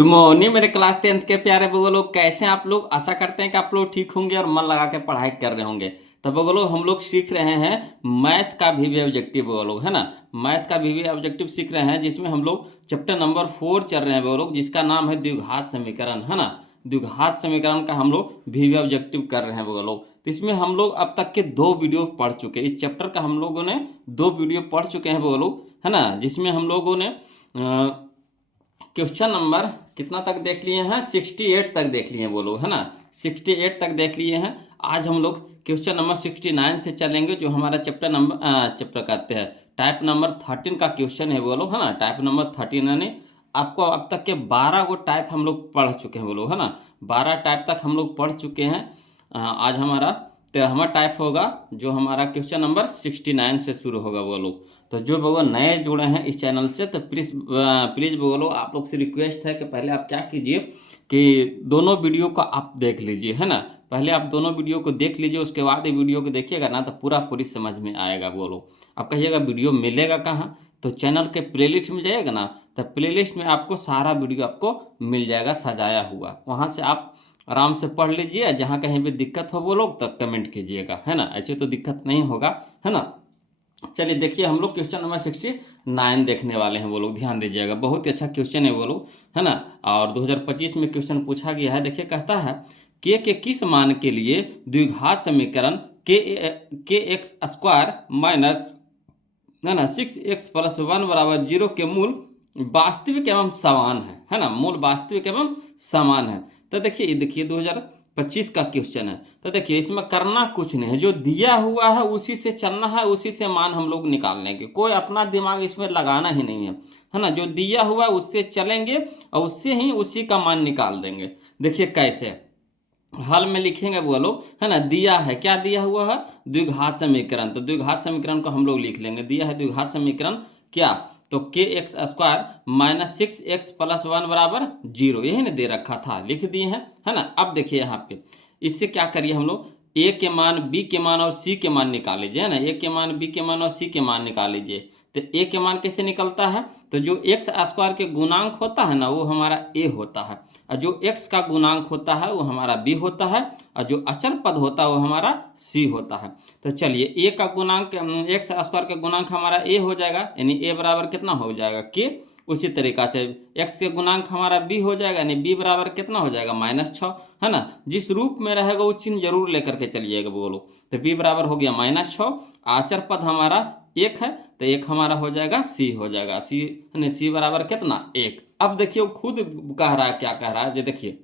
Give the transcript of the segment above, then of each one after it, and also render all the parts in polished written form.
Good morning मेरे class 10th के प्यारे बगो लोग, कैसे हैं आप लोग। आशा करते हैं कि आप लोग ठीक होंगे और मन लगा के पढ़ाई कर रहे होंगे। तो बगो लोग हम लोग सीख रहे हैं मैथ का वीवी ऑब्जेक्टिव बगो लोग, है ना। मैथ का वीवी ऑब्जेक्टिव सीख रहे हैं, जिसमें हम लोग चैप्टर नंबर 4 चल रहे हैं बगो लोग, जिसका नाम है द्विघात समीकरण, है ना। द्विघात समीकरण का हम लोग वीवी ऑब्जेक्टिव कर रहे हैं बगो लोग। तो इसमें हम लोग अब तक के 2 वीडियो पढ़ चुके हैं। इस चैप्टर का हम लोगों ने 2 वीडियो पढ़ चुके हैं बगो लोग, है ना। जिसमें हम लोगों ने क्वेश्चन नंबर कितना तक देख लिए हैं, 68 तक देख लिए हैं वो लोग, है ना। 68 तक देख लिए हैं। आज हम लोग क्वेश्चन नंबर 69 से चलेंगे, जो हमारा चैप्टर कहते हैं टाइप नंबर 13 का क्वेश्चन है वो लोग, है ना। टाइप नंबर 13 यानी आपको अब तक के 12 गो टाइप हम लोग पढ़ चुके हैं वो लोग, है ना। 12 टाइप तक हम लोग पढ़ चुके हैं। आज हमारा 13वां टाइप होगा, जो हमारा क्वेश्चन नंबर 69 से शुरू होगा वो लोग। तो जो लोग नए जुड़े हैं इस चैनल से, तो प्लीज़ बोलो, आप लोग से रिक्वेस्ट है कि पहले आप क्या कीजिए कि दोनों वीडियो को आप देख लीजिए, है ना। पहले आप दोनों वीडियो को देख लीजिए, उसके बाद ये वीडियो को देखिएगा ना, तो पूरी समझ में आएगा। बोलो, आप कहिएगा वीडियो मिलेगा कहाँ, तो चैनल के प्लेलिस्ट में जाइएगा ना, तो प्लेलिस्ट में आपको सारा वीडियो आपको मिल जाएगा सजाया हुआ। वहाँ से आप आराम से पढ़ लीजिए। जहाँ कहीं भी दिक्कत हो वो लोग तब कमेंट कीजिएगा, है ना। ऐसे तो दिक्कत नहीं होगा, है ना। चलिए देखिए, हम लोग क्वेश्चन नंबर 69 देखने वाले हैं वो लोग, ध्यान दीजिएगा। बहुत ही अच्छा क्वेश्चन है वो लोग, है ना। और 2025 में क्वेश्चन पूछा गया है। देखिए, कहता है के किस मान के लिए द्विघात समीकरण के एक्स स्क्वायर माइनस, है ना, 6x प्लस 1 बराबर 0 के मूल वास्तविक एवं समान है ना। मूल वास्तविक एवं समान है। तो देखिए 2025 का क्वेश्चन है। तो देखिए, इसमें करना कुछ नहीं है, जो दिया हुआ है उसी से चलना है, उसी से मान हम लोग निकाल लेंगे। कोई अपना दिमाग इसमें लगाना ही नहीं है ना। जो दिया हुआ है उससे चलेंगे और उससे ही उसी का मान निकाल देंगे। देखिए कैसे हल में लिखेंगे वो लोग, है ना। दिया है, क्या दिया हुआ है, द्विघात समीकरण। तो द्विघात समीकरण को हम लोग लिख लेंगे। दिया है द्विघात समीकरण क्या, तो के x square minus 6x plus 1 बराबर 0, यही ना दे रखा था, लिख दिए हैं, है ना। अब देखिए यहाँ पे इससे क्या करिए, हम लोग ए के मान, बी के मान और सी के मान निकाल लीजिए, है ना। ए के मान, बी के मान और सी के मान निकाल लीजिए। तो ए के मान कैसे निकलता है, तो जो एक्स स्क्वायर के गुणांक होता है ना, वो हमारा ए होता है, और जो एक्स का गुणांक होता है वो हमारा बी होता है, और जो अचर पद होता है वो हमारा सी होता है। तो चलिए, ए का गुणांक, एक्स स्क्वायर का गुणांक हमारा ए हो जाएगा, यानी ए बराबर कितना हो जाएगा, के। उसी तरीका से एक्स के गुणांक हमारा बी हो जाएगा, यानी बी बराबर कितना हो जाएगा, -6, है ना। जिस रूप में रहेगा वो चिन्ह जरूर लेकर के चलिएगा बोलो। तो बी बराबर हो गया -6, आचर पद हमारा एक है, तो एक हमारा हो जाएगा सी, हो जाएगा सी, यानी सी बराबर कितना, 1। अब देखिए वो खुद कह रहा है, क्या कह रहा है, जो देखिए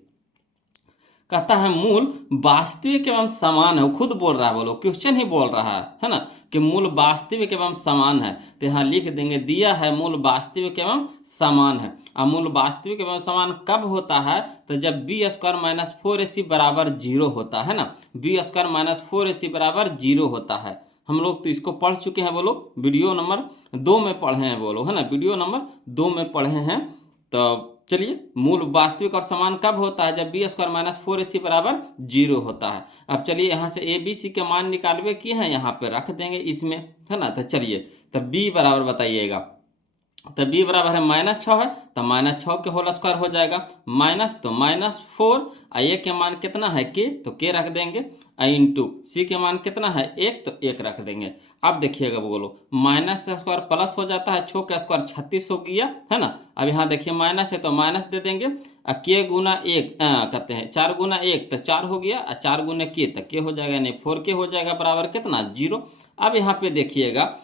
कहता है मूल वास्तविक एवं समान है। वो खुद बोल रहा है, बोलो, क्वेश्चन ही बोल रहा है ना, कि मूल वास्तविक एवं समान है। तो यहाँ लिख देंगे, दिया है मूल वास्तविक एवं समान है। और मूल वास्तविक एवं समान कब होता है, तो जब बी स्क्वायर माइनस 4ac बराबर 0 होता है ना। बी स्क्वायर माइनस 4ac बराबर 0 होता है। हम लोग तो इसको पढ़ चुके हैं बोलो, वीडियो नंबर 2 में पढ़े हैं बोलो, है ना। वीडियो नंबर 2 में पढ़े हैं। तो चलिए, मूल वास्तविक और समान कब होता है, जब बी स्क्वायर माइनस 4ac बराबर 0 होता है। अब चलिए यहाँ से ए बी सी के मान निकालवे किए हैं, यहाँ पे रख देंगे इसमें, है ना। तो चलिए, तब बी बराबर बताइएगा, तो बी बराबर है -6 है, तो -6 के होल स्क्वायर हो जाएगा, माइनस तो -4, और ए के मान कितना है के, तो के रख देंगे, इंटू सी के मान कितना है 1, तो 1 रख देंगे। अब देखिएगा बोलो, माइनस स्क्वायर प्लस हो जाता है, 6 का स्क्वायर 36 हो गया, है ना। अब यहाँ देखिए माइनस है तो माइनस दे देंगे, और के गुना 1 कहते हैं 4 गुना 1 तो 4 हो गया, और 4 गुना के तो के हो जाएगा, यानी 4 हो जाएगा बराबर कितना, 0। अब यहाँ पे देखिएगा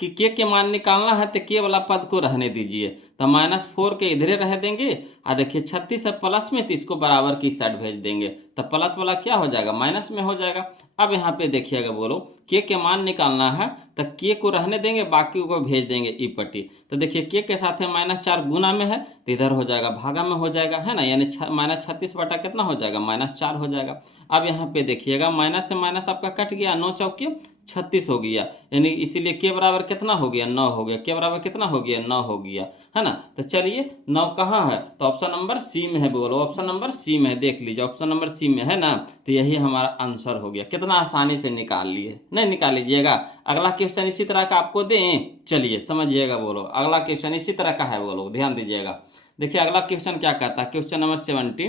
कि के मान निकालना है, तो के वाला पद को रहने दीजिए, तो -4 के इधरे रह देंगे। और देखिए 36 है प्लस में, तो इसको बराबर की साइड भेज देंगे, तो प्लस वाला क्या हो जाएगा, माइनस में हो जाएगा। अब यहाँ पे देखिएगा बोलो, के मान निकालना है, तो के को रहने देंगे, बाकी को भेज देंगे ई पट्टी। तो देखिए के साथ है -4 गुना में है, तो इधर हो जाएगा भागा में हो जाएगा, है ना। यानी -36 बटा कितना हो जाएगा, -4 हो जाएगा। अब यहाँ पे देखिएगा माइनस से माइनस आपका कट गया, 9 चौके 36 हो गया, यानी इसीलिए के बराबर कितना हो गया, 9 हो गया। के बराबर कितना हो गया, 9 हो गया, है ना। तो चलिए 9 कहाँ है, तो ऑप्शन नंबर सी में है बोलो, ऑप्शन नंबर सी में है, देख लीजिए ऑप्शन नंबर सी में है ना। तो यही हमारा आंसर हो गया। कितना आसानी से निकाल लिए, नहीं निकाल लीजिएगा। अगला क्वेश्चन इसी तरह का आपको दें, चलिए समझिएगा बोलो, अगला क्वेश्चन इसी तरह का है बोलो, ध्यान दीजिएगा। देखिए अगला क्वेश्चन क्या कहता है, क्वेश्चन नंबर 70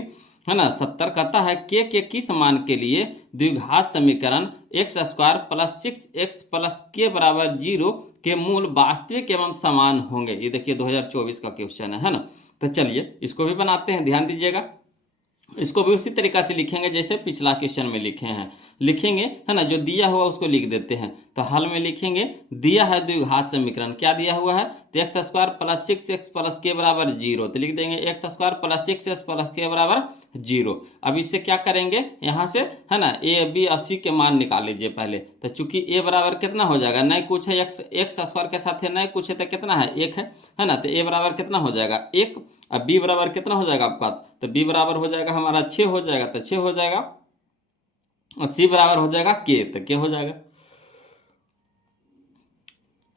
है ना 70 कहता है के किस मान के लिए द्विघात समीकरण x square plus 6x plus के बराबर 0 के मूल वास्तविक एवं समान होंगे। ये देखिए 2024 का क्वेश्चन है ना। तो चलिए इसको भी बनाते हैं, ध्यान दीजिएगा। इसको भी उसी तरीका से लिखेंगे जैसे पिछला क्वेश्चन में लिखे हैं, लिखेंगे है ना, जो दिया हुआ उसको लिख देते हैं। तो हल में लिखेंगे दिया है द्विघात समीकरण, क्या दिया हुआ है, तो x square plus 6x plus के बराबर 0, तो लिख देंगे x square plus 6x plus के बराबर 0। अब इससे क्या करेंगे, यहाँ से है ना ए बी और सी के मान निकाल लीजिए पहले। तो चूंकि ए बराबर कितना हो जाएगा, नहीं कुछ है, एक्स स्क्वायर के साथ है नहीं कुछ है, तो कितना है 1 है ना। तो ए बराबर कितना हो जाएगा 1। अब बी बराबर कितना हो जाएगा आपका, तो बी बराबर हो जाएगा हमारा 6 हो जाएगा, तो 6 हो जाएगा। और सी बराबर हो जाएगा के, तो के हो जाएगा।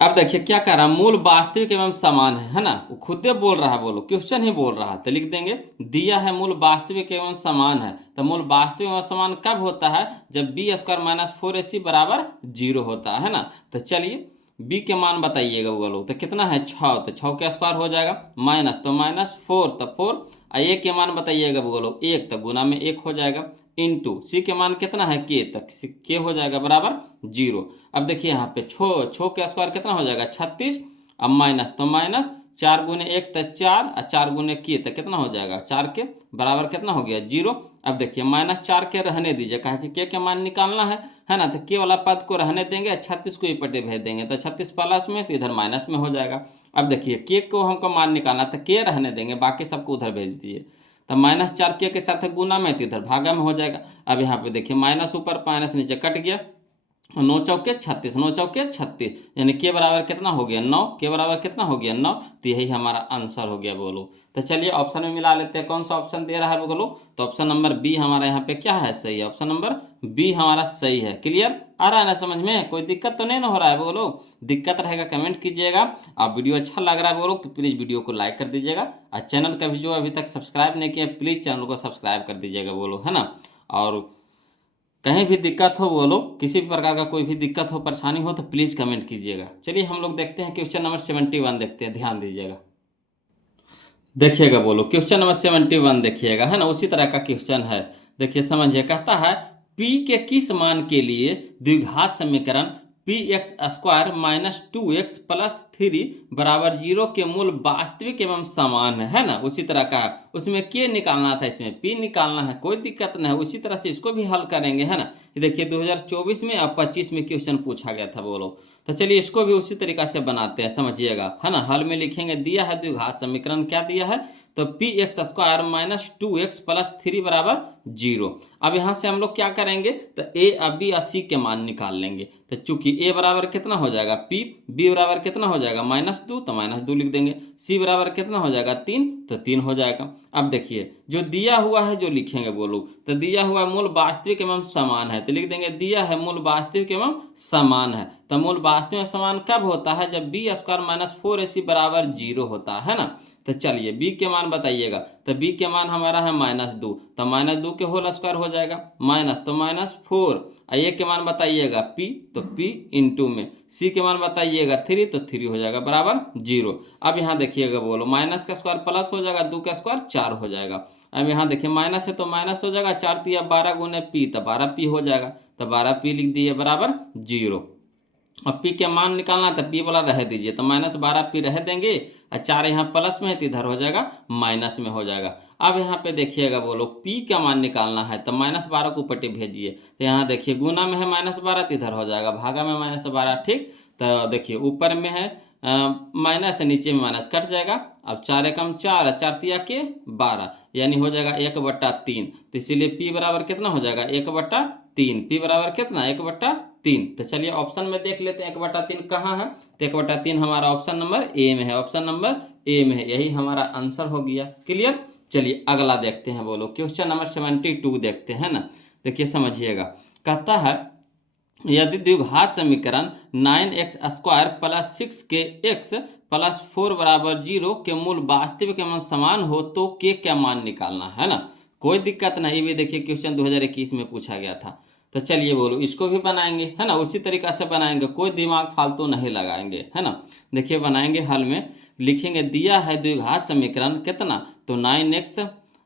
अब देखिए क्या कह रहा है, मूल वास्तविक एवं समान है ना, वो खुद बोल रहा है, बोलो क्वेश्चन ही बोल रहा है। तो लिख देंगे दिया है मूल वास्तविक एवं समान है। तो मूल वास्तविक एवं समान कब होता है, जब बी स्क्वायर माइनस 4ac बराबर 0 होता है ना। तो चलिए बी के मान बताइएगा बोलो, तो कितना है 6, तो 6 का स्क्वायर हो जाएगा, माइनस तो माइनस 4 तो 4, ए के मान बताइएगा बोलो 1, तो गुना में 1 हो जाएगा, इंटू सी के मान कितना है के, तक के हो जाएगा बराबर 0। अब देखिए यहाँ पे छो के स्क्वायर कितना हो जाएगा 36, अब माइनस तो माइनस 4 गुने 1 तो 4 और 4 गुने के तो कितना हो जाएगा 4 के बराबर कितना हो गया 0। अब देखिए माइनस 4 के रहने दीजिए, कहा कि के मान निकालना है ना। तो के वाला पद को रहने देंगे, 36 को इपटे भेज देंगे, तो 36 प्लस में तो इधर माइनस में हो जाएगा। अब देखिए के को हमको मान निकालना, तो के रहने देंगे, बाकी सबको उधर भेज दीजिए। तो माइनस 4 के साथ गुना में, तो इधर भागा में हो जाएगा। अब यहाँ पे देखिए माइनस ऊपर माइनस नीचे कट गया, 9 चौके 36, 9 चौके 36, यानी के बराबर कितना हो गया 9, के बराबर कितना हो गया 9। तो यही हमारा आंसर हो गया बोलो। तो चलिए ऑप्शन में मिला लेते हैं, कौन सा ऑप्शन दे रहा है बोलो, तो ऑप्शन नंबर बी हमारा यहाँ पे क्या है, सही है, ऑप्शन नंबर बी हमारा सही है। क्लियर आ रहा है ना समझ में, कोई दिक्कत तो नहीं ना हो रहा है बोलो, दिक्कत रहेगा कमेंट कीजिएगा। आप वीडियो अच्छा लग रहा है बोलो तो प्लीज़ वीडियो को लाइक कर दीजिएगा, और चैनल का भी जो अभी तक सब्सक्राइब नहीं किया प्लीज़ चैनल को सब्सक्राइब कर दीजिएगा बोलो, है ना। और कहीं भी दिक्कत हो बोलो, किसी भी प्रकार का कोई भी दिक्कत हो परेशानी हो तो प्लीज़ कमेंट कीजिएगा। चलिए हम लोग देखते हैं क्वेश्चन नंबर 71 देखते हैं, ध्यान दीजिएगा, देखिएगा बोलो क्वेश्चन नंबर 71 देखिएगा, है ना, उसी तरह का क्वेश्चन है। देखिए समझिए, कहता है p के किस मान के लिए द्विघात समीकरण P x square minus 2x plus 3 बराबर 0 के मूल वास्तविक एवं समान है ना। उसी तरह का उसमें के निकालना था, इसमें p निकालना है, कोई दिक्कत नहीं है। उसी तरह से इसको भी हल करेंगे, है ना। ये देखिए 2024 में और 25 में क्वेश्चन पूछा गया था बोलो। तो चलिए इसको भी उसी तरीका से बनाते हैं, समझिएगा, है ना। हल में लिखेंगे दिया है द्विघात समीकरण, क्या दिया है, तो P x square minus 2x plus 3 बराबर 0। अब यहाँ से हम लोग क्या करेंगे, तो ए और बी और सी के मान निकाल लेंगे। तो चूंकि ए बराबर कितना हो जाएगा p, बी बराबर कितना हो जाएगा -2, तो -2 लिख देंगे, सी बराबर कितना हो जाएगा 3, तो 3 हो जाएगा। अब देखिए जो दिया हुआ है जो लिखेंगे बोलो, तो दिया हुआ मूल वास्तविक एवं समान है, तो लिख देंगे दिया है मूल वास्तविक एवं समान है। तो मूल वास्तविक समान कब होता है, जब बी स्क्वायर माइनस 4ac बराबर 0 होता है ना। तो चलिए b के मान बताइएगा, तो b के मान हमारा है -2, तो -2 के होल स्क्वायर हो जाएगा, माइनस तो -4, a के मान बताइएगा p, तो p इंटू में, c के मान बताइएगा 3, तो 3 हो जाएगा बराबर 0। अब यहाँ देखिएगा बोलो माइनस का स्क्वायर प्लस हो जाएगा, 2 का स्क्वायर 4 हो जाएगा। अब यहाँ देखिए माइनस है तो माइनस हो जाएगा, 4 तिया 12 गुने p, तो 12p हो जाएगा, तो 12p लिख दिए बराबर 0। अब p के मान निकालना तो p वाला रह दीजिए, तो -12p रह देंगे, और 4 यहाँ प्लस में है तो इधर हो जाएगा माइनस में हो जाएगा। अब यहाँ पे देखिएगा बोलो p का मान निकालना है, तो -12 को ऊपर भेजिए, तो यहाँ देखिए गुना में है -12, तो इधर हो जाएगा भागा में -12, ठीक। तो देखिए ऊपर में है माइनस है, नीचे में माइनस कट जाएगा। अब 4 एकम 4, 4 तिया के 12, यानी हो जाएगा 1/3। तो इसीलिए p बराबर कितना हो जाएगा 1/3, p बराबर कितना 1/3। तो चलिए ऑप्शन में देख लेते हैं 1/3 कहाँ है, तो 1/3 हमारा ऑप्शन नंबर ए में है, ऑप्शन नंबर ए में है, यही हमारा आंसर हो गया। क्लियर। चलिए अगला देखते हैं बोलो, क्वेश्चन नंबर 72 देखते हैं ना। देखिए समझिएगा, कहता है यदि द्विघात समीकरण 9x स्क्वायर प्लस 6 के x प्लस 4 बराबर 0 के मूल वास्तविक एवं समान हो तो के क्या मान निकालना है ना। कोई दिक्कत नहीं, भी देखिए क्वेश्चन 2021 में पूछा गया था। तो चलिए बोलो इसको भी बनाएंगे, है ना, उसी तरीका से बनाएंगे, कोई दिमाग फालतू नहीं लगाएंगे, है ना। देखिए बनाएंगे हल में, लिखेंगे दिया है द्विघात समीकरण कितना, तो 9x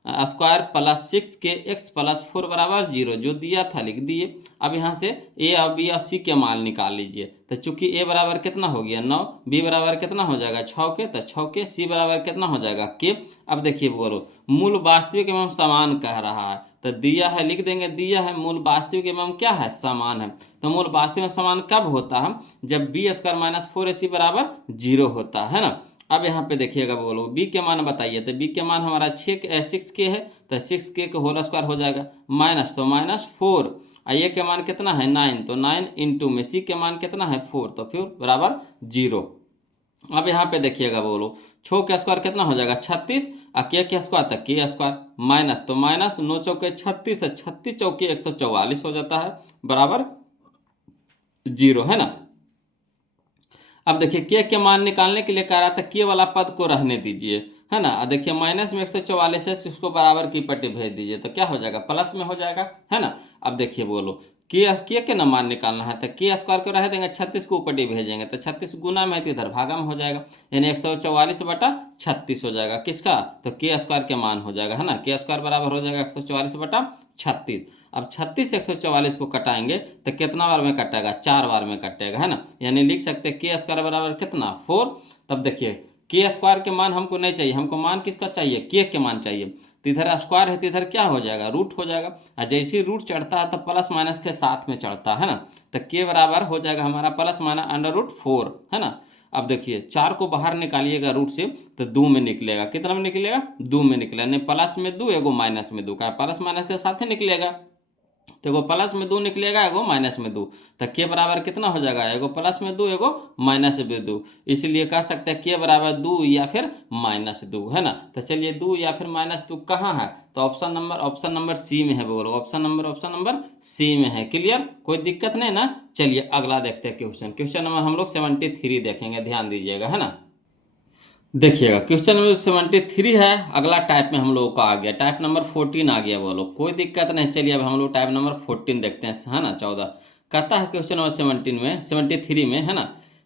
square plus 6kx plus 4 बराबर 0, जो दिया था लिख दिए। अब यहाँ से ए और बी और सी के मान निकाल लीजिए। तो चूंकि ए बराबर कितना हो गया 9, बी बराबर कितना हो जाएगा 6 के, तो 6 के, सी बराबर कितना हो जाएगा के। अब देखिए बोलो मूल वास्तविक एवं समान कह रहा है, तो दिया है लिख देंगे, दिया है मूल वास्तविक एवं क्या है समान है। तो मूल वास्तविक एवं समान कब होता है, जब बी स्क्वायर माइनस 4ac बराबर 0 होता है ना। अब यहाँ पे देखिएगा बोलो बी के मान बताइए, तो बी के मान हमारा 6k है, तो 6k का होल स्क्वायर हो जाएगा, माइनस तो माइनस 4, और ये के मान कितना है 9, तो 9 इंटू में सी के मान कितना है 4, तो फिर बराबर 0। अब यहाँ पे देखिएगा बोलो 6 का स्क्वायर कितना हो जाएगा 36, और के स्क्वायर तक के स्क्वायर, माइनस तो माइनस 9 चौके 36, 36 चौके 144 हो जाता है, बराबर 0 है ना। अब देखिए के मान निकालने के लिए कह रहा था के वाला पद को रहने दीजिए, है ना। देखिए माइनस में 144 है, उसको बराबर की पट्टी भेज दीजिए, तो क्या हो जाएगा प्लस में हो जाएगा, है ना। अब देखिए बोलो के ना मान निकालना है, तो के स्क्वायर को रह देंगे, 36 को ऊपर भेजेंगे, तो 36 गुना में है तो इधर भागा में हो जाएगा, यानी 144/36 हो जाएगा किसका, तो के स्क्वायर के मान हो जाएगा, है ना। के स्क्वायर बराबर हो जाएगा 144/36। अब 36 144 को कटाएंगे तो कितना बार में कटेगा, 4 बार में कटेगा, है ना। यानी लिख सकते हैं के स्क्वायर बराबर कितना 4। तब देखिए के स्क्वायर के मान हमको नहीं चाहिए, हमको मान किसका चाहिए, के मान चाहिए, तो इधर स्क्वायर है तो इधर क्या हो जाएगा रूट हो जाएगा, और जैसे ही रूट चढ़ता है तो प्लस माइनस के साथ में चढ़ता है ना, तो के बराबर हो जाएगा हमारा प्लस माइनस √4, है ना। अब देखिए 4 को बाहर निकालिएगा रूट से तो 2 में निकलेगा, कितना में निकलेगा 2 में निकलेगा, नहीं प्लस में 2 एगो माइनस में 2 का, प्लस माइनस के साथ ही निकलेगा, तो एगो प्लस में 2 निकलेगा, एगो माइनस में 2, तो के बराबर कितना हो जाएगा, एगो प्लस में 2 एगो माइनस में 2, इसलिए कह सकते हैं के बराबर 2 या फिर -2, है ना। तो चलिए 2 या फिर -2 कहाँ है, तो ऑप्शन नंबर सी में है, बोलो ऑप्शन नंबर सी में है। क्लियर, कोई दिक्कत नहीं ना। चलिए अगला देखते हैं क्वेश्चन नंबर हम लोग 73 देखेंगे, ध्यान दीजिएगा, है ना। देखिएगा क्वेश्चन नंबर 73 है, अगला टाइप में हम लोगों का आ गया, टाइप नंबर 14 आ गया, बोलो कोई दिक्कत नहीं। चलिए अब हम लोग टाइप नंबर 14 देखते हैं, है ना। 14 कहता है क्वेश्चन नंबर 73 में, है ना,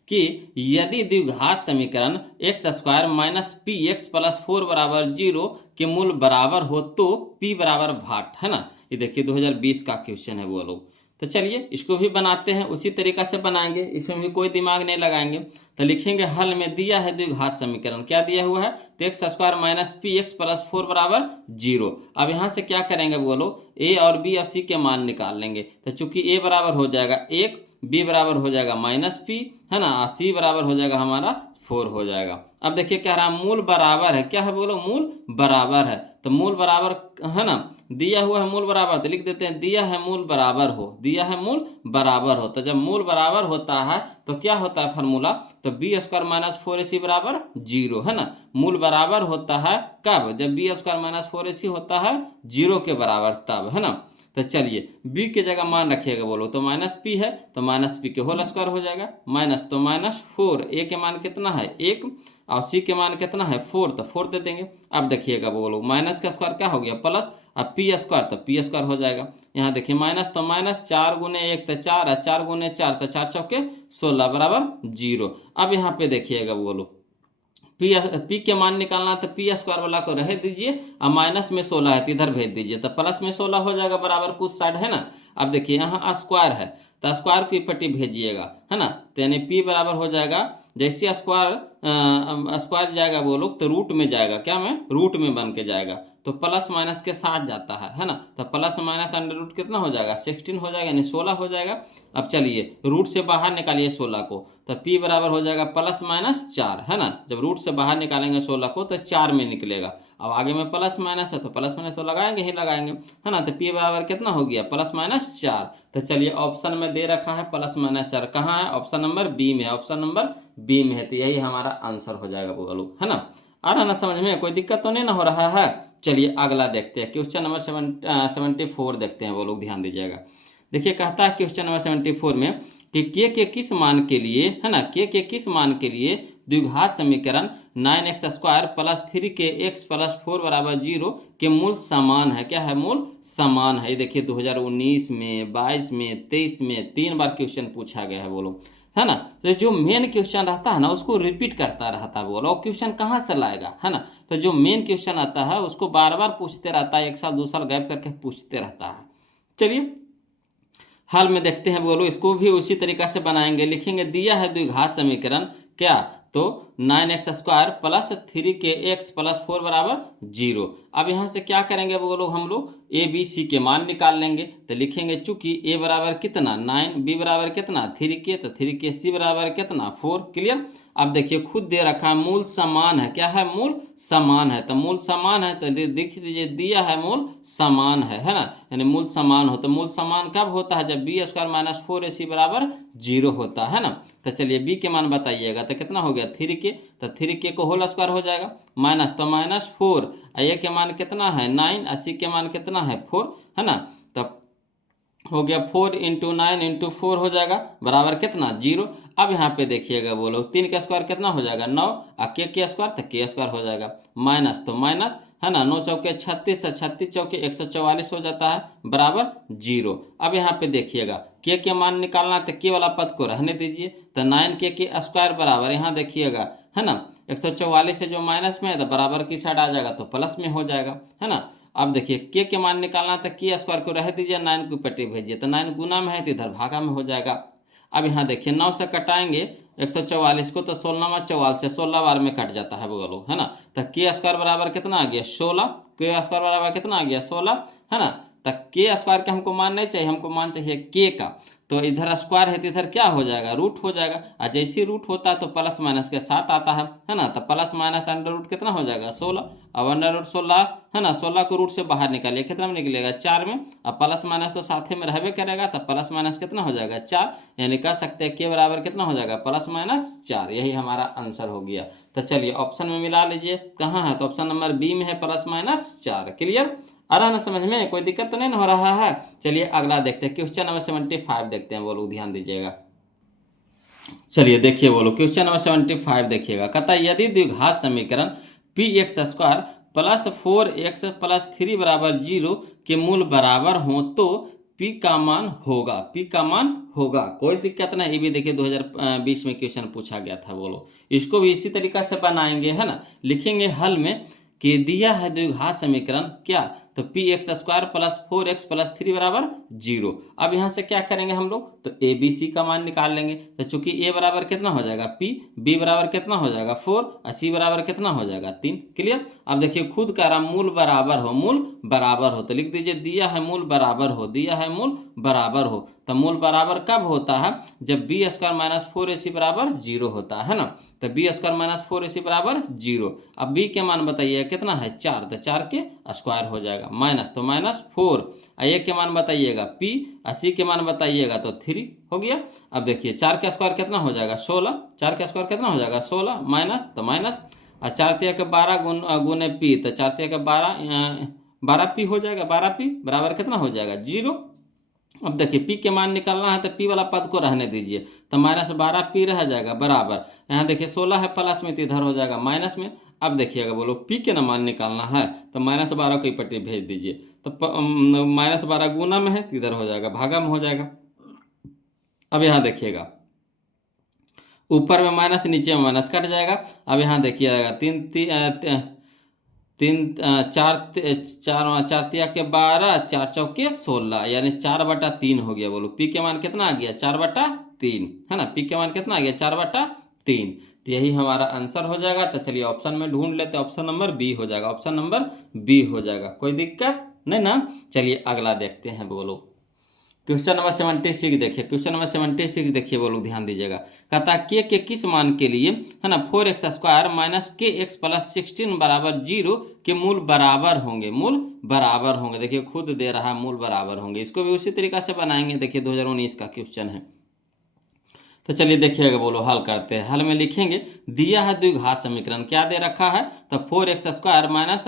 कि यदि द्विघात समीकरण x² माइनस px प्लस 4 बराबर 0 के मूल बराबर हो तो p बराबर भाट, है ना। ये देखिए 2020 का क्वेश्चन है बोलो। तो चलिए इसको भी बनाते हैं, उसी तरीका से बनाएंगे, इसमें भी कोई दिमाग नहीं लगाएंगे। तो लिखेंगे हल में दिया है द्विघात समीकरण, क्या दिया हुआ है, तो x² माइनस px प्लस 4 बराबर 0। अब यहाँ से क्या करेंगे बोलो, a और b और c के मान निकाल लेंगे। तो चूंकि a बराबर हो जाएगा 1, b बराबर हो जाएगा -p, है ना, और c बराबर हो जाएगा हमारा 4 हो जाएगा। अब देखिए कह रहा है मूल बराबर है, क्या है बोलो, मूल बराबर है, तो मूल बराबर है ना, दिया हुआ है मूल बराबर, तो लिख देते हैं दिया है मूल बराबर हो, दिया है मूल बराबर हो। तो जब मूल बराबर होता है तो क्या होता है फार्मूला, तो b² माइनस 4ac बराबर 0, है ना। मूल बराबर होता है कब, जब b² माइनस 4ac होता है 0 के बराबर, तब, है ना। तो चलिए b के जगह मान रखिएगा बोलो, तो -p है तो -p के होल स्क्वायर हो जाएगा, माइनस तो -4, a के मान कितना है 1 और c के मान कितना है 4, तो 4 दे देंगे। अब देखिएगा बोलो माइनस का स्क्वायर क्या हो गया प्लस, अब p² तो p² हो जाएगा। यहाँ देखिए माइनस तो माइनस, 4 गुने 1 तो 4, और 4 गुने 4 तो 4 चौके 16 बराबर 0। अब यहाँ पे देखिएगा बोलो पी के मान निकालना, तो p² वाला को रह दीजिए, और माइनस में 16 है तो इधर भेज दीजिए, तो प्लस में 16 हो जाएगा बराबर कुछ साइड, है ना। अब देखिए यहाँ स्क्वायर है तो स्क्वायर की पट्टी भेजिएगा, है ना, तो यानी p बराबर हो जाएगा, जैसे स्क्वायर जाएगा वो लोग तो रूट में जाएगा, क्या में रूट में बन के जाएगा, तो प्लस माइनस के साथ जाता है ना, तो प्लस माइनस अंडर रूट कितना हो जाएगा 16 हो जाएगा, यानी 16 हो जाएगा। अब चलिए रूट से बाहर निकालिए 16 को, तो p बराबर हो जाएगा +-4, है ना। जब रूट से बाहर निकालेंगे 16 को तो 4 में निकलेगा, अब आगे में प्लस माइनस है तो प्लस माइनस तो लगाएंगे ही लगाएंगे, है ना। तो p बराबर कितना हो गया +-4। तो चलिए ऑप्शन में दे रखा है +-4, कहाँ है, ऑप्शन नंबर बी में है, ऑप्शन नंबर बी में है, तो यही हमारा आंसर हो जाएगा बोलो, है ना। आ रहा ना समझ में, कोई दिक्कत तो नहीं ना हो रहा है। चलिए अगला देखते हैं, क्वेश्चन नंबर 74 देखते हैं, वो लोग ध्यान दीजिएगा। देखिए कहता है क्वेश्चन नंबर 74 में कि के किस मान के लिए, है ना, के किस मान के लिए द्विघात समीकरण 9x² प्लस 3kx प्लस 4 बराबर 0 के मूल समान है, क्या है, मूल समान है। ये देखिए 2019 में, 22 में, 23 में 3 बार क्वेश्चन पूछा गया है बोलो। है ना। तो जो मेन क्वेश्चन रहता है ना उसको रिपीट करता रहता है बोलो, और क्वेश्चन कहाँ से लाएगा, है ना। तो जो मेन क्वेश्चन आता है उसको बार बार पूछते रहता है, 1 साल 2 साल गैप करके पूछते रहता है। चलिए हाल में देखते हैं बोलो, इसको भी उसी तरीका से बनाएंगे। लिखेंगे दिया है द्विघात समीकरण क्या, तो 9x² प्लस 3kx प्लस 4 बराबर 0। अब यहाँ से क्या करेंगे बोलो, हम लोग ए बी सी के मान निकाल लेंगे। तो लिखेंगे चूंकि ए बराबर कितना 9, बी बराबर कितना 3k, तो 3k, सी बराबर कितना 4। क्लियर। अब देखिए खुद दे रखा है मूल समान है, क्या है मूल समान है, तो मूल समान है तो देख दीजिए दिया है मूल समान है ना, यानी मूल समान हो। तो मूल समान कब होता है, जब b² माइनस 4ac बराबर 0 होता है ना। तो चलिए b के मान बताइएगा, तो कितना हो गया 3k, तो 3k को होल स्क्वायर हो जाएगा, माइनस तो -4, a के मान कितना है 9, और c के मान कितना है 4, है ना। तब हो गया 4 × 9 × 4 हो जाएगा बराबर कितना 0। अब यहाँ पे देखिएगा बोलो 3 का स्क्वायर कितना हो जाएगा 9, और k स्क्वायर तो k² हो जाएगा, माइनस तो माइनस, है ना। 9 चौके 36, 36 चौके 144 हो जाता है बराबर 0। अब यहाँ पे देखिएगा k के मान निकालना, तो k वाला पद को रहने दीजिए, तो 9k² बराबर यहाँ देखिएगा, है ना 144 से जो माइनस में है तो बराबर की साइड आ जाएगा तो प्लस में हो जाएगा, है ना। अब देखिए k के मान निकालना, तो k² को रह दीजिए, 9 को पट्टी भेजिए, तो 9 गुना में है तो इधर भागा में हो जाएगा। अब यहाँ देखिए 9 से कटाएंगे 144 को, तो 16 44 से 16 बार में कट जाता है बोलो, है ना। तो k² बराबर कितना आ गया 16, k² बराबर कितना आ गया 16, है ना। तो k² का हमको मान नहीं चाहिए, हमको मान चाहिए k का, तो इधर स्क्वायर है तो इधर क्या हो जाएगा रूट हो जाएगा, और जैसे रूट होता है तो प्लस माइनस के साथ आता है ना। तो प्लस माइनस अंडर रूट कितना हो जाएगा 16, अब अंडर रूट 16, है ना। 16 को रूट से बाहर निकालिए, कितना में निकलेगा 4 में, अब प्लस माइनस तो साथ में रहबे करेगा, तो प्लस माइनस कितना हो जाएगा 4, यानी कह सकते हैं के बराबर कितना हो जाएगा +-4। यही हमारा आंसर हो गया। तो चलिए ऑप्शन में मिला लीजिए, कहाँ है, तो ऑप्शन नंबर बी में है +-4। क्लियर, आ रहा ना समझ में, कोई दिक्कत तो नहीं हो रहा है। चलिए अगला देखते हैं, क्वेश्चन नंबर 75 देखते हैं बोलो, ध्यान दीजिएगा। चलिए देखिए बोलो क्वेश्चन नंबर 75 देखिएगा, कहता है यदि द्विघात समीकरण px² प्लस 4x प्लस 3 बराबर 0 के मूल बराबर हो तो p का मान होगा, p का मान होगा। कोई दिक्कत नहीं, ये भी देखिए 2020 में क्वेश्चन पूछा गया था बोलो, इसको भी इसी तरीका से बनाएंगे, है ना। लिखेंगे हल में कि दिया है द्विघात समीकरण क्या, तो px² प्लस 4x प्लस 3 बराबर 0। अब यहाँ से क्या करेंगे हम लोग, तो a b c का मान निकाल लेंगे। तो चूंकि a बराबर कितना हो जाएगा p, b बराबर कितना हो जाएगा 4, और c बराबर कितना हो जाएगा 3। क्लियर। अब देखिए खुद कह रहा मूल बराबर हो, मूल बराबर हो, तो लिख दीजिए दिया है मूल बराबर हो, दिया है मूल बराबर हो। तो मूल बराबर कब होता है, जब b² माइनस 4ac बराबर 0 होता है ना। तो b² माइनस 4ac बराबर 0। अब b के मान बताइए कितना है 4, तो 4 के स्क्वायर हो जाएगा, माइनस तो -4, a के मान बताइएगा p, और c के मान बताइएगा तो 3 हो गया। अब देखिए 4 का स्क्वायर कितना हो जाएगा 16, 4 का स्क्वायर कितना हो जाएगा 16, माइनस तो माइनस, और 4 × 12 गुने p, तो 4 × 12 p हो जाएगा, 12p बराबर कितना हो जाएगा 0। अब देखिए p के मान निकालना है, तो p वाला पद को रहने दीजिए, तो -12p रह जाएगा बराबर, यहाँ देखिए 16 है प्लस में, तो इधर हो जाएगा माइनस में। अब देखिएगा बोलो p के ना मान निकालना है, तो -12 को पट्टी भेज दीजिए, तो -12 गुना में है तो इधर हो जाएगा भागा में हो जाएगा। अब यहाँ देखिएगा ऊपर में माइनस नीचे में माइनस कट जाएगा। अब यहाँ देखिएगा 4 के 12, 4 चौके 16, यानी 4/3 हो गया। बोलो p के मान कितना आ गया 4/3, है ना। p के मान कितना आ गया 4/3, तो यही हमारा आंसर हो जाएगा। तो चलिए ऑप्शन में ढूंढ लेते, ऑप्शन नंबर बी हो जाएगा, ऑप्शन नंबर बी हो जाएगा, कोई दिक्कत नहीं ना। चलिए अगला देखते हैं बोलो, क्वेश्चन नंबर 76 देखिए, क्वेश्चन नंबर 76 देखिए बोलो, ध्यान दीजिएगा। कहता है k के किस मान के लिए, है ना, 4x² माइनस kx प्लस 16 बराबर 0 के मूल बराबर होंगे, मूल बराबर होंगे। देखिए खुद दे रहा है मूल बराबर होंगे, इसको भी उसी तरीका से बनाएंगे। देखिए 2019 का क्वेश्चन है। तो चलिए देखिएगा बोलो हल करते हैं। हल में लिखेंगे दिया है द्विघात समीकरण, क्या दे रखा है, तो 4x² माइनस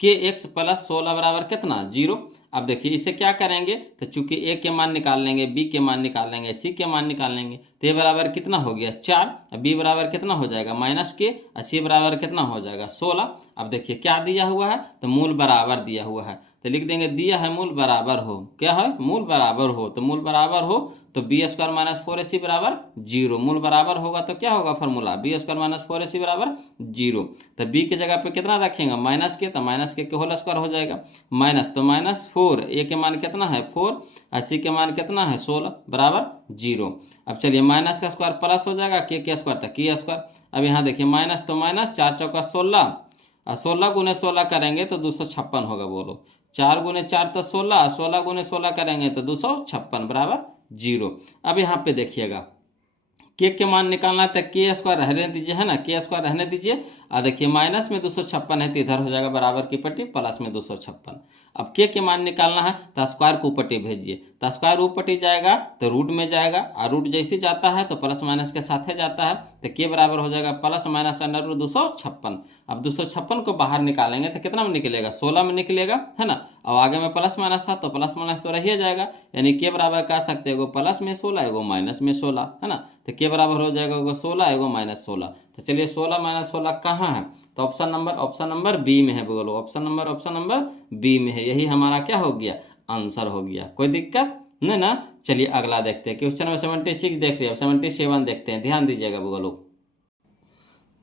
kx प्लस 16 बराबर कितना 0। अब देखिए इसे क्या करेंगे, तो चूंकि ए के मान निकाल लेंगे, बी के मान निकाल लेंगे, सी के मान निकाल लेंगे, तो ए बराबर कितना हो गया 4, बी बराबर कितना हो जाएगा -k, और सी बराबर कितना हो जाएगा 16। अब देखिए क्या दिया हुआ है, तो मूल बराबर दिया हुआ है, तो लिख देंगे दिया है मूल बराबर हो, क्या है मूल बराबर हो, तो मूल बराबर हो तो बी स्क्वायर माइनस 4ac बराबर 0, मूल बराबर होगा तो क्या होगा formula, B square minus 4ac बराबर 0। तो बी के जगह पे कितना रखेंगे -k, तो -k के होल स्क्वायर हो जाएगा, माइनस तो -4, ए के मान कितना है 4, और सी के मान कितना है 16 बराबर 0। अब चलिए माइनस का स्क्वायर प्लस हो जाएगा, के स्क्वायर था के स्क्वायर। अब यहाँ देखिए माइनस तो माइनस, 4 चौका 16, और 16 गुने 16 करेंगे तो 256 होगा, बोलो 4 गुने 4 तो 16, 16 गुने 16 करेंगे तो 256 बराबर 0। अब यहाँ पे देखिएगा के मान निकालना है, तो के स्क्वायर रहने दीजिए, है ना, के स्क्वायर रहने दीजिए, और देखिए माइनस में 256 है तो इधर हो जाएगा बराबर की पट्टी प्लस में 256। अब के मान निकालना है तो स्क्वायर को ऊपर भेजिए, तो स्क्वायर ऊपर जाएगा तो रूट में जाएगा, और रूट जैसे जाता है तो प्लस माइनस के साथ जाता है, तो के बराबर हो जाएगा प्लस माइनस अंडर रूट 256। अब 256 को बाहर निकालेंगे तो कितना में निकलेगा 16 में निकलेगा, है ना। अब आगे में प्लस माइनस था तो प्लस माइनस तो रहिए जाएगा, यानी के बराबर कह सकते हैं एगो प्लस में 16 एगो माइनस में 16, है ना। तो के बराबर हो जाएगा एगो 16 एगो -16। तो चलिए 16 - 16 कहाँ है, तो ऑप्शन नंबर बी में है, बोलो ऑप्शन नंबर बी में है, यही हमारा क्या हो गया आंसर हो गया, कोई दिक्कत नहीं ना। चलिए अगला देखते हैं, क्वेश्चन नंबर 76 देख रहे हैं, 77 देखते हैं, ध्यान दीजिएगा बोलो।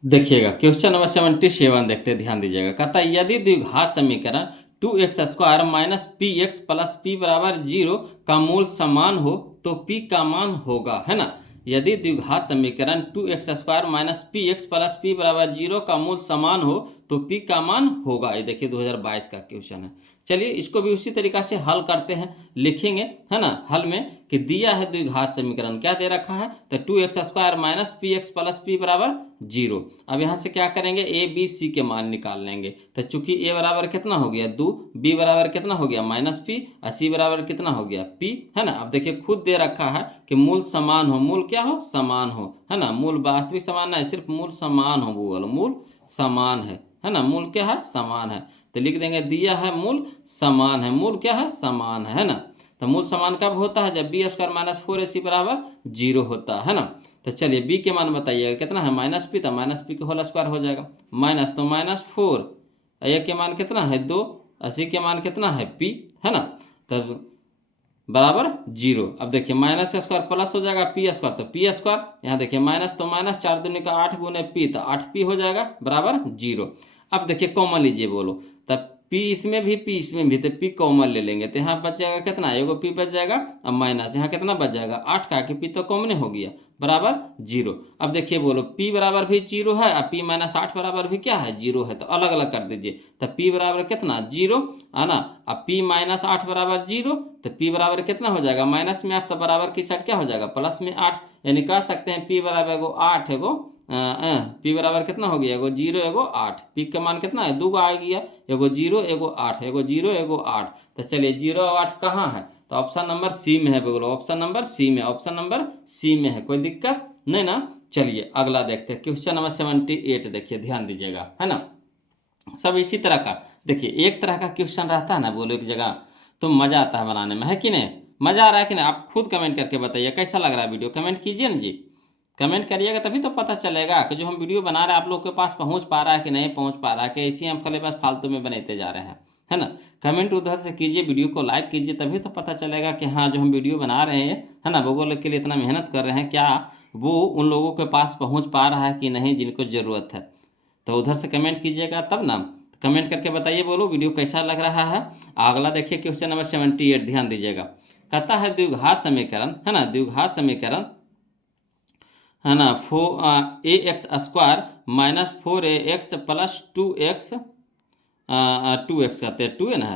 देखिएगा क्वेश्चन नंबर 77 देखते हैं, ध्यान दीजिएगा। कहता है यदि द्विघात समीकरण 2x² minus px plus p बराबर 0 का मूल समान हो तो p का मान होगा, है ना। यदि द्विघात समीकरण 2x² minus px plus p बराबर 0 का मूल समान हो तो p का मान होगा। ये देखिए 2022 का क्वेश्चन है। चलिए इसको भी उसी तरीका से हल करते हैं, लिखेंगे, है ना। हल में कि दिया है द्विघात समीकरण, क्या दे रखा है, तो 2x² minus px plus p बराबर 0। अब यहाँ से क्या करेंगे, a b c के मान निकाल लेंगे, तो चूंकि a बराबर कितना हो गया 2, b बराबर कितना हो गया -p, और c बराबर कितना हो गया p, है ना। अब देखिए खुद दे रखा है कि मूल समान हो, मूल क्या हो समान हो, है ना। मूल वास्तविक समान नहीं, सिर्फ मूल समान हो, बोलो मूल समान है ना, मूल क्या है समान है, तो लिख देंगे दिया है मूल समान है, मूल क्या है समान है ना। तो मूल समान कब होता है, जब b² माइनस 4ac बराबर 0 होता है ना। तो चलिए b के मान बताइएगा कितना है -p, तो -p के होल स्क्वायर हो जाएगा, माइनस तो -4, a के मान कितना है 2, c के मान कितना है p, है ना, तब बराबर 0। अब देखिए माइनस का स्क्वायर प्लस हो जाएगा p², तो p², यहाँ देखिए माइनस तो माइनस, 4 दूनी का 8 गुने p, तो 8p हो जाएगा बराबर 0। अब देखिए कॉमन लीजिए, बोलो तब p इसमें भी p इसमें भी, तो p कॉमन ले लेंगे, तो यहाँ बच जाएगा कितना, एगो p बच जाएगा, अब माइनस यहाँ कितना बच जाएगा 8 का, कि p तो कॉमन हो गया बराबर 0। अब देखिए बोलो p बराबर भी 0 है, और p - 8 बराबर भी क्या है 0 है, तो अलग अलग कर दीजिए, तो p बराबर कितना 0, है ना। अब p - 8 बराबर 0, तो p बराबर कितना हो जाएगा माइनस में 8, तो बराबर की साइड क्या हो जाएगा प्लस में 8, यानी कह सकते हैं p बराबर एगो 8 एगो p बराबर कितना हो गया एगो 0 एगो 8, p का मान कितना है 2 आ गया, एगो 0 एगो 8, एगो 0 एगो 8। तो चलिए 0 और 8 कहाँ है, तो ऑप्शन नंबर सी में है, बोलो ऑप्शन नंबर सी में, ऑप्शन नंबर सी में है, कोई दिक्कत नहीं ना। चलिए अगला देखते हैं, क्वेश्चन नंबर 78 देखिए, ध्यान दीजिएगा, है ना। सब इसी तरह का देखिए, एक तरह का क्वेश्चन रहता है ना, बोलो एक जगह, तो मज़ा आता है बनाने में, है कि नहीं, मज़ा आ रहा है कि नहीं, आप खुद कमेंट करके बताइए कैसा लग रहा है वीडियो, कमेंट कीजिए ना जी, कमेंट करिएगा तभी तो पता चलेगा कि जो हम वीडियो बना रहे हैं आप लोग के पास पहुंच पा रहा है कि नहीं पहुंच पा रहा है, कि ऐसे ही हम खाली बस फालतू में बनाते जा रहे हैं, है ना। कमेंट उधर से कीजिए, वीडियो को लाइक कीजिए, तभी तो पता चलेगा कि हाँ जो हम वीडियो बना रहे हैं, है ना, वो लोग के लिए इतना मेहनत कर रहे हैं, क्या वो उन लोगों के पास पहुँच पा रहा है कि नहीं जिनको ज़रूरत है। तो उधर से कमेंट कीजिएगा तब ना, कमेंट करके बताइए, बोलो वीडियो कैसा लग रहा है। अगला देखिए क्वेश्चन नंबर 78, ध्यान दीजिएगा। कहता है द्विघात समीकरण, है ना, द्विघात समीकरण, है ना, ax² minus 4ax plus 2x, 2x कहते हैं 2 है ना,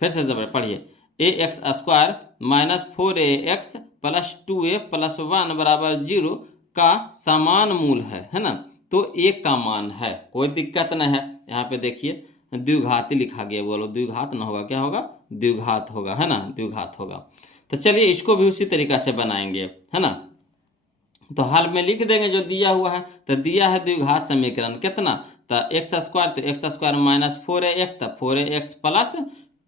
फिर से पढ़िए, ax² minus 4ax plus 2a plus 1 बराबर 0 का समान मूल है ना, तो a का मान है, कोई दिक्कत नहीं है। यहाँ पे देखिए द्विघाती लिखा गया, बोलो द्विघात ना होगा, क्या होगा द्विघात होगा, है ना, द्विघात होगा। तो चलिए इसको भी उसी तरीका से बनाएंगे, है ना। तो हाल में लिख देंगे जो दिया हुआ है, तो दिया है द्विघात समीकरण कितना, तो x² तो x² माइनस 4ax, तो 4ax प्लस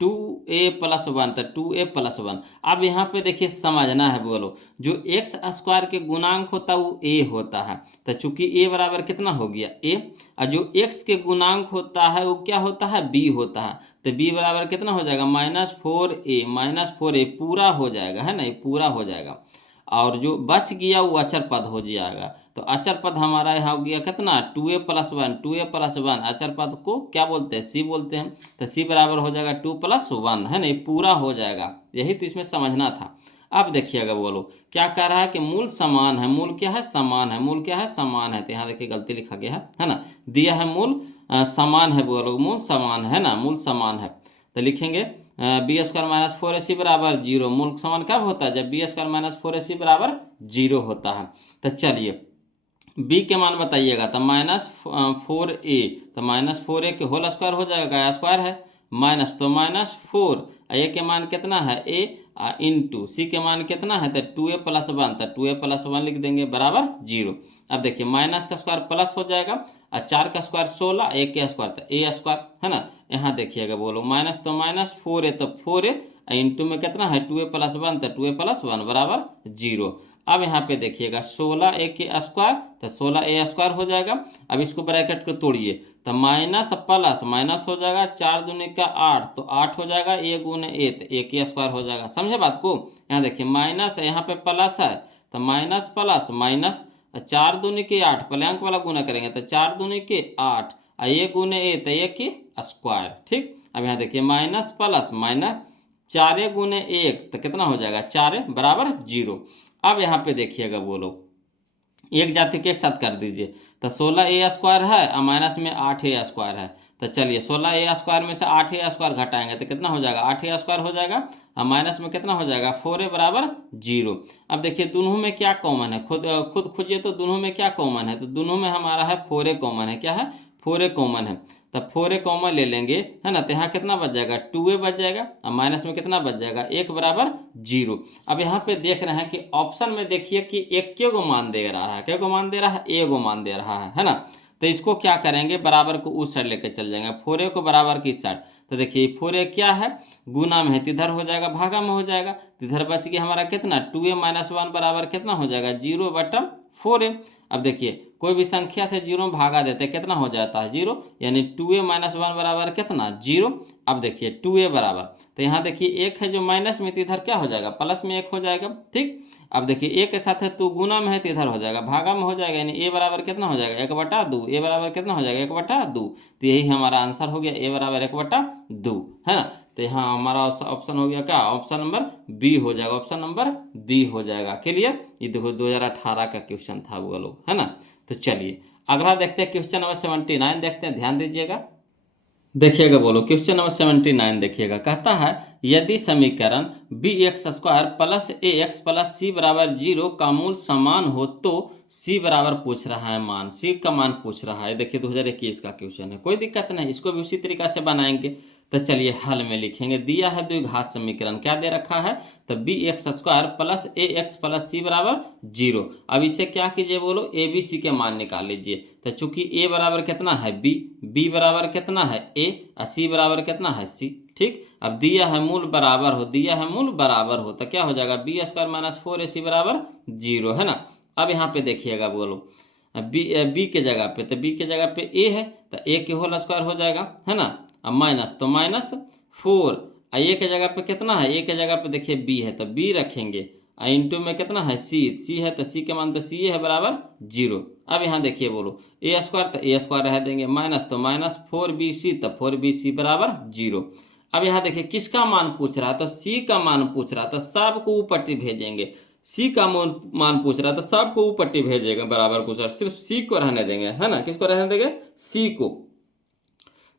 2a+1, तो 2a+1। अब यहाँ पे देखिए समझना है बोलो, जो एक्स स्क्वायर के गुणांक होता है वो a होता है, तो चूंकि a बराबर कितना हो गया a, और जो x के गुणांक होता है वो क्या होता है b होता है, तो b बराबर कितना हो जाएगा -4a पूरा हो जाएगा, है ना, ये पूरा हो जाएगा। और जो बच गया वो अचर पद हो जाएगा, तो अचर पद हमारा यहाँ हो गया कितना 2a+1 अचर पद को क्या बोलते हैं c बोलते हैं, तो c बराबर हो जाएगा 2+1, है ना, ये पूरा हो जाएगा। यही तो इसमें समझना था। अब देखिएगा बोलो क्या कह रहा है कि मूल समान है, मूल क्या है समान है, मूल क्या है समान है, तो यहाँ देखिए गलती लिखा गया है ना, दिया है मूल समान है, बोलो मूल समान है ना, मूल समान है, तो लिखेंगे b² - 4ac बराबर 0। मूल समान कब होता है, जब b² - 4ac बराबर 0 होता है। तो चलिए b के मान बताइएगा, तो -4a, तो -4a के होल स्क्वायर हो जाएगा, स्क्वायर है माइनस, तो -4, a के मान कितना है a इंटू c के मान कितना है, तो 2a+1, तो 2a+1 लिख देंगे बराबर 0। अब देखिए माइनस का स्क्वायर प्लस हो जाएगा, और 4 का स्क्वायर 16, a के स्क्वायर तो a स्क्वायर, है ना। यहाँ देखिएगा बोलो माइनस, तो -4a, तो 4a इंटू में कितना है 2a+1, तो 2a+1 बराबर 0। अब यहाँ पे देखिएगा 16a के स्क्वायर, तो 16a² हो जाएगा। अब इसको ब्रैकेट को तोड़िए, तो माइनस प्लस माइनस हो जाएगा, 4 दूनी का 8, तो 8 हो जाएगा, a गुने a, तो a के स्क्वायर हो जाएगा। समझे बात को, यहाँ देखिए माइनस यहाँ पे प्लस है, तो माइनस प्लस माइनस, 4 दूनी के 8, प्लैंक वाला गुना करेंगे तो 4 दूनी के 8, a गुने a, तो a के स्क्वायर, ठीक। अब यहाँ देखिए माइनस प्लस माइनस, 4a गुने 1, तो कितना हो जाएगा 4a बराबर 0। अब यहाँ पे देखिएगा बोलो एक जाति के एक साथ कर दीजिए, तो 16a² है और माइनस में 8a² है, तो चलिए 16a² में से 8a² घटाएंगे तो कितना हो जाएगा 8a² हो जाएगा, और माइनस में कितना हो जाएगा 4a बराबर 0। अब देखिए दोनों में क्या कॉमन है, खुद खोजिए, तो दोनों में क्या कॉमन है, तो दोनों में हमारा है 4a कॉमन है, क्या है 4a कॉमन है, तब 4a कॉमन ले लेंगे, है ना, तो यहाँ कितना बच जाएगा 2a बच जाएगा, और माइनस में कितना बच जाएगा 1 बराबर 0। अब यहाँ पे देख रहे हैं कि ऑप्शन में देखिए कि एक के गो मान दे रहा है, क्या गो मान दे रहा है, ए गो मान दे रहा है ना, तो इसको क्या करेंगे बराबर को उस साइड लेके चल जाएंगे, 4a को बराबर की साइड, तो देखिए 4a क्या है गुना में है, तो इधर हो जाएगा भागा में हो जाएगा, तो इधर बच गया हमारा कितना 2a-1 बराबर कितना हो जाएगा 0/4a। अब देखिए कोई भी संख्या से 0 में भागा देते कितना हो जाता है 0, यानी 2a-1 बराबर कितना 0। अब देखिए 2a बराबर, तो यहाँ देखिए एक है जो माइनस में, तो इधर क्या हो जाएगा प्लस में 1 हो जाएगा, ठीक। अब देखिए ए के साथ है तो गुना में है, तो इधर हो जाएगा भागा में हो जाएगा, यानी a बराबर कितना हो जाएगा 1/2, a बराबर कितना हो जाएगा 1/2, तो यही हमारा आंसर हो गया a बराबर 1/2, है ना। तो यहाँ हमारा ऑप्शन हो गया क्या, ऑप्शन नंबर बी हो जाएगा, ऑप्शन नंबर बी हो जाएगा। क्लियर, ये देखो 2018 का क्वेश्चन था वो लोग, है ना। तो चलिए अगला देखते हैं क्वेश्चन नंबर 79 देखते हैं, ध्यान दीजिएगा। देखिएगा बोलो क्वेश्चन नंबर 79 देखिएगा, कहता है यदि समीकरण bx² plus ax plus c बराबर 0 का मूल समान हो तो c बराबर पूछ रहा है मान, c का मान पूछ रहा है। देखिए 2021 का क्वेश्चन है, कोई दिक्कत नहीं, इसको भी उसी तरीका से बनाएंगे। तो चलिए हल में लिखेंगे, दिया है द्विघात समीकरण, क्या दे रखा है, तो bx² plus ax plus c बराबर 0। अब इसे क्या कीजिए बोलो a b c के मान निकाल लीजिए, तो चूंकि a बराबर कितना है b बराबर कितना है a और c बराबर कितना है c, ठीक। अब दिया है मूल बराबर हो, दिया है मूल बराबर हो, तो क्या हो जाएगा b² - 4ac बराबर 0, है ना। अब यहाँ पे देखिएगा बोलो b के जगह पे, तो b के जगह पे a है, तो a के होल स्क्वायर हो जाएगा, है ना, अब माइनस, तो -4, a के जगह पे कितना है, a के जगह पे देखिए b है तो b रखेंगे, इंटू में कितना है c है, तो c के मान तो c है बराबर 0। अब यहाँ देखिए बोलो a² तो a² रह देंगे, माइनस तो -4bc, तो 4bc बराबर 0। अब यहाँ देखिए किसका मान पूछ रहा है, तो c का मान पूछ रहा है, तो सबको ऊपर भेजेंगे, c का मान पूछ रहा है तो सबको ऊपर भेजेगा बराबर को, सर सिर्फ c को रहने देंगे, है ना, किसको रहने देंगे c को।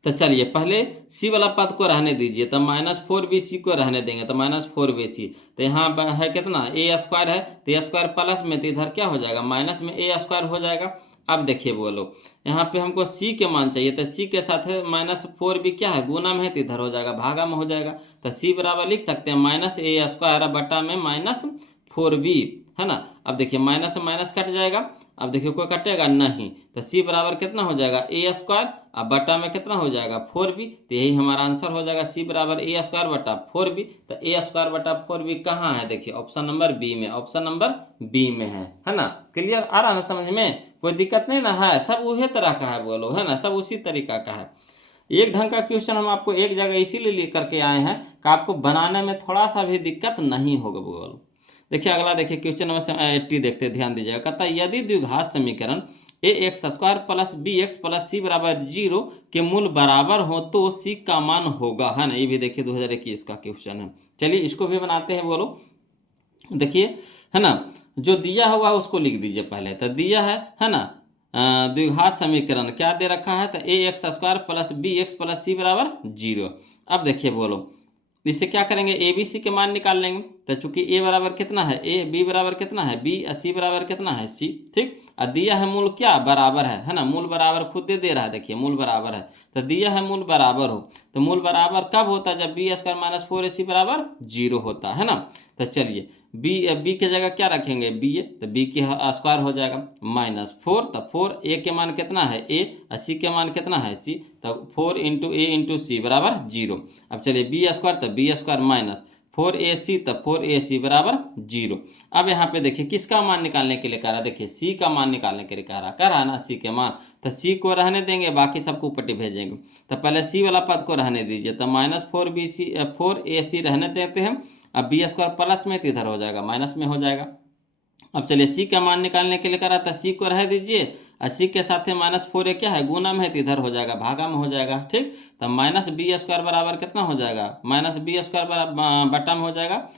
तो चलिए पहले c वाला पद को रहने दीजिए, तो -4bc को रहने देंगे, तो -4bc, तो यहाँ है कितना a² है, तो a² प्लस में, तो इधर क्या हो जाएगा माइनस में a² हो जाएगा। अब देखिए बोलो यहाँ पे हमको c के मान चाहिए, तो c के साथ है -4b क्या है गुना में है, तो इधर हो जाएगा भागा में हो जाएगा, तो c बराबर लिख सकते हैं -a² बटा में -4b, है ना। अब देखिए माइनस से माइनस कट जाएगा, अब देखिए कोई कटेगा नहीं, तो सी बराबर कितना हो जाएगा ए स्क्वायर, अब बटा में कितना हो जाएगा 4b, तो यही हमारा आंसर हो जाएगा सी बराबर ए स्क्वायर बटा 4b। तो ए स्क्वायर बटा 4b कहाँ है, देखिए ऑप्शन नंबर बी में, ऑप्शन नंबर बी में है ना। क्लियर आ रहा ना समझ में, कोई दिक्कत नहीं ना है, सब उसी तरह का है बोलो, है ना, सब उसी तरीका का है। एक ढंग का क्वेश्चन हम आपको एक जगह इसीलिए ले करके आए हैं कि आपको बनाने में थोड़ा सा भी दिक्कत नहीं होगा बोलो। देखिए अगला देखिए क्वेश्चन नंबर 80 देखते हैं, ध्यान दीजिएगा। कहता है यदि द्विघात समीकरण a x square plus b x plus c बराबर 0 के मूल बराबर हो तो सी का मान होगा, है ना। ये भी देखिए 2021 का क्वेश्चन है। चलिए इसको भी बनाते हैं बोलो। देखिए है ना, जो दिया हुआ है उसको लिख दीजिए पहले। तो दिया है ना, द्विघात समीकरण क्या दे रखा है, तो a x square plus b x plus c बराबर 0। अब देखिए बोलो इससे क्या करेंगे, ए बी सी के मान निकाल लेंगे। तो चूंकि ए बराबर कितना है ए, बी बराबर कितना है बी, और सी बराबर कितना है सी, ठीक। और दिया है मूल क्या बराबर है ना, मूल बराबर खुद दे रहा है, देखिए मूल बराबर है। तो दिया है मूल बराबर हो, तो मूल बराबर कब होता है, जब बी स्क्वायर माइनस 4ac बराबर 0 होता है ना। तो चलिए बी के जगह क्या रखेंगे बी ए, तो बी के स्क्वायर हो जाएगा माइनस 4, तो 4 ए के मान कितना है ए, और सी के मान कितना है सी, तो 4 इंटू ए इंटू सी बराबर 0। अब चलिए बी स्क्वायर, तो बी स्क्वायर माइनस 4ac, तो 4ac बराबर 0। अब यहाँ पे देखिए किसका मान निकालने के लिए कह रहा है, देखिए सी का मान निकालने के लिए कह रहा है ना, सी के मान। तो सी को रहने देंगे, बाकी सबको ऊपर भेजेंगे। तो पहले सी वाला पद को रहने दीजिए, तो माइनस 4ac रहने देते हैं। अब बी स्क्वायर प्लस में तो इधर हो जाएगा माइनस में हो जाएगा। अब चलिए सी का मान निकालने के लिए कह रहा था, सी को रह दीजिए, और सी के साथ में माइनस 4 क्या है गुना में है, तो इधर हो जाएगा भागा में हो जाएगा, ठीक। तो माइनस बी स्क्वायर बराबर कितना हो जाएगा, माइनस बी स्क्वायर बराबर बटा में हो जाएगा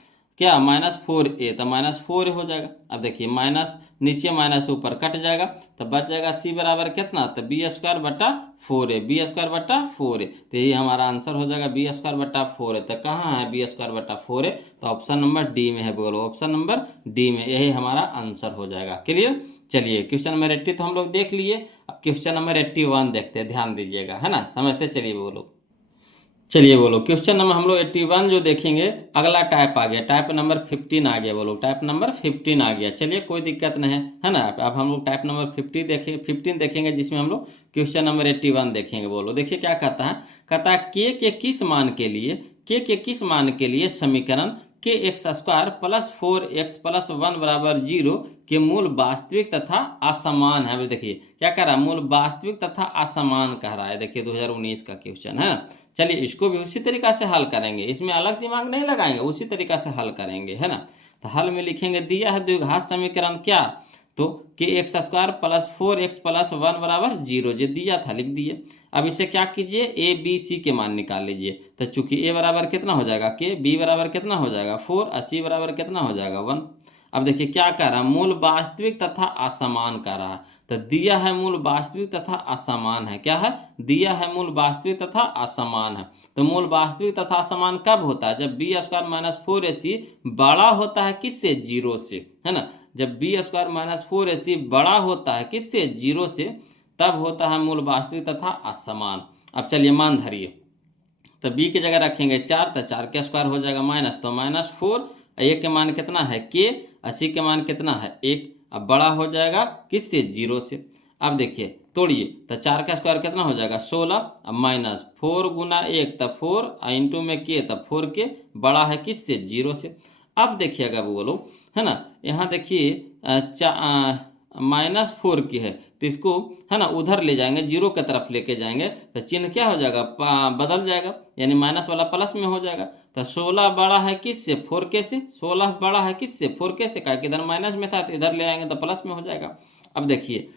क्या माइनस 4a, तो माइनस 4 हो जाएगा। अब देखिए माइनस नीचे माइनस ऊपर कट जाएगा, तो बच जाएगा सी बराबर कितना, तो बी स्क्वायर बटा 4a, बी स्क्वायर बटा 4a। तो यही हमारा आंसर हो जाएगा बी स्क्वायर बटा 4a। तो कहाँ है बी स्क्वायर बटा 4a, तो ऑप्शन नंबर डी में है बोलो, ऑप्शन नंबर डी में, यही हमारा आंसर हो जाएगा। क्लियर। चलिए क्वेश्चन नंबर 80 तो हम लोग देख लिए। अब क्वेश्चन नंबर 81 देखते हैं, ध्यान दीजिएगा, है ना, समझते चलिए बोलो। चलिए बोलो क्वेश्चन नंबर हम लोग 81 जो देखेंगे, अगला टाइप आ गया, टाइप नंबर 15 आ गया बोलो, टाइप नंबर 15 आ गया। चलिए कोई दिक्कत नहीं है ना। अब हम लोग टाइप नंबर 15 देखेंगे, जिसमें हम लोग क्वेश्चन नंबर 81 देखेंगे बोलो। देखिए क्या कहता है के किस मान के लिए, के किस मान के लिए समीकरण के x square plus 4x plus 1 बराबर 0 के मूल वास्तविक तथा असमान है। देखिए क्या कह रहा है, मूल वास्तविक तथा असमान कह रहा है। देखिए 2019 का क्वेश्चन है। चलिए इसको भी उसी तरीका से हल करेंगे, इसमें अलग दिमाग नहीं लगाएंगे, उसी तरीका से हल करेंगे, है ना। तो हल में लिखेंगे, दिया है द्विघात समीकरण क्या, तो के x square plus 4x plus 1 बराबर 0, जो दिया था लिख दिए। अब इसे क्या कीजिए, ए बी सी के मान निकाल लीजिए। तो चूंकि ए बराबर कितना हो जाएगा के, बी बराबर कितना हो जाएगा 4, और सी बराबर कितना हो जाएगा 1। अब देखिए क्या कह रहा है, मूल वास्तविक तथा असमान कह रहा है। तो दिया है मूल वास्तविक तथा असमान है, क्या है, दिया है मूल वास्तविक तथा असमान है। तो मूल वास्तविक तथा असमान कब होता है, जब बी स्क्वायर माइनस 4ac बड़ा होता है किससे, 0 से, है ना। जब बी स्क्वायर माइनस 4ac बड़ा होता है किससे, 0 से, तब होता है मूल वास्तविक तथा असमान। अब चलिए मान धरिए, तो बी की जगह रखेंगे 4, तो 4 का स्क्वायर हो जाएगा माइनस, तो माइनस 4, ए के मान कितना है के, 80 के मान कितना है 1। अब बड़ा हो जाएगा किससे, 0 से। अब देखिए तोड़िए, तो 4 का स्क्वायर कितना हो जाएगा 16, अब माइनस 4 गुना 1, तो 4 इंटू में के, तो 4 के बड़ा है किससे, 0 से। अब देखिएगा बोलो, है ना, यहाँ देखिए -4 की है, तो इसको है ना उधर ले जाएंगे, 0 की तरफ लेके जाएंगे, तो चिन्ह क्या हो जाएगा, बदल जाएगा, यानी माइनस वाला प्लस में हो जाएगा। तो 16 बड़ा है किससे, 4k से, 16 बड़ा है किससे, 4k से, का इधर माइनस में था तो इधर ले आएंगे तो प्लस में हो जाएगा। अब देखिए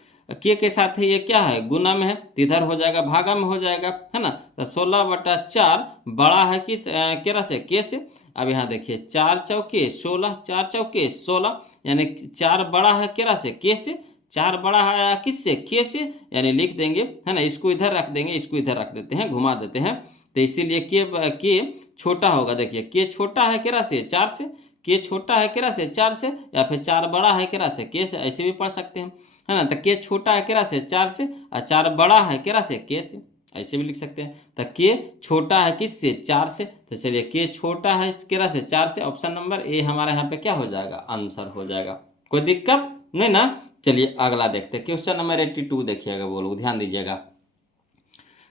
के साथ है ये क्या है, गुना में है, तो इधर हो जाएगा भागा में हो जाएगा, है ना। तो 16/4 बड़ा है किस केरा से, के से। अब यहाँ देखिए 4 चौके 16, 4 चौके 16, यानी 4 बड़ा है केरा से, के से, 4 बड़ा है किससे, के से, यानी लिख देंगे, है ना, इसको इधर रख देंगे, इसको इधर रख देते हैं, घुमा देते हैं, तो इसीलिए के छोटा होगा। देखिए के छोटा है केरा से, 4 से, के छोटा है केरा से 4 से, या फिर 4 बड़ा है केरा से, के से, ऐसे भी पढ़ सकते हैं, है ना। तो के छोटा है केरा से 4 से, और 4 बड़ा है केरा से, के से, ऐसे भी लिख सकते हैं। तो के छोटा है किससे, 4 से, तो चलिए के छोटा है केरा से 4 से, ऑप्शन नंबर ए हमारा यहाँ पे क्या हो जाएगा, आंसर हो जाएगा। कोई दिक्कत नहीं ना। चलिए अगला देखते हैं, क्वेश्चन नंबर 82 देखिएगा बोलो, ध्यान दीजिएगा।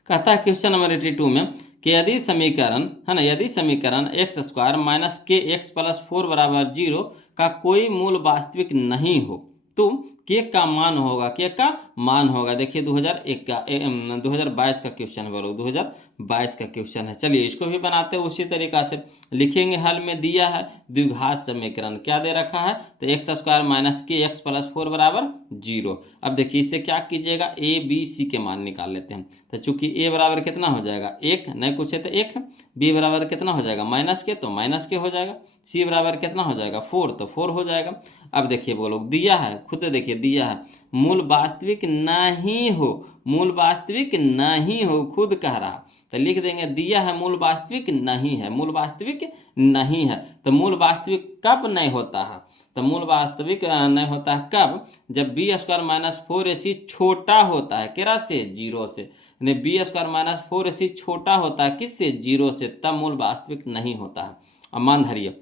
कहता है क्वेश्चन नंबर 82 में कि यदि समीकरण है ना, यदि समीकरण एक्स स्क्वायर माइनस के एक्स प्लस 4 बराबर 0 का कोई मूल वास्तविक नहीं हो तो के का मान होगा, के का मान होगा। देखिए 2022 का क्वेश्चन है बोलो, 2022 का क्वेश्चन है। चलिए इसको भी बनाते हैं उसी तरीका से, लिखेंगे। हल में दिया है द्विघात समीकरण, क्या दे रखा है, तो एक्स स्क्वायर माइनस के एक्स प्लस 4 बराबर 0। अब देखिए इससे क्या कीजिएगा, ए बी सी के मान निकाल लेते हैं। तो चूंकि ए बराबर कितना हो जाएगा 1, नहीं कुछ है तो 1, बी बराबर कितना हो जाएगा माइनस के, तो माइनस के हो जाएगा, सी बराबर कितना हो जाएगा 4, तो 4 हो जाएगा। अब देखिए बोलो, दिया है, खुद देखिए दिया है मूल वास्तविक नहीं हो, मूल वास्तविक नहीं हो, खुद कह रहा, तो लिख देंगे दिया है मूल वास्तविक नहीं है, मूल वास्तविक नहीं है। तो मूल वास्तविक कब नहीं होता है, तो मूल वास्तविक नहीं होता है कब, जब बी स्क्वायर माइनस 4ac छोटा होता है केरा से, 0 से, यानी बी स्क्वायर माइनस 4ac छोटा होता है किससे, 0 से, तब मूल वास्तविक नहीं होता है। अब मान धरिए,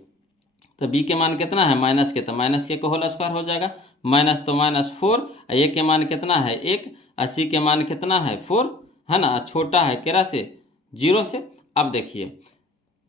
तो b के मान कितना है माइनस के, तो माइनस के होल स्क्वायर हो जाएगा, माइनस तो माइनस 4, a के मान कितना है 1, c के मान कितना है 4, है ना, छोटा है केरा से 0 से। अब देखिए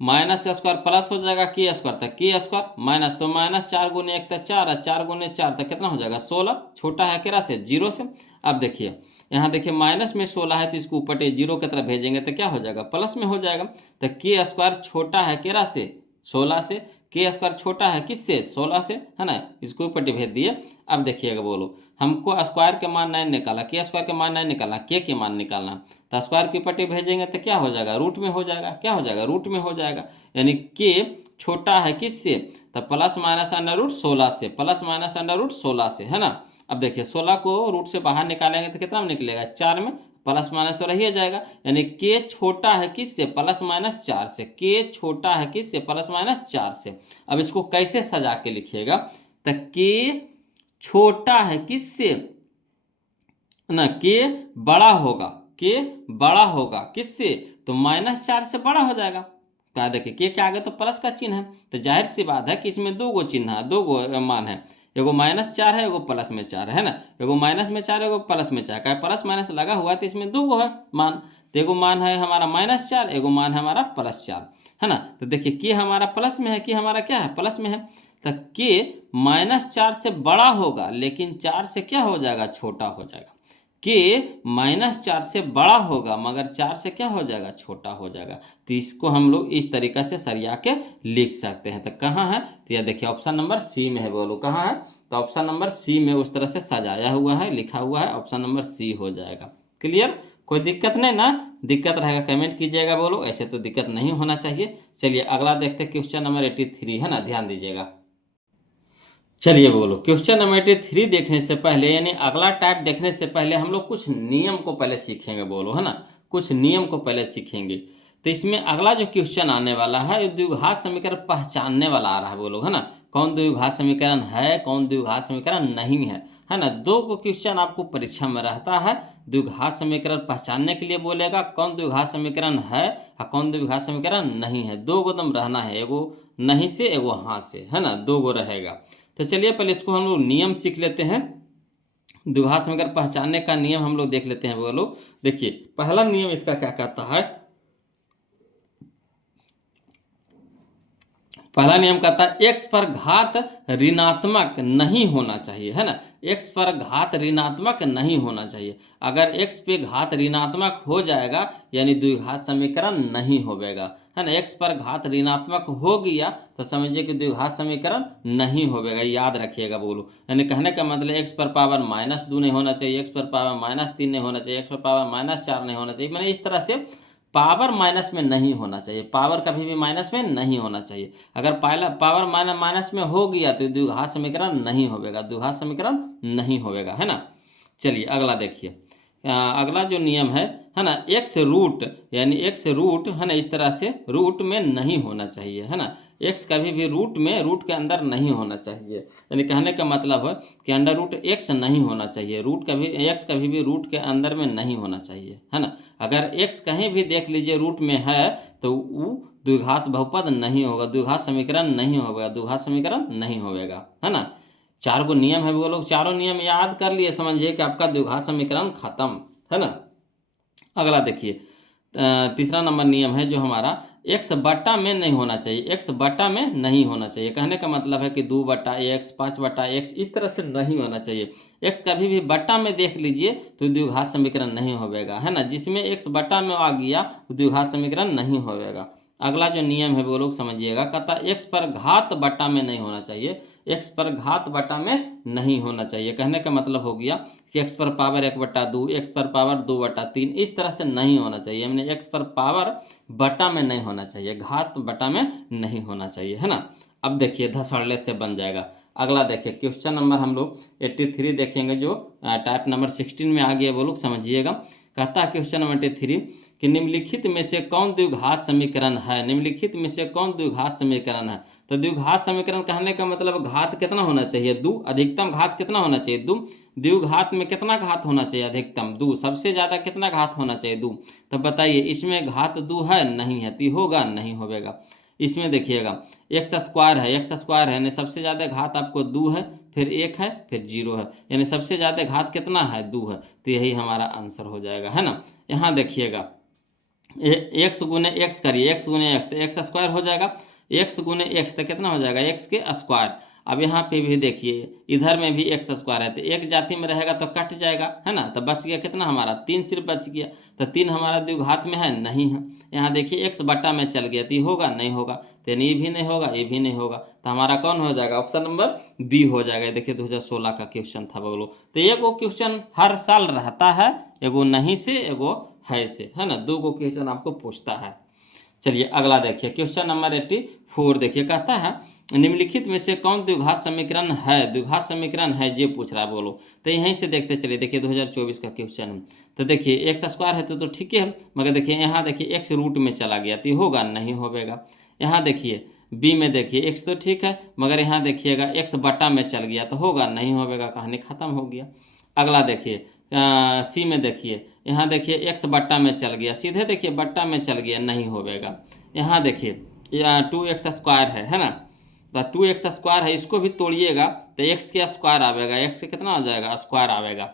माइनस का स्क्वायर प्लस हो जाएगा के स्क्वायर, तक के स्क्वायर माइनस तो माइनस 4 गुने 1 तक 4, 4 गुने 4 तक कितना हो जाएगा 16, छोटा है केरा से 0 से। अब देखिए यहाँ देखिए माइनस में 16 है तो इसको ऊपर 0 की तरफ भेजेंगे तो क्या हो जाएगा प्लस में हो जाएगा। तो के स्क्वायर छोटा है केरा से 16 से, के स्क्वायर छोटा है किससे 16 से, है ना, इसको ऊपर भेज दिए। अब देखिएगा बोलो, हमको स्क्वायर के मान नहीं निकाला, के स्क्वायर के मान नहीं निकालना, के मान निकालना, तो स्क्वायर की पट्टी भेजेंगे तो क्या हो जाएगा रूट में हो जाएगा, क्या हो जाएगा रूट में हो जाएगा, यानी के छोटा है किससे, तो प्लस माइनस अंडर रूट 16 से, प्लस माइनस अंडर रूट 16 से, है ना। अब देखिए 16 को रूट से बाहर निकालेंगे तो कितना में निकलेगा 4 में, प्लस माइनस तो रहिए जाएगा, यानी के छोटा है किससे, प्लस माइनस 4 से, के छोटा है किससे, प्लस माइनस 4 से। अब इसको कैसे सजा के लिखिएगा, तो के छोटा है किससे ना, के बड़ा होगा, के बड़ा होगा किससे, तो माइनस 4 से बड़ा हो जाएगा। क्या देखिए के आगे तो प्लस का चिन्ह है, तो जाहिर सी बात है कि इसमें दो गो चिन्ह है, दो गो मान है, एगो माइनस 4 है, एगो प्लस में 4 है ना, एगो माइनस में 4 एगो प्लस में 4, क्या प्लस माइनस लगा हुआ है तो इसमें दो गो है मान, तो एगो मान है हमारा माइनस 4, एगो मान है हमारा प्लस 4, है ना। तो देखिए के हमारा प्लस में है, कि हमारा क्या है प्लस में है, तो के माइनस 4 से बड़ा होगा लेकिन 4 से क्या हो जाएगा छोटा हो जाएगा, के माइनस 4 से बड़ा होगा मगर 4 से क्या हो जाएगा छोटा हो जाएगा। तो इसको हम लोग इस तरीका से सरिया के लिख सकते हैं। तो कहाँ है, तो यह देखिए ऑप्शन नंबर सी में है, बोलो कहाँ है, तो ऑप्शन नंबर सी में उस तरह से सजाया हुआ है, लिखा हुआ है, ऑप्शन नंबर सी हो जाएगा। क्लियर, कोई दिक्कत नहीं ना, दिक्कत रहेगा कमेंट कीजिएगा बोलो, ऐसे तो दिक्कत नहीं होना चाहिए। चलिए अगला देखते हैं क्वेश्चन नंबर 83 है ना, ध्यान दीजिएगा। चलिए बोलो, क्वेश्चन नंबर 83 देखने से पहले यानी अगला टाइप देखने से पहले हम लोग कुछ नियम को पहले सीखेंगे बोलो, है ना, कुछ नियम को पहले सीखेंगे। तो इसमें अगला जो क्वेश्चन आने वाला है ये द्विघात समीकरण पहचानने वाला आ रहा है बोलो, है ना, कौन द्विघात समीकरण है कौन द्विघात समीकरण नहीं है ना। दो को क्वेश्चन आपको परीक्षा में रहता है, द्विघात समीकरण पहचानने के लिए बोलेगा कौन द्विघात समीकरण है और कौन द्विघात समीकरण नहीं है, दो गो दम रहना है, एगो नहीं से एगो हाँ से, है ना, दो गो रहेगा। तो चलिए पहले इसको हम लोग नियम सीख लेते हैं, द्विघात समीकरण पहचानने का नियम हम लोग देख लेते हैं बोलो। देखिए पहला नियम इसका क्या कहता है, पहला नियम कहता है एक्स पर घात ऋणात्मक नहीं होना चाहिए, है ना, एक्स पर घात ऋणात्मक नहीं होना चाहिए। अगर एक्स पे घात ऋणात्मक हो जाएगा यानी द्विघात समीकरण नहीं होगा, है ना, एक्स पर घात ऋणात्मक हो गया तो समझिए कि द्विघात समीकरण नहीं होगा, याद रखिएगा बोलो। यानी कहने का मतलब एक्स पर पावर -2 नहीं होना चाहिए, एक्स पर पावर -3 नहीं होना चाहिए, एक्स पर पावर -4 नहीं होना चाहिए, मैंने इस तरह से पावर माइनस में नहीं होना चाहिए, पावर कभी भी माइनस में नहीं होना चाहिए। अगर पावर माइनस में हो गया तो द्विघात समीकरण नहीं होगा, द्विघात समीकरण नहीं होगा, है ना। चलिए अगला देखिए, अगला जो नियम है ना, एक्स रूट यानी एक्स रूट, है ना, इस तरह से रूट में नहीं होना चाहिए, है ना, एक्स कभी भी रूट के अंदर नहीं होना चाहिए। यानी कहने का मतलब है कि अंडर रूट एक्स नहीं होना चाहिए, एक्स कभी भी रूट के अंदर में नहीं होना चाहिए, है ना। अगर एक्स कहीं भी देख लीजिए रूट में है तो वो द्विघात बहुपद नहीं होगा, द्विघात समीकरण नहीं होगा, द्विघात समीकरण नहीं होगा, है ना। 4 गो नियम है वो लोग, चारों नियम याद कर लिए, समझिए कि आपका द्विघात समीकरण खत्म है ना। अगला देखिए तीसरा नंबर नियम है जो हमारा x बट्टा में नहीं होना चाहिए, x बट्टा में नहीं होना चाहिए। कहने का मतलब है कि 2/x 5/x इस तरह से नहीं होना चाहिए। x कभी भी बट्टा में देख लीजिए तो द्विघात समीकरण नहीं होगा, है ना। जिसमें x बट्टा में आ गया तो द्विघात समीकरण नहीं होगा। अगला जो नियम है वो लोग समझिएगा, कहता x पर घात बट्टा में नहीं होना चाहिए, x पर घात बट्टा में नहीं होना चाहिए। कहने का मतलब हो गया कि x पर पावर 1/2, x पर पावर 2/3 इस तरह से नहीं होना चाहिए। हमने x पर पावर बट्टा में नहीं होना चाहिए, घात बट्टा में नहीं होना चाहिए, है ना। अब देखिए धसड़ले से बन जाएगा। अगला देखिए क्वेश्चन नंबर हम लोग 83 देखेंगे, जो टाइप नंबर 16 में आ गया वो लोग समझिएगा। कहता है क्वेश्चन नंबर 83 कि निम्नलिखित में से कौन द्विघात समीकरण है, निम्नलिखित में से कौन द्विघात समीकरण है। तो द्विघात समीकरण कहने का मतलब घात कितना होना चाहिए, 2। अधिकतम घात कितना होना चाहिए, 2। द्विघात में कितना घात होना चाहिए, अधिकतम 2। सबसे ज़्यादा कितना घात होना चाहिए, 2। तो बताइए इसमें घात 2 है, नहीं है, तो होगा नहीं होगा। इसमें देखिएगा एक्स स्क्वायर है, एक्स स्क्वायर है यानी सबसे ज़्यादा घात आपको 2 है, फिर 1 है, फिर 0 है, यानी सबसे ज़्यादा घात कितना है, 2 है। तो यही हमारा आंसर हो जाएगा, है ना। यहाँ देखिएगा एक्स गुने एक्स करिए, एक्स गुने एक्स तो एक्स स्क्वायर हो जाएगा, एक्स गुने एक्स तो कितना हो जाएगा, एक्स के स्क्वायर। अब यहाँ पे भी देखिए इधर में भी एक्स स्क्वायर है, तो एक जाति में रहेगा तो कट जाएगा, है ना। तो बच गया कितना हमारा, 3 सिर्फ बच गया। तो 3 हमारा द्विघात में है, नहीं है। यहाँ देखिए एक्स बट्टा में चल गया, तो ये होगा नहीं होगा, तो यानी ये भी नहीं होगा, ये भी नहीं होगा। तो हमारा कौन हो जाएगा, ऑप्शन नंबर बी हो जाएगा। देखिए 2016 का क्वेश्चन था बोलो। तो एगो क्वेश्चन हर साल रहता है, एगो नहीं से एगो है से, है ना। 2 गो क्वेश्चन आपको पूछता है। चलिए अगला देखिए क्वेश्चन नंबर 84 देखिए, कहता है निम्नलिखित में से कौन द्विघात समीकरण है, द्विघात समीकरण है ये पूछ रहा है बोलो। तो यहीं से देखते चलिए, देखिए 2024 का क्वेश्चन है। तो देखिए एक्स स्क्वायर है तो ठीक है, मगर देखिए यहाँ देखिए एक्स रूट में चला गया तो होगा नहीं होगा। यहाँ देखिए बी में देखिए एक्स तो ठीक है, मगर यहाँ देखिएगा एक्स बट्टा में चल गया तो होगा नहीं होगा, कहानी खत्म हो गया। अगला देखिए सी में देखिए, यहाँ देखिए एक्स बट्टा में चल गया, सीधे देखिए बट्टा में चल गया नहीं होगा। यहाँ देखिए 2x स्क्वायर है ना। तो 2x स्क्वायर है, इसको भी तोड़िएगा तो x के स्क्वायर आवेगा, x के कितना आ जाएगा, स्क्वायर आवेगा।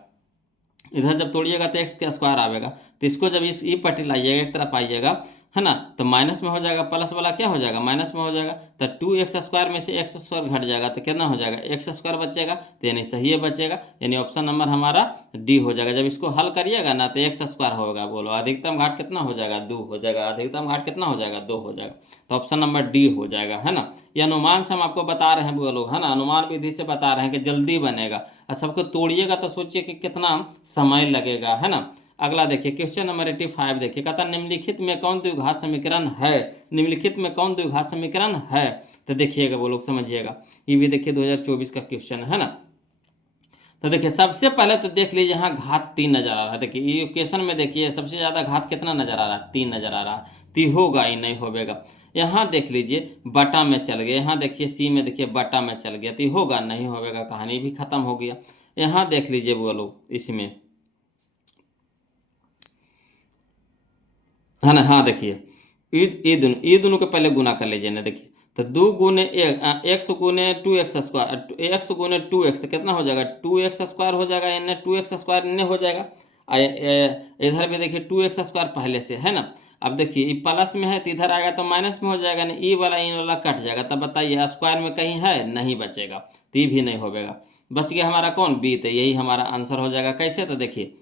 इधर जब तोड़िएगा तो x के स्क्वायर आवेगा, तो इसको जब इस ई पट्टी लाइएगा एक तरफ आइएगा, है ना, तो माइनस में हो जाएगा, प्लस वाला क्या हो जाएगा, माइनस में हो जाएगा। तो 2x स्क्वायर में से x स्क्वायर घट जाएगा तो कितना हो जाएगा, x स्क्वायर बचेगा, तो यानी सही है बचेगा, यानी ऑप्शन नंबर हमारा डी हो जाएगा। जब इसको हल करिएगा ना तो x स्क्वायर होगा, बोलो अधिकतम घाट कितना हो जाएगा, 2 हो जाएगा, अधिकतम घाट कितना हो जाएगा, 2 हो जाएगा। तो ऑप्शन नंबर डी हो जाएगा, है ना। ये अनुमान से हम आपको बता रहे हैं बोलो, है ना, अनुमान विधि से बता रहे हैं कि जल्दी बनेगा, और सबको तोड़िएगा तो सोचिए कि कितना समय लगेगा, है ना। अगला देखिए क्वेश्चन नंबर 85 देखिए, कहता निम्नलिखित में कौन द्विघात समीकरण है, निम्नलिखित में कौन द्विघात समीकरण है। तो देखिएगा वो लोग समझिएगा, ये भी देखिए 2024 का क्वेश्चन है ना। तो देखिए सबसे पहले तो देख लीजिए यहाँ घात 3 नजर आ रहा है। देखिए ये क्वेश्चन में देखिए सबसे ज़्यादा घात कितना नजर आ रहा है, 3 नजर आ रहा है, तो होगा ही नहीं होगा। यहाँ देख लीजिए बटा में चल गया, यहाँ देखिए सी में देखिए बटा में चल गया, तो होगा नहीं होगा, कहानी भी खत्म हो गया। यहाँ देख लीजिए वो लोग इसमें, है ना। हाँ देखिए ये दोनों के पहले गुना कर लीजिए ना। देखिए तो 2 गुने एक्स गुने 2x स्क्वायर, एक्स गुने 2x तो कितना हो जाएगा, 2x स्क्वायर हो जाएगा, यानी 2x स्क्वायर इन्हें हो जाएगा। इधर भी देखिए 2x स्क्वायर पहले से है ना। अब देखिए ये प्लस में है तो इधर आएगा तो माइनस में हो जाएगा, ना ई वाला इन वाला कट जाएगा। तब बताइए स्क्वायर में कहीं है, नहीं बचेगा, तो ये भी नहीं होगा। बच गया हमारा कौन, बी, तो यही हमारा आंसर हो जाएगा। कैसे, तो देखिए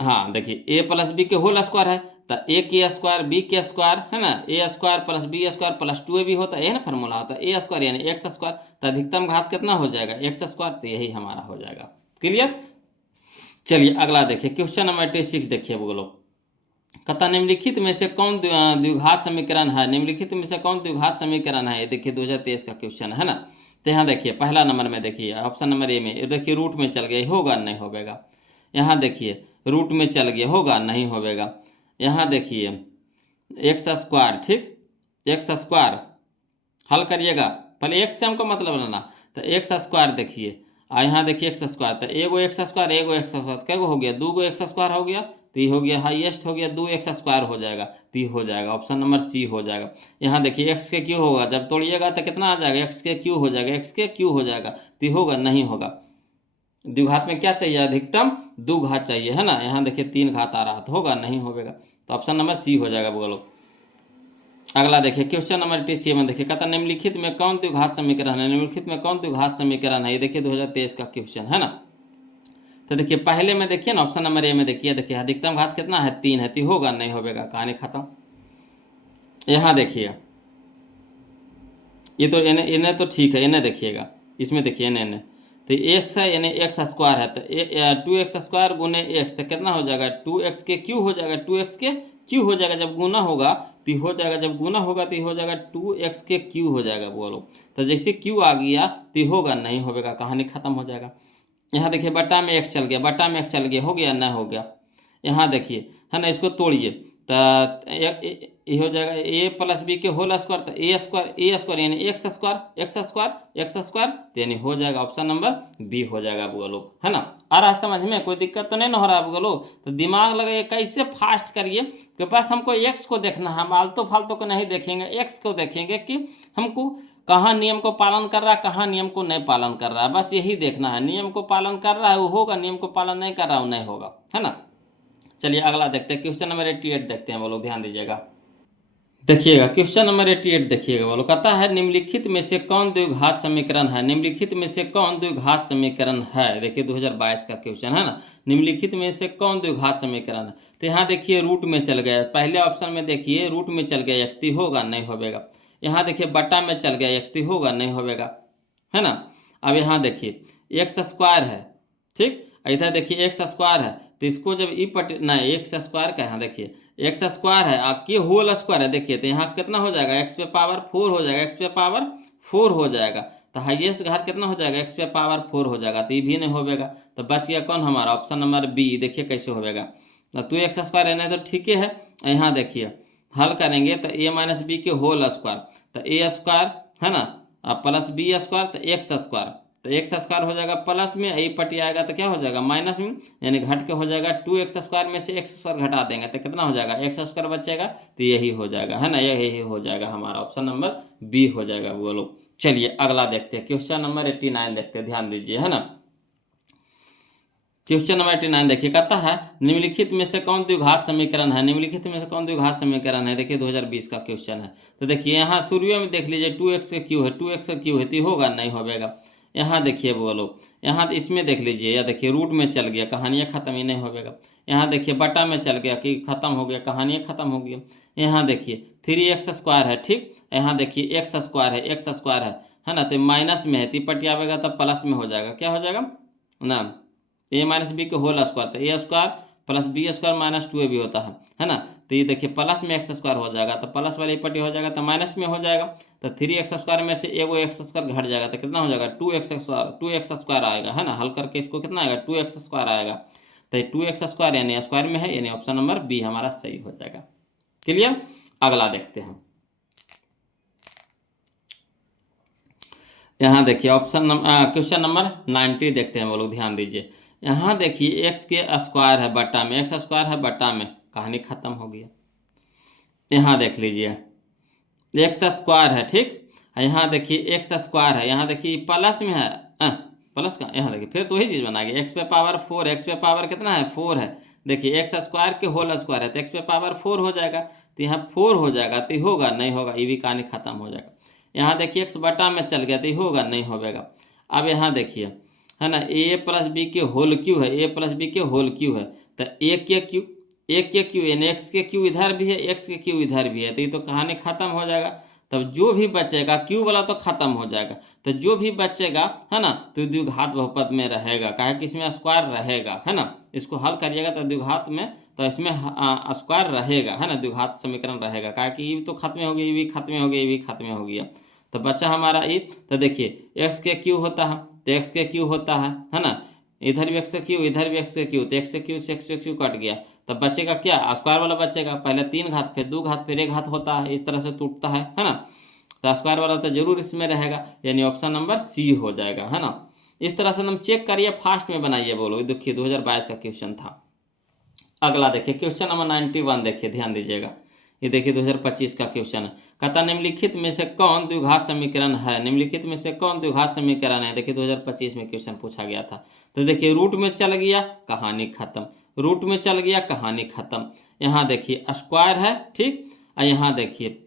हाँ देखिए ए प्लस बी के होल स्क्वायर है, तो ए के स्क्वायर बी के स्क्वायर, है ना, a square plus b square plus 2 भी होता है, ना फार्मूला होता है ए स्क्वायर यानी एक्स स्क्वायर, तो अधिकतम घात कितना हो जाएगा, एक्स स्क्वायर, तो यही हमारा हो जाएगा। क्लियर। चलिए अगला देखिए क्वेश्चन नंबर 86 देखिए बोलो, कहता निम्नलिखित में से कौन द्विघात समीकरण है, निम्नलिखित में से कौन द्विघात समीकरण है। ये देखिए 2023 का क्वेश्चन है ना। तो यहाँ देखिए पहला नंबर में देखिए ऑप्शन नंबर ए में देखिए रूट में चल गया, होगा नहीं होगा। यहाँ देखिए रूट में चल गया, होगा नहीं होगा। यहाँ देखिए एक्स स्क्वायर, ठीक, एक्स स्क्वायर हल करिएगा, पहले एक्स से हमको मतलब लेना, तो एक्स स्क्वायर देखिए, यहाँ देखिए एक्स स्क्वायर, तो एगो एक्स स्क्वायर एगो एक्स स्क्वायर, क्या हो गया, 2 गो एक्स स्क्वायर हो गया, तो ये हो गया हाईएस्ट हो गया 2x² हो जाएगा, तो ये हो जाएगा ऑप्शन नंबर सी हो जाएगा। यहाँ देखिए एक्स के क्यू होगा, जब तोड़िएगा तो कितना आ जाएगा, एक्स के क्यू हो जाएगा, एक्स के क्यू हो जाएगा, तो ये होगा नहीं होगा। द्विघात में क्या चाहिए, अधिकतम 2 घात चाहिए, है ना। यहाँ देखिए 3 घात आ रहा तो होगा नहीं होगा, तो ऑप्शन नंबर सी हो जाएगा बोलो। अगला देखिए क्वेश्चन नंबर 87 देखिए, कहता निम्नलिखित में कौन द्विघात समीकरण है, निम्नलिखित में कौन द्विघात समीकरण है, ये देखिए 2023 का क्वेश्चन है ना। तो देखिए पहले में देखिए ना ऑप्शन नंबर ए में देखिए अधिकतम घात कितना है 3 है, तो होगा नहीं होगा, कहानी खत्म। यहाँ देखिए ये तो इन्हें तो ठीक है, इन्हें देखिएगा, इसमें देखिए इन्हें तो एक्स है यानी x² है, तो 2x² गुने एक्स तो कितना हो जाएगा 2x के क्यू हो जाएगा, 2x के क्यू हो जाएगा, जब गुना होगा तो हो जाएगा, जब गुना होगा तो हो जाएगा 2x के क्यू हो जाएगा बोलो। तो जैसे क्यू आ गया तो होगा नहीं होगा, कहानी खत्म हो जाएगा। यहाँ देखिए बटा में x चल गया, बटा में x चल गया, हो गया ना हो गया। यहाँ देखिए है ना, इसको तोड़िए तो ये हो जाएगा a प्लस बी के होल स्क्वायर, तो ए स्क्वायर यानी एक्स स्क्वायर यानी हो जाएगा ऑप्शन नंबर बी हो जाएगा बोलो, है ना। आ रहा समझ में, कोई दिक्कत तो नहीं ना हो रहा बोलो। तो दिमाग लगाइए, कैसे फास्ट करिए कि बस हमको एक्स को देखना है, हम आलतू फालतू को नहीं देखेंगे, एक्स को देखेंगे कि हमको कहाँ नियम को पालन कर रहा है, कहाँ नियम को नहीं पालन कर रहा है, बस यही देखना है। नियम को पालन कर रहा है वो होगा, नियम को पालन नहीं कर रहा वो नहीं होगा, है ना। चलिए अगला देखते हैं, क्वेश्चन नंबर 88 देखते हैं बोलो, ध्यान दीजिएगा। देखिएगा क्वेश्चन नंबर 88 देखिएगा बोलो, कहता है निम्नलिखित में से कौन द्विघात समीकरण है, निम्नलिखित में से कौन द्विघात समीकरण है। देखिए 2022 का क्वेश्चन है ना, निम्नलिखित में से कौन द्विघात समीकरण है। तो यहाँ देखिए रूट में चल गया, पहले ऑप्शन में देखिए रूट में चल गया एक्स, होगा नहीं होगा। यहाँ देखिए बटा में चल गया एक्स, होगा नहीं होगा, है ना। अब यहाँ देखिए x² है, ठीक, इधर देखिए x² है, तो इसको जब ई पट ना x² का, यहाँ देखिए x² है आपकी होल स्क्वायर है, देखिए तो यहाँ कितना हो जाएगा x पे पावर 4 हो जाएगा, x पे पावर 4 हो जाएगा, तो हाईएस्ट घात कितना हो जाएगा x पे पावर 4 हो जाएगा, तो ये भी नहीं होगा। तो बच गया कौन हमारा ऑप्शन नंबर बी, देखिए कैसे होगा। तो 2x² रहना तो ठीक है। यहाँ देखिए हल करेंगे तो a माइनस बी के होल स्क्वायर, तो a² है ना, प्लस b² तो x², तो x² हो जाएगा प्लस में, a पटी आएगा तो क्या हो जाएगा माइनस में, यानी घट के हो जाएगा 2x² में से x² घटा देंगे तो कितना हो जाएगा x² बचेगा, तो यही हो जाएगा, है ना, यही हो जाएगा हमारा ऑप्शन नंबर बी हो जाएगा बोलो। चलिए अगला देखते हैं, क्वेश्चन नंबर 89 देखते हैं, ध्यान दीजिए, है ना। क्वेश्चन नंबर 89 देखिए, कहता है निम्नलिखित में से कौन द्विघात समीकरण है, निम्नलिखित में से कौन द्विघात समीकरण है। देखिए 2020 का क्वेश्चन है। तो देखिए यहाँ शुरू में देख लीजिए 2x का क्यू है, 2x का क्यू है, तो होगा नहीं होगा। यहाँ देखिए बोलो, यहाँ इसमें देख लीजिए, या देखिए रूट में चल गया, कहानियाँ खत्म ही नहीं होगा। यहाँ देखिए बटा में चल गया कि खत्म हो गया, कहानियाँ खत्म हो गई। यहाँ देखिए 3x² है, ठीक, यहाँ देखिए x² है ना, तो माइनस में है, तिपट आवेगा तब प्लस में हो जाएगा, क्या हो जाएगा ना, a माइनस बी के होल स्क्वायर, तो a² plus b² minus 2a भी होता है ना। तो ये देखिए प्लस में x² हो जाएगा, तो प्लस वाली पट्टी हो जाएगा तो माइनस में हो जाएगा, तो 3x² में से एगो x² घट जाएगा तो कितना हो जाएगा 2x² आएगा, है ना। हल करके इसको कितना आएगा 2x² आएगा, तो 2x² यानी स्क्वायर में है, यानी ऑप्शन नंबर बी हमारा सही हो जाएगा। क्लियर। अगला देखते हैं, यहाँ देखिए क्वेश्चन नंबर 90 देखते हैं वो लोग, ध्यान दीजिए। यहाँ देखिए x के स्क्वायर है बटा में, x² है बटा में, कहानी खत्म हो गया। यहाँ देख लीजिए x² है, ठीक, यहाँ देखिए x² है, यहाँ देखिए प्लस में है, प्लस का, यहाँ देखिए फिर तो वही चीज़ बना गया, x पे पावर 4, x पे पावर कितना है 4 है, देखिए x² के होल स्क्वायर है तो x पे पावर 4 हो जाएगा, तो यहाँ 4 हो जाएगा, तो होगा नहीं होगा, ये भी कहानी खत्म हो जाएगा। यहाँ देखिए x बटा में चल गया तो होगा नहीं होगा। अब यहाँ देखिए है ना, a प्लस बी के होल क्यू है, a प्लस बी के होल क्यू है, तो एक के क्यू यानी x के क्यू इधर भी है, x के क्यू इधर भी है, तो ये तो कहानी खत्म हो जाएगा। तब जो भी बचेगा क्यू वाला तो खत्म हो जाएगा, तो जो भी बचेगा है ना, तो द्विघात बहुपद में रहेगा, काहे कि इसमें स्क्वायर रहेगा, है ना। इसको हल करिएगा तो द्विघात में, तो इसमें स्क्वायर रहेगा, है ना, द्विघात समीकरण रहेगा, काहे कि ये तो खत्म हो गया, ये भी खत्म हो गया, ये भी खत्म हो गया, तो बचा हमारा ये। तो देखिए x के क्यू होता है तो x के क्यू होता है ना, इधर भी x के क्यू, इधर भी x के क्यू, तो x के क्यू से x के क्यू कट गया, तब बचेगा क्या स्क्वायर वाला बचेगा, पहले 3 घात फिर 2 घात फिर 1 घात होता है, इस तरह से टूटता है ना। तो स्क्वायर वाला तो जरूर इसमें रहेगा, यानी ऑप्शन नंबर सी हो जाएगा, है ना। इस तरह से हम चेक करिए, फास्ट में बनाइए बोलो। देखिए 2022 का क्वेश्चन था। अगला देखिए क्वेश्चन नंबर 91 देखिए, ध्यान दीजिएगा। ये देखिए 2025 का क्वेश्चन है। कहता निम्नलिखित में से कौन द्विघात समीकरण है, निम्नलिखित में से कौन द्विघात समीकरण है। देखिए 2025 में क्वेश्चन पूछा गया था। तो देखिए रूट में चल गया, कहानी खत्म, रूट में चल गया, कहानी खत्म। यहाँ देखिए स्क्वायर है, ठीक, और यहाँ देखिए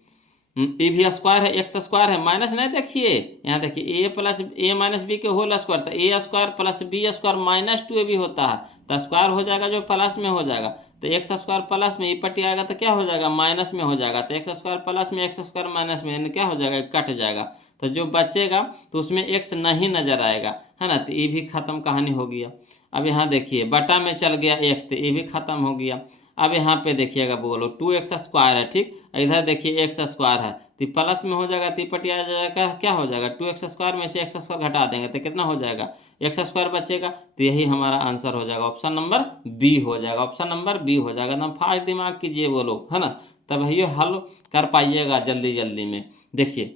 ए भी स्क्वायर है, एक्स स्क्वायर है, माइनस नहीं, देखिए यहाँ देखिए a plus a minus b के होल स्क्वायर, तो a square plus b square minus 2 भी होता है, तो स्क्वायर हो जाएगा जो प्लस में हो जाएगा। तो एक्स स्क्वायर प्लस में ये पट्टी आएगा तो क्या हो जाएगा, माइनस में हो जाएगा। तो एक्स स्क्वायर प्लस में एक्स स्क्वायर माइनस में, यानी क्या हो जाएगा, कट जाएगा। तो जो बचेगा तो उसमें एक्स नहीं नजर आएगा, है ना। तो ये भी खत्म, कहानी हो गया। अब यहाँ देखिए बटा में चल गया एक्स, तो ये भी खत्म हो गया। अब यहाँ पे देखिएगा, बोलो 2x स्क्वायर है, ठीक, इधर देखिए एक्स स्क्वायर है, तो प्लस में हो जाएगा, तिपटी आ जाएगा, क्या हो जाएगा, 2x स्क्वायर में से एक्स स्क्वायर घटा देंगे तो कितना हो जाएगा, एक्स स्क्वायर बचेगा। तो यही हमारा आंसर हो जाएगा, ऑप्शन नंबर बी हो जाएगा, ऑप्शन नंबर बी हो जाएगा। ना फास्ट दिमाग कीजिए बोलो, है ना, तब ये हल कर पाइएगा जल्दी जल्दी में। देखिए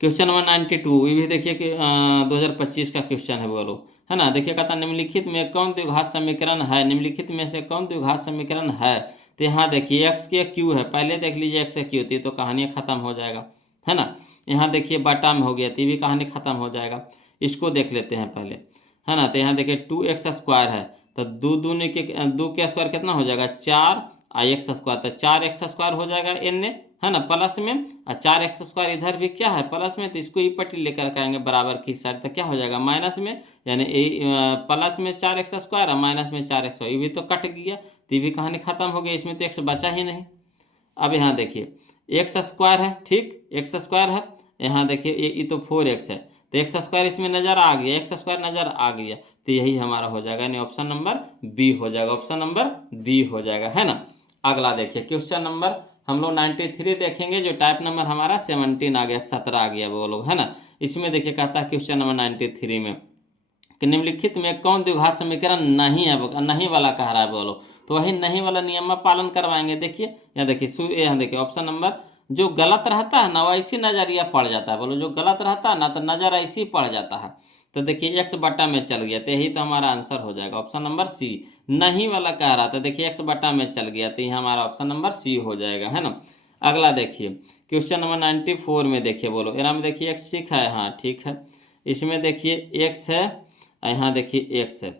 क्वेश्चन नंबर 92, ये भी देखिए कि 2025 का क्वेश्चन है, बोलो, है ना। देखिए कहता निम्नलिखित में कौन द्विघात समीकरण है, निम्नलिखित में से कौन द्विघात समीकरण है। तो यहाँ देखिए एक्स के क्यू है, पहले देख लीजिए एक्स क्यू थी तो कहानी खत्म हो जाएगा, है ना। यहाँ देखिए बटा में हो गया तो भी कहानी खत्म हो जाएगा। इसको देख लेते हैं पहले, है ना। तो यहाँ देखिए 2x स्क्वायर है, तो दो के स्क्वायर कितना हो जाएगा, 4 एक्स स्क्वायर, तो 4x स्क्वायर हो जाएगा एन, है ना, प्लस में, और 4x स्क्वायर इधर भी क्या है, प्लस में, तो इसको ई पट्टी लेकर के आएंगे बराबर की साइड, तो क्या हो जाएगा, माइनस में, यानी प्लस में 4x स्क्वायर और माइनस में 4x, ये भी तो कट गया, तो ये भी कहानी खत्म हो गई, इसमें तो x बचा ही नहीं। अब यहाँ देखिए एक्स स्क्वायर है, ठीक, एक्स स्क्वायर है, यहाँ देखिए ये तो 4x है, तो एक्स स्क्वायर इसमें नजर आ गया, एक्स स्क्वायर नजर आ गया, तो यही हमारा हो जाएगा, यानी ऑप्शन नंबर बी हो जाएगा, ऑप्शन नंबर बी हो जाएगा, है ना। अगला देखिए क्वेश्चन नंबर हम लोग 93 देखेंगे, जो टाइप नंबर हमारा 17 आ गया, 17 आ गया वो लोग, है ना। इसमें देखिए कहता है क्वेश्चन नंबर 93 में कि निम्नलिखित में कौन द्विघात समीकरण नहीं है, नहीं वाला कह रहा है, बोलो। तो वही नहीं वाला नियम में पालन करवाएंगे। देखिए यहाँ देखिए, यहाँ देखिए ऑप्शन नंबर, जो गलत रहता है ना वैसी नजरिया पड़ जाता है, बोलो, जो गलत रहता है ना तो नजर ऐसी पड़ जाता है। तो देखिए एक्स बटा में चल गया, तो यही तो हमारा आंसर हो जाएगा, ऑप्शन नंबर सी। नहीं वाला कह रहा था, देखिए एक्स बटा में चल गया, तो ये हमारा ऑप्शन नंबर सी हो जाएगा, है ना। अगला देखिए क्वेश्चन नंबर 94 में देखिए, बोलो, यहाँ में देखिए एक्स ठीक है, हाँ ठीक है, इसमें देखिए एक्स है, यहाँ देखिए एक्स है,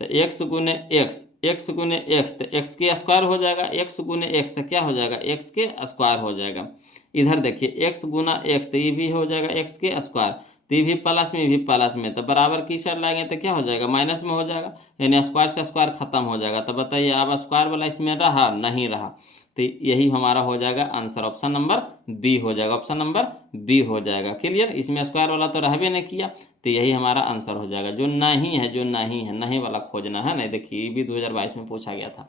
तो एक्स गुने एक्स, एक्स गुने एक्स, तो एक्स के स्क्वायर हो जाएगा, एक्स गुने एक्स, तो क्या हो जाएगा, एक्स के स्क्वायर हो जाएगा। इधर देखिए एक्स गुना एक्स, तो ये भी हो जाएगा एक्स के स्क्वायर, तो ये भी प्लस में, भी प्लस में, तो बराबर की साइड लाएंगे तो क्या हो जाएगा, माइनस में हो जाएगा, यानी स्क्वायर से स्क्वायर खत्म हो जाएगा। तो बताइए अब स्क्वायर वाला इसमें रहा, नहीं रहा, तो यही हमारा हो जाएगा आंसर, ऑप्शन नंबर बी हो जाएगा, ऑप्शन नंबर बी हो जाएगा। क्लियर, इसमें स्क्वायर वाला तो रहबे नहीं किया, तो यही हमारा आंसर हो जाएगा। जो नहीं है, जो नहीं है, नहीं वाला खोजना है ना। देखिए ये भी 2022 में पूछा गया था।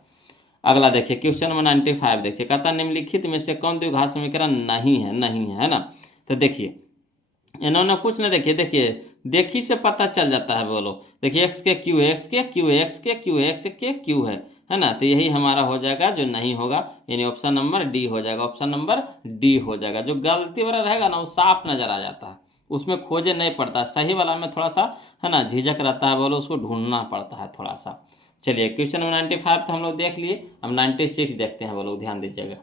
अगला देखिए क्वेश्चन नंबर 95 देखिए, कहता निम्नलिखित में से कौन द्विघात समीकरण नहीं है, नहीं है ना। तो देखिए इन्होंने कुछ ना, देखिए देखी से पता चल जाता है, बोलो, देखिए एक्स के क्यू है, एक्स के क्यू है, एक्स के क्यू है, एक्स के क्यू है ना। तो यही हमारा हो जाएगा, जो नहीं होगा, यानी ऑप्शन नंबर डी हो जाएगा, ऑप्शन नंबर डी हो जाएगा। जो गलती वाला रहेगा ना वो साफ नजर आ जाता है, उसमें खोजे नहीं पड़ता, सही वाला में थोड़ा सा, है ना, झिझक रहता है, बोलो, उसको ढूंढना पड़ता है थोड़ा सा। चलिए क्वेश्चन नंबर 95 तो हम लोग देख लिए, अब 96 देखते हैं, बोलो, ध्यान दीजिएगा।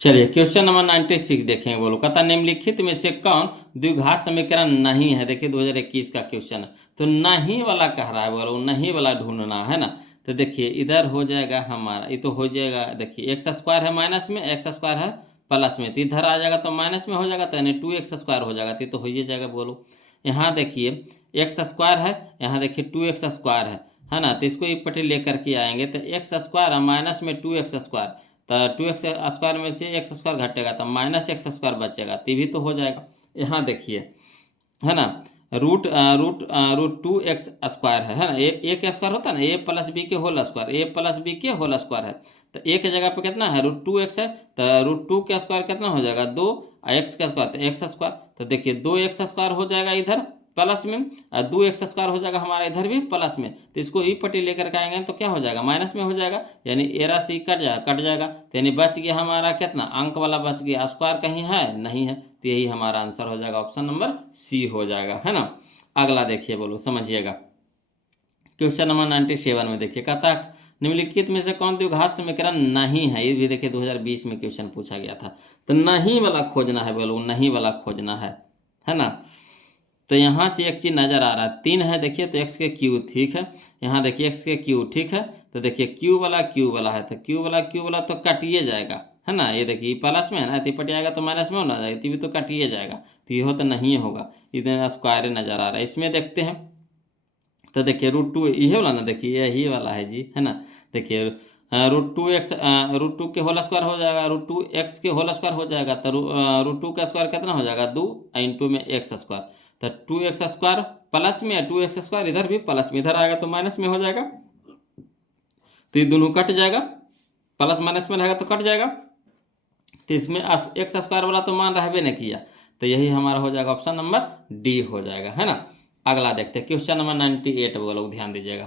चलिए क्वेश्चन नंबर 96 देखेंगे, बोलो, कहता निम्नलिखित में से कौन द्विघात समीकरण नहीं है। देखिए 2021 का क्वेश्चन है, तो नहीं वाला कह रहा है, बोलो, नहीं वाला ढूंढना है ना। तो देखिए इधर हो जाएगा हमारा, ये तो हो जाएगा, देखिए एक्स स्क्वायर है माइनस में, एक्स स्क्वायर है प्लस में, तो इधर आ जाएगा तो माइनस में हो जाएगा, तो यानी 2x स्क्वायर हो जाएगा, तो हो ही जाएगा, बोलो। यहाँ देखिए एक्स स्क्वायर है, यहाँ देखिए 2x स्क्वायर है ना। तो इसको एक पट्टी लेकर के आएंगे, तो एक्स स्क्वायर है माइनस में 2x स्क्वायर, तो 2x स्क्वायर में से एक्स स्क्वायर घटेगा तो माइनस एक्स स्क्वायर बचेगा, तो भी तो हो जाएगा। यहाँ देखिए, है ना, root root root 2x square है ना, ए के स्क्वायर होता है ना, ए प्लस बी के होल स्क्वायर, ए प्लस बी के होल स्क्वायर है, तो ए के जगह पे कितना है, रूट 2x है, तो रूट 2 का स्क्वायर कितना हो जाएगा, 2, एक्स का स्क्वायर, तो एक्स स्क्वायर, तो देखिए 2x स्क्वायर हो जाएगा इधर प्लस में, 2x स्क्वायर हो जाएगा हमारा इधर भी प्लस में, तो इसको ई पट्टी लेकर के आएंगे तो क्या हो जाएगा, माइनस में हो जाएगा, यानी ए राशि कट जाएगा, तो यानी बच गया हमारा कितना, अंक वाला बच गया, स्क्वायर कहीं है नहीं है, तो यही हमारा आंसर हो जाएगा, ऑप्शन नंबर सी हो जाएगा, है ना। अगला देखिए, बोलो, समझिएगा। क्वेश्चन नंबर 97 में देखिए, कहता है निम्नलिखित में से कौन द्विघात समीकरण नहीं है। ये भी देखिए 2020 में क्वेश्चन पूछा गया था। तो नहीं वाला खोजना है बोलो, नहीं वाला खोजना है ना। तो यहाँ से एक चीज़ नज़र आ रहा है, 3 है देखिए, तो x के क्यू, ठीक है। यहाँ देखिए x के क्यू, ठीक है। तो देखिए क्यू वाला है, तो क्यू वाला तो कटिए जाएगा, है ना। ये देखिए प्लस में है ना, तो जाएगा तो माइनस में होना जाएगा, तो भी तो कटिए जाएगा, तो ये तो नहीं होगा, इधर स्क्वायर नज़र आ रहा है। इसमें देखते हैं, तो देखिए √2 ये वाला ना, देखिए यही वाला है जी, है ना। देखिए √2 के होल स्क्वायर हो जाएगा, √2x के होल स्क्वायर हो जाएगा, तो √2 का स्क्वायर कितना हो जाएगा 2, इंटू में x स्क्वायर, तो 2x स्क्वायर प्लस में है, 2x स्क्वायर इधर भी प्लस में, इधर आएगा तो माइनस में हो जाएगा, तो ये दोनों कट जाएगा, प्लस माइनस में रहेगा तो कट जाएगा। तो इसमें x स्क्वायर वाला तो मान रहबे नहीं किया, तो यही हमारा हो जाएगा ऑप्शन नंबर डी हो जाएगा, है ना। अगला देखते हैं क्वेश्चन नंबर 98, वो लोग ध्यान दीजिएगा।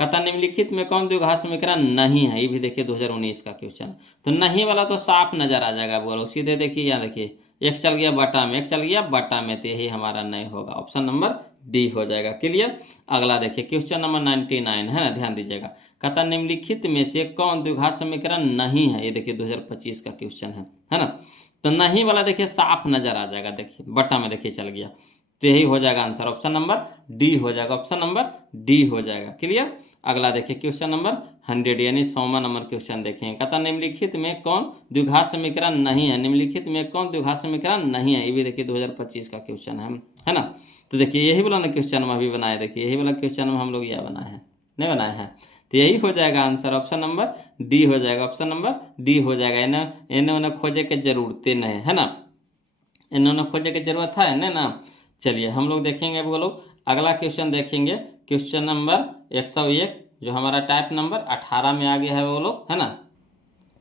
कहता निम्नलिखित में कौन द्विघात समीकरण नहीं है। ये भी देखिए 2019 का क्वेश्चन। तो नहीं वाला तो साफ नजर आ जाएगा बोलो, सीधे देखिए, यहाँ देखिए x चल गया बटा में, x चल गया बटा में, तो यही हमारा नहीं होगा, ऑप्शन नंबर डी हो जाएगा। क्लियर। अगला देखिए क्वेश्चन नंबर 99 है ना, ध्यान दीजिएगा। कहता निम्नलिखित में से कौन द्विघात समीकरण नहीं है। ये देखिए 2025 का क्वेश्चन है ना। तो नहीं वाला देखिए साफ नजर आ जाएगा, देखिए बटा में देखिए चल गया, तो यही हो जाएगा आंसर, ऑप्शन नंबर डी हो जाएगा, ऑप्शन नंबर डी हो जाएगा। क्लियर। अगला देखिए क्वेश्चन नंबर 100 यानी 100वां नंबर क्वेश्चन देखेंगे। कहता निम्नलिखित में कौन द्विघात समीकरण नहीं है। निम्नलिखित में कौन द्विघात समीकरण नहीं है। ये भी देखिए 2025 का क्वेश्चन है ना। तो देखिए यही वाला ना क्वेश्चन हम अभी बनाए, देखिए यही वाला क्वेश्चन हम लोग यह बनाए हैं, नहीं बनाए हैं, तो यही हो जाएगा आंसर, ऑप्शन नंबर डी हो जाएगा, ऑप्शन नंबर डी हो जाएगा। इन्हें उन्हें खोजे के जरूरतें नहीं, है ना, इन्होंने खोजे की जरूरत है ना। चलिए हम लोग देखेंगे बोलो, अगला क्वेश्चन देखेंगे, क्वेश्चन नंबर 101 जो हमारा टाइप नंबर 18 में आ गया है वो लोग, है ना।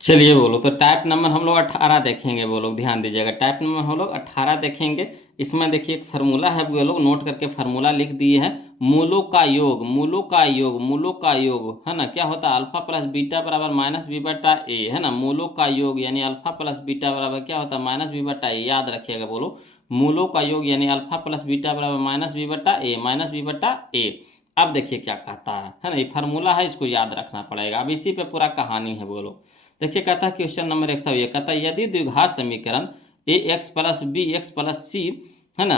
चलिए बोलो, तो टाइप नंबर हम लोग 18 देखेंगे वो लोग, ध्यान दीजिएगा, टाइप नंबर हम लोग 18 देखेंगे। इसमें देखिए एक फार्मूला है, वो लोग नोट करके फार्मूला लिख दिए हैं, मूलों का योग, मूलों का योग, मूलों का योग, है ना। क्या होता है, अल्फा प्लस बीटा बराबर माइनस बी बटा ए, है ना। मूलों का योग यानी अल्फा प्लस बीटा बराबर क्या होता है, माइनस बी बटा ए, याद रखिएगा बोलो, मूलों का योग यानी अल्फा प्लस बीटा बराबर माइनस बी बटा ए, माइनस बी बटा ए। अब देखिए क्या कहता है ना, ये फार्मूला है, इसको याद रखना पड़ेगा। अब इसी पे पूरा कहानी है बोलो। देखिए कहता है क्वेश्चन नंबर 101, कहता है यदि द्विघात समीकरण a x plus b x plus c, है ना,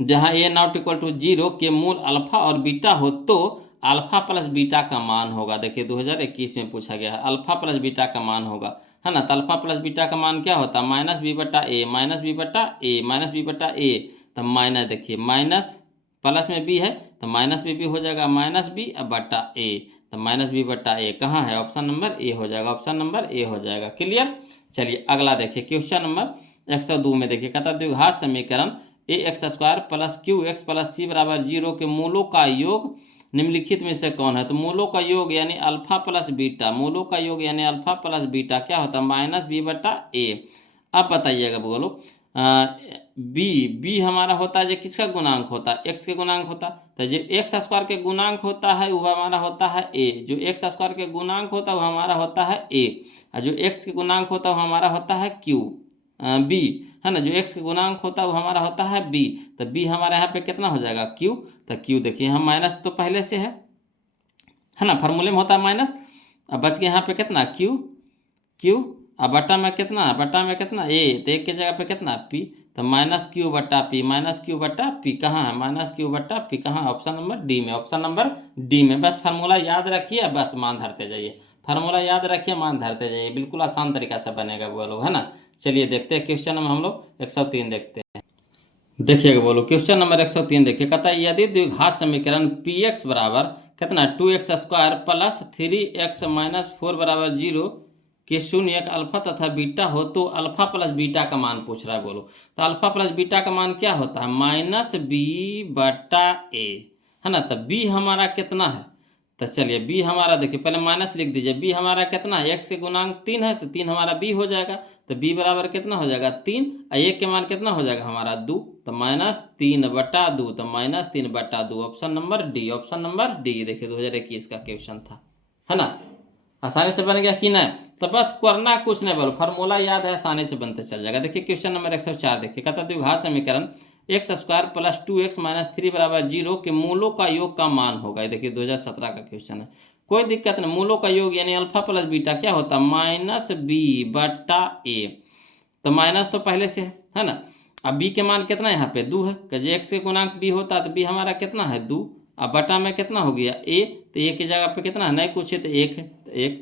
जहां ए नॉट इक्वल टू 0 के मूल अल्फा और बीटा हो, तो अल्फा प्लस बीटा का मान होगा। देखिए 2021 में पूछा गया है, अल्फा प्लस बीटा का मान होगा, है ना। तो अल्फा प्लस बीटा का मान क्या होता है, माइनस बी बटा ए, माइनस बी बटा ए, माइनस बी बटा ए। तो माइनस देखिए, माइनस प्लस में बी है तो माइनस भी हो जाएगा, माइनस बी अब बटा ए, तो माइनस बी बटा ए कहाँ है, ऑप्शन नंबर ए हो जाएगा, ऑप्शन नंबर ए हो जाएगा। क्लियर। चलिए अगला देखिए क्वेश्चन नंबर 102 में देखिए, कहता द्विघात समीकरण a x square plus q x plus c बराबर 0 के मूलों का योग निम्नलिखित में से कौन है। तो मूलों का योग यानी अल्फा प्लस बीटा, मूलों का योग यानी अल्फा प्लस बीटा क्या होता है, माइनस बी बटा ए। अब बताइएगा बोलो, बी हमारा होता है जो किसका गुणांक होता है, एक्स के गुणांक होता है, तो जो एक्स स्क्वायर के गुणांक होता है वो हमारा होता है ए, जो एक्स स्क्वायर के गुणांक होता है वो हमारा होता है ए, और जो एक्स के गुणांक होता है वो हमारा होता है क्यू बी, है ना। जो एक्स के गुणांक होता है वो हमारा होता है बी, तो बी हमारे यहाँ पे कितना हो जाएगा क्यू, तो क्यू देखिए हम माइनस तो पहले से है ना, फार्मूले में होता है माइनस, अब बच के यहाँ पे कितना क्यू अब बटा में कितना, बटा में कितना ए, तो एक के जगह पे कितना पी, तो माइनस क्यू बटा पी, माइनस क्यू बटा पी कहाँ है, माइनस क्यू बटा पी कहाँ, ऑप्शन नंबर डी में, ऑप्शन नंबर डी में। बस फार्मूला याद रखिए, बस मान धरते जाइए, फार्मूला याद रखिए, मान धरते जाइए, बिल्कुल आसान तरीका से बनेगा वो लोग, है ना। चलिए देखते हैं क्वेश्चन नंबर हम लोग 103 देखते हैं। देखिएगा बोलो क्वेश्चन नंबर 103 देखिए, कहता है यदि द्विघात समीकरण पी एक्स बराबर कितना 2x square plus 3x minus 4 बराबर 0 के शून्य एक अल्फा तथा बीटा हो, तो अल्फा प्लस बीटा का मान पूछ रहा है बोलो। तो अल्फा प्लस बीटा का मान क्या होता है, माइनस बी बटा ए, है ना। तो बी हमारा कितना है, तो चलिए बी हमारा देखिए पहले माइनस लिख दीजिए, बी हमारा कितना है, एक्स के गुणांक 3 है, तो 3 हमारा बी हो जाएगा, तो बी बराबर कितना हो जाएगा 3, और एक के मान कितना हो जाएगा हमारा 2, तो माइनस 3 बटा 2, तो माइनस 3 बटा 2, option number D, option number D. देखिए 2021 का क्वेश्चन था, है ना, आसानी से बन गया कि नहीं। तो बस करना कुछ नहीं बोलो, फार्मूला याद है, आसानी से बनते चल जाएगा। देखिए क्वेश्चन नंबर 104 देखिए, कहता द्विघात समीकरण x square plus 2x minus 3 बराबर 0 के मूलों का योग का मान होगा। ये देखिए 2017 का क्वेश्चन है, कोई दिक्कत नहीं। मूलों का योग यानी अल्फा प्लस बीटा क्या होता है, माइनस बी बट्टा ए। तो माइनस तो पहले से है ना। अब बी के मान कितना यहाँ पे 2 है, कि एक्स के गुणांक बी होता है तो बी हमारा कितना है 2। अब बटा में कितना हो गया ए, तो ए की जगह पे कितना है, नहीं कुछ है तो 1 है, तो 1,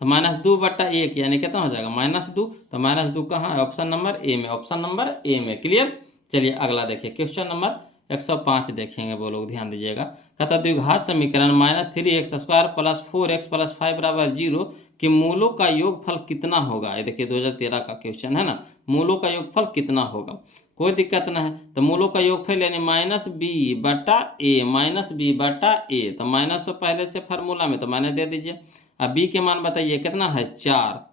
तो -2/1 यानी कितना हो जाएगा -2। तो -2 कहाँ है, ऑप्शन नंबर ए में, ऑप्शन नंबर ए में। क्लियर। चलिए अगला देखिए क्वेश्चन नंबर 105 देखेंगे, वो लोग ध्यान दीजिएगा। कहता द्विघात समीकरण -3x² प्लस 4x प्लस 5 बराबर 0 के मूलों का योगफल कितना होगा। ये देखिए 2013 का क्वेश्चन है ना, मूलों का योगफल कितना होगा, कोई दिक्कत ना है। तो मूलों का योगफल यानी -b/a, -b/a। तो माइनस तो पहले से फार्मूला में, तो माइनस दे दीजिए। अब b के मान बताइए कितना है 4,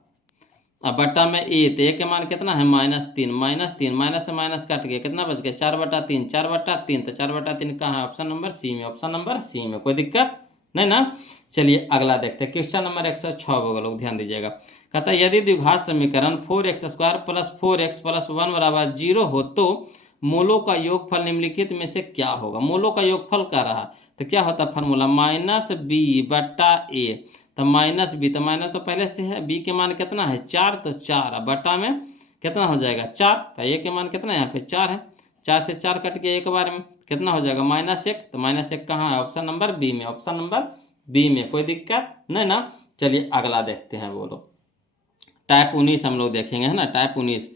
अब बट्टा में ए, तो ए के मान कितना है -3, -3 माइनस से माइनस कट गया, कितना बच गया 4/3, 4/3, तो 4/3 कहाँ है, ऑप्शन नंबर सी में, ऑप्शन नंबर सी में, कोई दिक्कत नहीं ना। चलिए अगला देखते हैं क्वेश्चन नंबर 106 वो लोग ध्यान दीजिएगा। कहता है यदि द्विघात समीकरण 4x² प्लस 4x प्लस 1 बराबर 0 हो तो मूलों का योगफल निम्नलिखित में से क्या होगा। मूलों का योगफल क्या रहा, तो क्या होता फार्मूला -b/a। तो -b, तो माइनस तो पहले से है, b के मान कितना है 4, तो 4, अब बटा में कितना हो जाएगा 4, का a के मान कितना है यहाँ पे 4 है, 4 से 4 कट के एक बार में कितना हो जाएगा -1। तो -1 कहाँ है, ऑप्शन नंबर बी में, ऑप्शन नंबर बी में, कोई दिक्कत नहीं ना। चलिए अगला देखते हैं, बोलो टाइप 19 हम लोग देखेंगे, है ना, टाइप 19।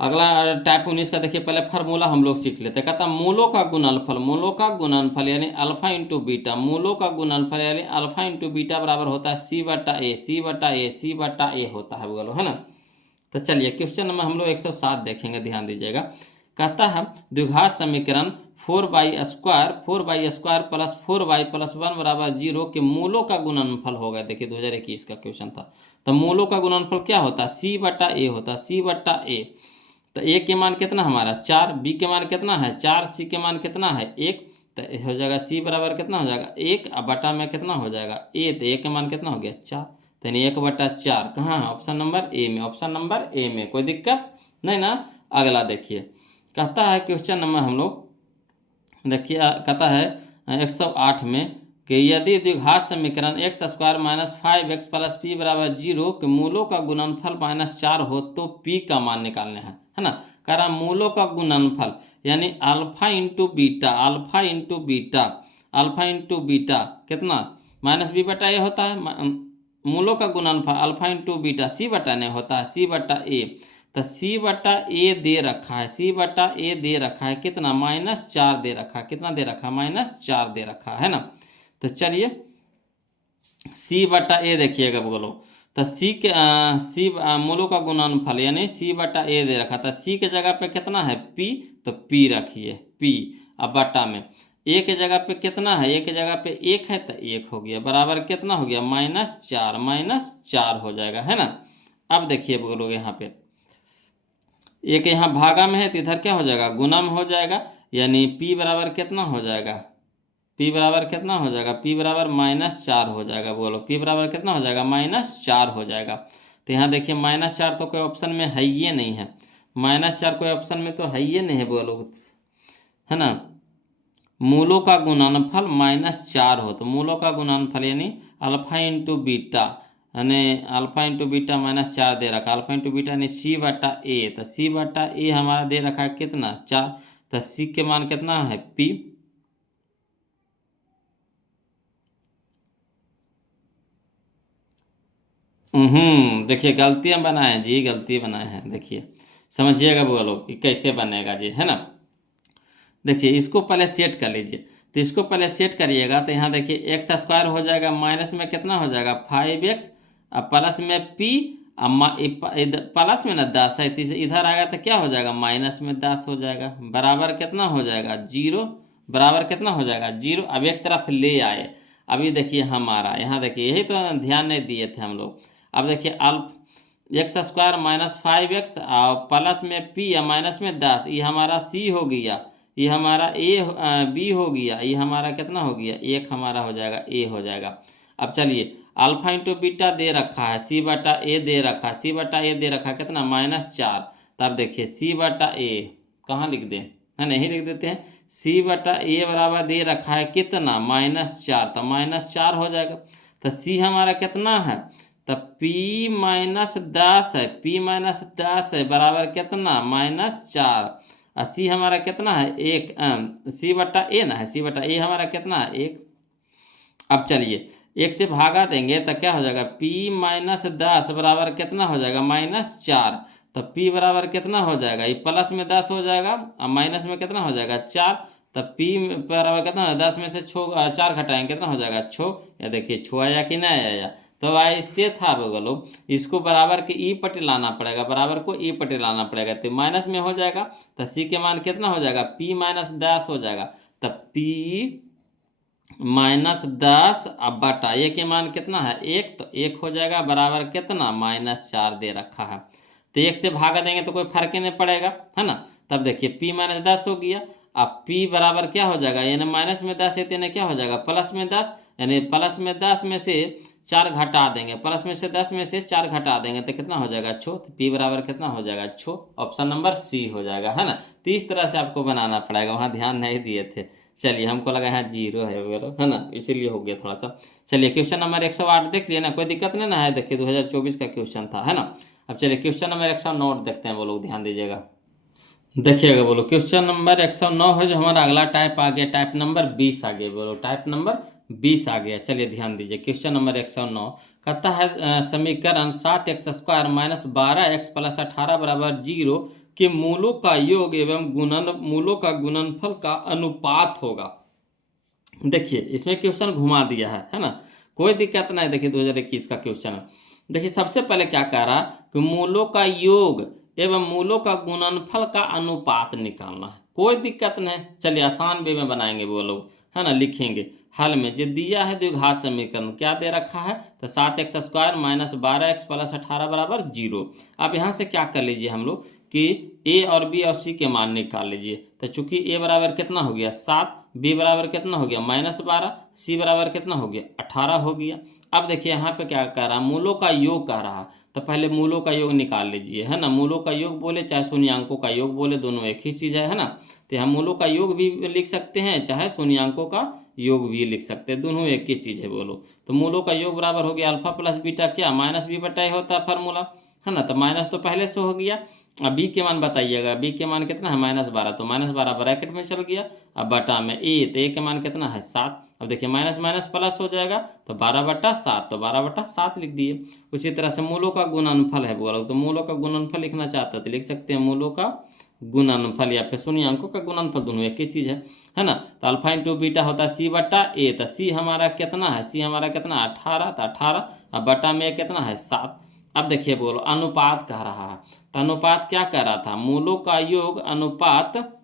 अगला टाइप 19 का देखिए, पहले फार्मूला हम लोग सीख लेते हैं। कहता मूलों का गुणनफल, मूलों का गुणनफल यानी अल्फा इंटू बीटा, मूलों का गुणनफल यानी अल्फा इंटू बीटा बराबर होता है c/a, c/a, c/a होता है, बोलो है ना। तो चलिए क्वेश्चन नंबर हम लोग 107 देखेंगे, ध्यान दीजिएगा। कहता है द्विघात समीकरण 4y² प्लस 4y प्लस 1 बराबर 0 के मूलों का गुणनफल होगा। देखिए 2021 का क्वेश्चन था। तो मूलों का गुणनफल क्या होता है, c/a होता है, c/a। तो ए के मान कितना हमारा 4, बी के मान कितना है 4, सी के मान कितना है 1, तो हो जाएगा सी बराबर कितना हो जाएगा 1, अब बटा में कितना हो जाएगा ए, तो ए के मान कितना हो गया 4, तो यानी 1/4 कहाँ है, ऑप्शन नंबर ए में, ऑप्शन नंबर ए में, कोई दिक्कत नहीं ना। अगला देखिए, कहता है क्वेश्चन नंबर हम लोग देखिए, कहता है 108 में कि यदि द्विघात समीकरण x² minus 5x plus p बराबर 0 के मूलों का गुणनफल -4 हो तो p का मान निकालने है ना। कह रहा मूलों का गुणनफल यानी alpha into beta, alpha into beta, alpha into beta कितना -b/a होता है। मूलों का गुणनफल अल्फा इंटू बीटा c/a होता है, c/a। तो c/a दे रखा है, c/a दे रखा है कितना -4 दे रखा है, कितना दे रखा है -4 दे रखा है ना। तो चलिए c/a देखिएगा, बोलो तो c मूलों का गुणनफल यानी c/a दे रखा था, c के जगह पे कितना है p, तो p रखिए p। अब बटा में a के जगह पे कितना है, a के जगह पे 1 है तो 1 हो गया, बराबर कितना हो गया -4 हो जाएगा, है ना। अब देखिए बोलोगे यहाँ पे एक यहाँ भागा में है तो इधर क्या हो जाएगा गुना में हो जाएगा, यानी p बराबर कितना हो जाएगा, p बराबर कितना हो जाएगा, p बराबर -4 हो जाएगा। बोलो p बराबर कितना हो जाएगा -4 हो जाएगा। तो यहाँ देखिए -4 तो कोई ऑप्शन में है ही नहीं है, -4 कोई ऑप्शन में तो है ही नहीं है, बोलो है ना। मूलों का गुणनफल -4 हो तो मूलों का गुणनफल यानी अल्फा इंटू बीटा, यानी अल्फा इंटू बीटा -4 दे रखा, अल्फा इंटू बीटा यानी c/a। तो c/a हमारा दे रखा है कितना 4, तो c के मान कितना है p, देखिए गलतियां बनाए जी, गलती बनाए हैं, देखिए समझिएगा वो लोग कि कैसे बनेगा जी, है ना। देखिए इसको पहले सेट कर लीजिए, तो इसको पहले सेट करिएगा। तो यहाँ देखिए x² हो जाएगा, माइनस में कितना हो जाएगा 5x, अब प्लस में p, प्लस में ना 10 है, इधर आएगा तो क्या हो जाएगा माइनस में 10 हो जाएगा, बराबर कितना हो जाएगा 0, बराबर कितना हो जाएगा 0। अब एक तरफ ले आए, अभी देखिए हमारा यहाँ देखिए यही तो ध्यान नहीं दिए थे हम लोग। अब देखिए x² माइनस 5x और प्लस में p या माइनस में 10, ये हमारा c हो गया, ये हमारा b हो गया, ये हमारा कितना हो गया 1 हमारा हो जाएगा a हो जाएगा। अब चलिए अल्फा इंटू बीटा दे रखा है, c/a दे रखा है, c/a दे रखा है कितना -4। तब देखिए c/a कहाँ लिख दें, है नहीं लिख देते हैं। सी बटा ए बराबर दे रखा है कितना, -4, तो -4 हो जाएगा। तो सी हमारा कितना है, तो P -10 है, P -10 है बराबर कितना, -4। और सी हमारा कितना है, 1, सी बटा ए ना है, सी बटा ए हमारा कितना है, 1। अब चलिए 1 से भागा देंगे तो क्या हो जाएगा, P -10 बराबर कितना हो जाएगा, -4। तो P बराबर कितना हो जाएगा, ये प्लस में 10 हो जाएगा और माइनस में कितना हो जाएगा, 4। तो P बराबर कितना है, 10 में से 4 घटाएंगे कितना हो जाएगा, 6। या देखिए 6 आया कि नहीं आया। तो ऐसे था बोलो, इसको बराबर के ई पट्टी लाना पड़ेगा, बराबर को ई पट्टी लाना पड़ेगा, तो माइनस में हो जाएगा। तो सी के मान कितना हो जाएगा, P -10 हो जाएगा। तो P -10 अब बटा ए के मान कितना है, 1, तो 1 हो जाएगा बराबर कितना, -4 दे रखा है। तो 1 से भागा देंगे तो कोई फर्क ही नहीं पड़ेगा, है ना। तब देखिए P -10 हो गया। अब P बराबर क्या हो जाएगा, यानी माइनस में 10 है तो क्या हो जाएगा, प्लस में 10, यानी प्लस में 10 में से 4 घटा देंगे, प्लस में से 10 में से 4 घटा देंगे तो कितना हो जाएगा, 6। तो P बराबर कितना हो जाएगा, 6। ऑप्शन नंबर सी हो जाएगा, है ना। तो इस तरह से आपको बनाना पड़ेगा, वहाँ ध्यान नहीं दिए थे। चलिए हमको लगा यहाँ 0 है वगैरह, है ना, इसीलिए हो गया थोड़ा सा। चलिए क्वेश्चन नंबर 108 देख लिए ना, कोई दिक्कत नहीं ना है। देखिए 2024 का क्वेश्चन था, है ना। अब चलिए क्वेश्चन नंबर 109 देखते हैं, वो लोग ध्यान दीजिएगा, देखिएगा बोलो। क्वेश्चन नंबर 109 है जो हमारा अगला टाइप आ गया, टाइप नंबर 20 आ गया, बोलो टाइप नंबर 20 आ गया। चलिए ध्यान दीजिए, क्वेश्चन नंबर 109 कहता है समीकरण 7x² - 12x + 18 बराबर 0 के मूलों का योग एवं मूलों का गुणनफल का अनुपात होगा। देखिए इसमें क्वेश्चन घुमा दिया है ना, कोई दिक्कत नहीं। देखिए 2021 का क्वेश्चन है। देखिए सबसे पहले क्या कह रहा कि मूलों का योग एवं मूलों का गुणनफल का अनुपात निकालना है, कोई दिक्कत नहीं। चलिए आसान वे में बनाएंगे वो लोग, है ना। लिखेंगे हल में जो दिया है द्विघात समीकरण क्या दे रखा है, तो 7x² - 12x + 18 बराबर 0। अब यहाँ से क्या कर लीजिए हम लोग कि ए और बी और सी के मान निकाल लीजिए। तो चूंकि ए बराबर कितना हो गया, 7, बी बराबर कितना हो गया, -12, सी बराबर कितना हो गया, 18 हो गया। अब देखिए यहाँ पे क्या कह रहा है, मूलों का योग कह रहा है, तो पहले मूलों का योग निकाल लीजिए, है ना। मूलों का योग बोले चाहे शून्यांकों का योग बोले, दोनों एक ही चीज़ है ना। तो हम मूलों का योग भी लिख सकते हैं, चाहे शून्यांकों का योग भी लिख सकते हैं, दोनों एक ही चीज़ है बोलो। तो मूलों का योग बराबर हो गया अल्फा प्लस बीटा, क्या -b बटा ए होता है फार्मूला, है ना। तो माइनस तो पहले से हो गया। अब बी के मान बताइएगा, बी के मान कितना है, -12, तो -12 ब्रैकेट में चल गया। अब बटा में ए, तो ए के मान कितना है, 7। अब देखिए माइनस माइनस प्लस हो जाएगा, तो 12/7, तो 12/7 लिख दिए। उसी तरह से मूलों का गुणनफल है बोला, तो मूलों का गुणनफल लिखना चाहते हो तो लिख सकते हैं मूलों का गुणनफल या फिर शून्यांकों का गुणनफल, दोनों एक ही चीज़ है ना। तो अल्फा इंटू बीटा होता है c/a, तो सी हमारा कितना है, सी हमारा कितना 18, तो 18 अब बटा में कितना है 7। अब देखिए बोलो अनुपात कह रहा है, तो अनुपात क्या कह रहा था, मूलों का योग अनुपात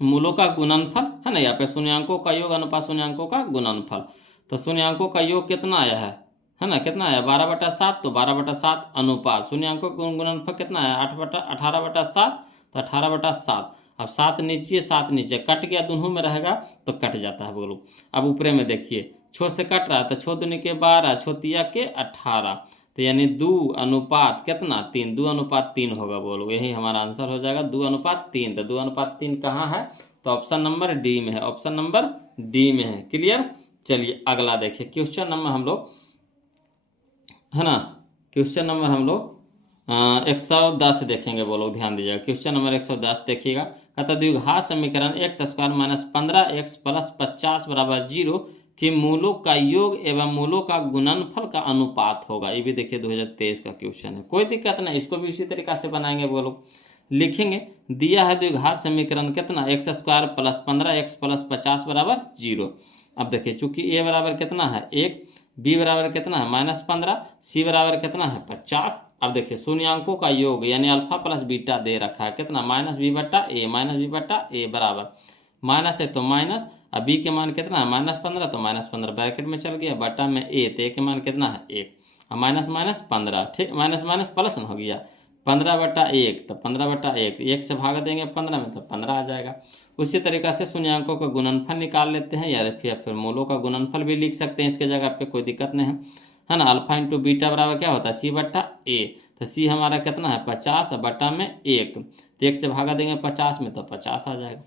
मूलों का गुणनफल, है ना, या फिर शून्यांकों का योग अनुपात शून्यांकों का गुणनफल। तो शून्यांकों का योग कितना आया है ना, कितना आया 12/7, तो 12/7 अनुपात शून्यांकों का गुणनफल कितना है 18/7, तो 18/7। अब 7 नीचे 7 नीचे कट गया, दोनों में रहेगा तो कट जाता है बोलो। अब ऊपरे में देखिए छो से कट रहा है, तो 6 दूनी के 12, 6 तिया के 18, तो यानी 2 अनुपात कितना 3, 2 अनुपात 3 होगा बोलो, यही हमारा आंसर हो जाएगा 2 अनुपात 3। तो 2 अनुपात 3 कहाँ है, तो ऑप्शन नंबर डी में है, ऑप्शन नंबर डी में है। क्लियर। चलिए अगला देखिए क्वेश्चन नंबर हम लोग, है ना, क्वेश्चन नंबर हम लोग 110 देखेंगे बोलो, ध्यान दीजिएगा। क्वेश्चन नंबर 110 देखिएगा, कहता द्विघात समीकरण x² - 15x + 50 बराबर 0 कि मूलों का योग एवं मूलों का गुणनफल का अनुपात होगा। ये भी देखिए 2023 का क्वेश्चन है, कोई दिक्कत नहीं, इसको भी इसी तरीका से बनाएंगे बोलो। लिखेंगे दिया है द्विघात समीकरण कितना x² + 15x + 50 बराबर 0। अब देखिए चूंकि ए बराबर कितना है 1, बी बराबर कितना है -15, सी बराबर कितना है 50। अब देखिए शून्यांकों का योग यानी अल्फा प्लस बीटा दे रखा है कितना -b/a बराबर माइनस है तो माइनस। अब बी के मान कितना है -15, तो -15 ब्रैकेट में चल गया, बटा में ए, तो ए के मान कितना है 1, अब माइनस माइनस 15, ठीक, माइनस माइनस प्लस हो गया 15/1, तो 15/1, 1 से भाग देंगे 15 में तो 15 आ जाएगा। उसी तरीक़ा से शून्यांकों का गुणनफल निकाल लेते हैं, या फिर मूलों का गुणनफल भी लिख सकते हैं इसके जगह पे, कोई दिक्कत नहीं है। है ना। अल्फा इंटू बीटा बराबर क्या होता है, सी बट्टा ए। तो सी हमारा कितना है 50 बटा में 1, तो 1 से भागा देंगे 50 में तो 50 आ जाएगा।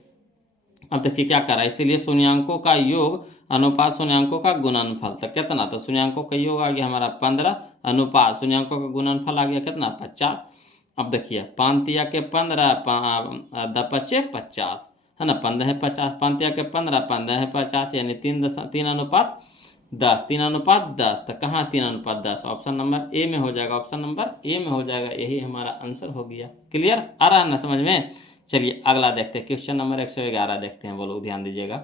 अब देखिए क्या कर रहा है, इसीलिए शून्यांकों का योग अनुपात शून्यांकों का गुणनफल, तो कितना, तो शून्यांकों का योग आ गया हमारा 15 अनुपात शून्यांकों का गुणनफल आ गया कितना 50। अब देखिए 5 तिया के 15 द पचे 50, है ना, 15 है 50, 5 तिया के 15 15 है 50, यानी 3 अनुपात 10, 3 अनुपात 10, तो कहाँ 3 अनुपात 10, ऑप्शन नंबर ए में हो जाएगा, ऑप्शन नंबर ए में हो जाएगा, यही हमारा आंसर हो गया। क्लियर आ रहा है ना समझ में। चलिए अगला देखते हैं, क्वेश्चन नंबर 111 देखते हैं, बोलो ध्यान दीजिएगा।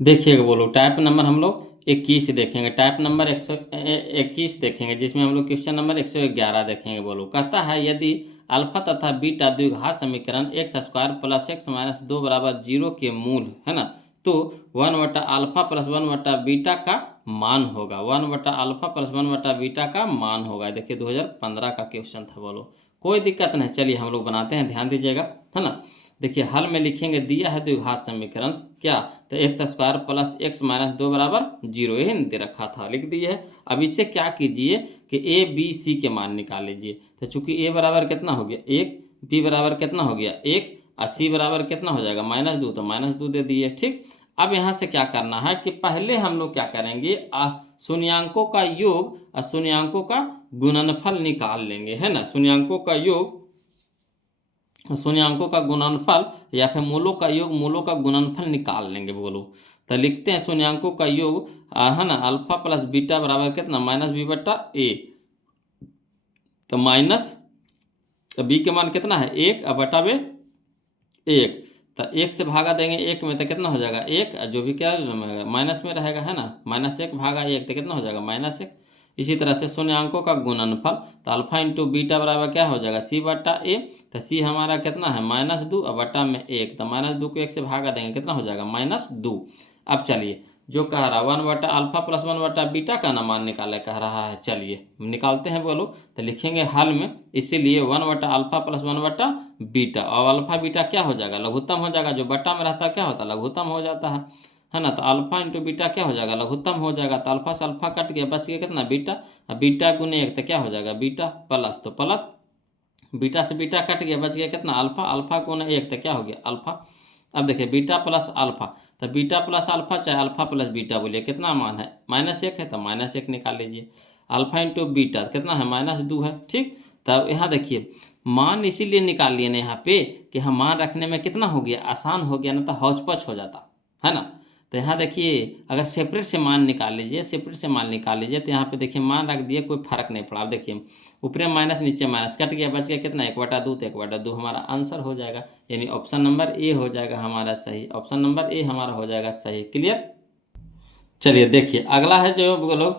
देखिएगा बोलो टाइप नंबर हम लोग 21 देखेंगे, टाइप नंबर 121 देखेंगे, जिसमें हम लोग क्वेश्चन नंबर 111 देखेंगे। बोलो कहता है यदि अल्फा तथा बीटा द्विघात समीकरण x square plus x minus 2 बराबर 0 के मूल, है ना, तो 1 बटा अल्फा प्लस 1 बटा बीटा का मान होगा, 1 बटा अल्फा प्लस 1 बटा बीटा का मान होगा। देखिए 2015 का क्वेश्चन था। बोलो कोई दिक्कत नहीं, चलिए हम लोग बनाते हैं, ध्यान दीजिएगा, है ना। देखिए हल में लिखेंगे, दिया है द्विघात समीकरण क्या, तो x square plus x minus 2 बराबर 0, यही दे रखा था, लिख दिए है। अब इससे क्या कीजिए कि ए बी सी के मान निकाल लीजिए। तो चूंकि ए बराबर कितना हो गया 1, बी बराबर कितना हो गया 1, और सी बराबर कितना हो जाएगा -2, तो -2 दे दिए। ठीक, अब यहाँ से क्या करना है कि पहले हम लोग क्या करेंगे, शून्यांकों का योग और शून्यांकों का गुणनफल निकाल लेंगे, है ना। शून्यांकों का योग शून्यांकों का गुणनफल या फिर मूलों का योग मूलों का गुणनफल निकाल लेंगे। बोलो तो लिखते हैं शून्यांकों का योग, है ना, अल्फा प्लस बीटा बराबर कितना -b बट्टा ए, तो माइनस बी के मान कितना है 1 बटा में 1, तो 1 से भागा देंगे 1 में तो कितना हो जाएगा 1, जो भी क्या माइनस में रहेगा, है ना, -1 भागा 1 तो कितना हो जाएगा -1। इसी तरह से शून्यांकों का गुणनफल, तो अल्फा इंटू बीटा बराबर क्या हो जाएगा सी बट्टा ए, तो सी हमारा कितना है -2 बट्टा में 1, तो -2 को 1 से भागा देंगे कितना हो जाएगा -2। अब चलिए जो कह रहा 1 बटा अल्फा प्लस 1 बटा बीटा का ना मान निकाले कह रहा है, चलिए निकालते हैं। बोलो तो लिखेंगे हल में, इसीलिए 1 बटा अल्फा प्लस 1 बटा बीटा, और अल्फा बीटा क्या हो जाएगा लघुत्तम हो जाएगा, जो बट्टा में रहता है क्या होता है लघुत्तम हो जाता है ना। तो अल्फा इंटू बीटा क्या हो जाएगा लघुत्तम हो जाएगा, तो अल्फा से अल्फा कट गया, बच गया कितना बीटा, और बीटा गुने 1 तो क्या हो जाएगा बीटा प्लस, तो प्लस बीटा से बीटा कट गया, बच गया कितना अल्फा, अल्फा गुने 1 तो क्या हो गया अल्फा। अब देखिए बीटा प्लस अल्फा, तो बीटा प्लस अल्फा चाहे अल्फा प्लस बीटा बोलिए कितना मान है -1 है, तो -1 निकाल लीजिए। अल्फा इंटू बीटा कितना है -2 है। ठीक, तब यहाँ देखिए मान इसीलिए निकाल लिए ना यहाँ पे कि हम मान रखने में कितना हो गया आसान हो गया, ना तो हौच-पच हो जाता, है ना। तो यहाँ देखिए अगर सेपरेट से मान निकाल लीजिए, सेपरेट से मान निकाल लीजिए, तो यहाँ पे देखिए मान रख दिए कोई फर्क नहीं पड़ा। अब देखिए ऊपरे माइनस नीचे माइनस कट गया, बच गया कितना 1/2, तो 1/2 हमारा आंसर हो जाएगा, यानी ऑप्शन नंबर ए हो जाएगा हमारा सही, ऑप्शन नंबर ए हमारा हो जाएगा सही। क्लियर। चलिए देखिए अगला है जो बोलो,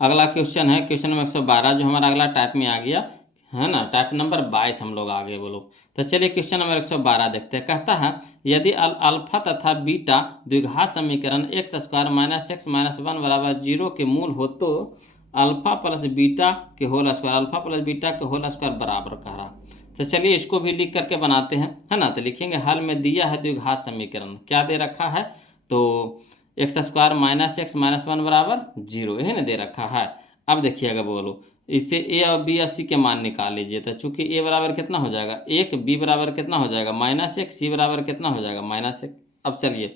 अगला क्वेश्चन है क्वेश्चन नंबर 112, जो हमारा अगला टाइप में आ गया, है ना, टाइप नंबर 22 हम लोग आगे। बोलो तो चलिए क्वेश्चन नंबर 112 देखते हैं। कहता है यदि अल्फा तथा बीटा द्विघात समीकरण x square minus x minus 1 बराबर 0 के मूल हो, तो अल्फा प्लस बीटा के whole square, alpha plus beta के होल स्क्वायर बराबर कह रहा। तो चलिए इसको भी लिख करके बनाते हैं, है ना। तो लिखेंगे हल में दिया है द्विघात समीकरण, क्या दे रखा है, तो x square minus x minus 1 बराबर 0, यही ना दे रखा है। अब देखिएगा बोलो इससे ए और बी और सी के मान निकाल लीजिए। तो चूंकि ए बराबर कितना हो जाएगा 1, बी बराबर कितना हो जाएगा -1, सी बराबर कितना हो जाएगा -1। अब चलिए,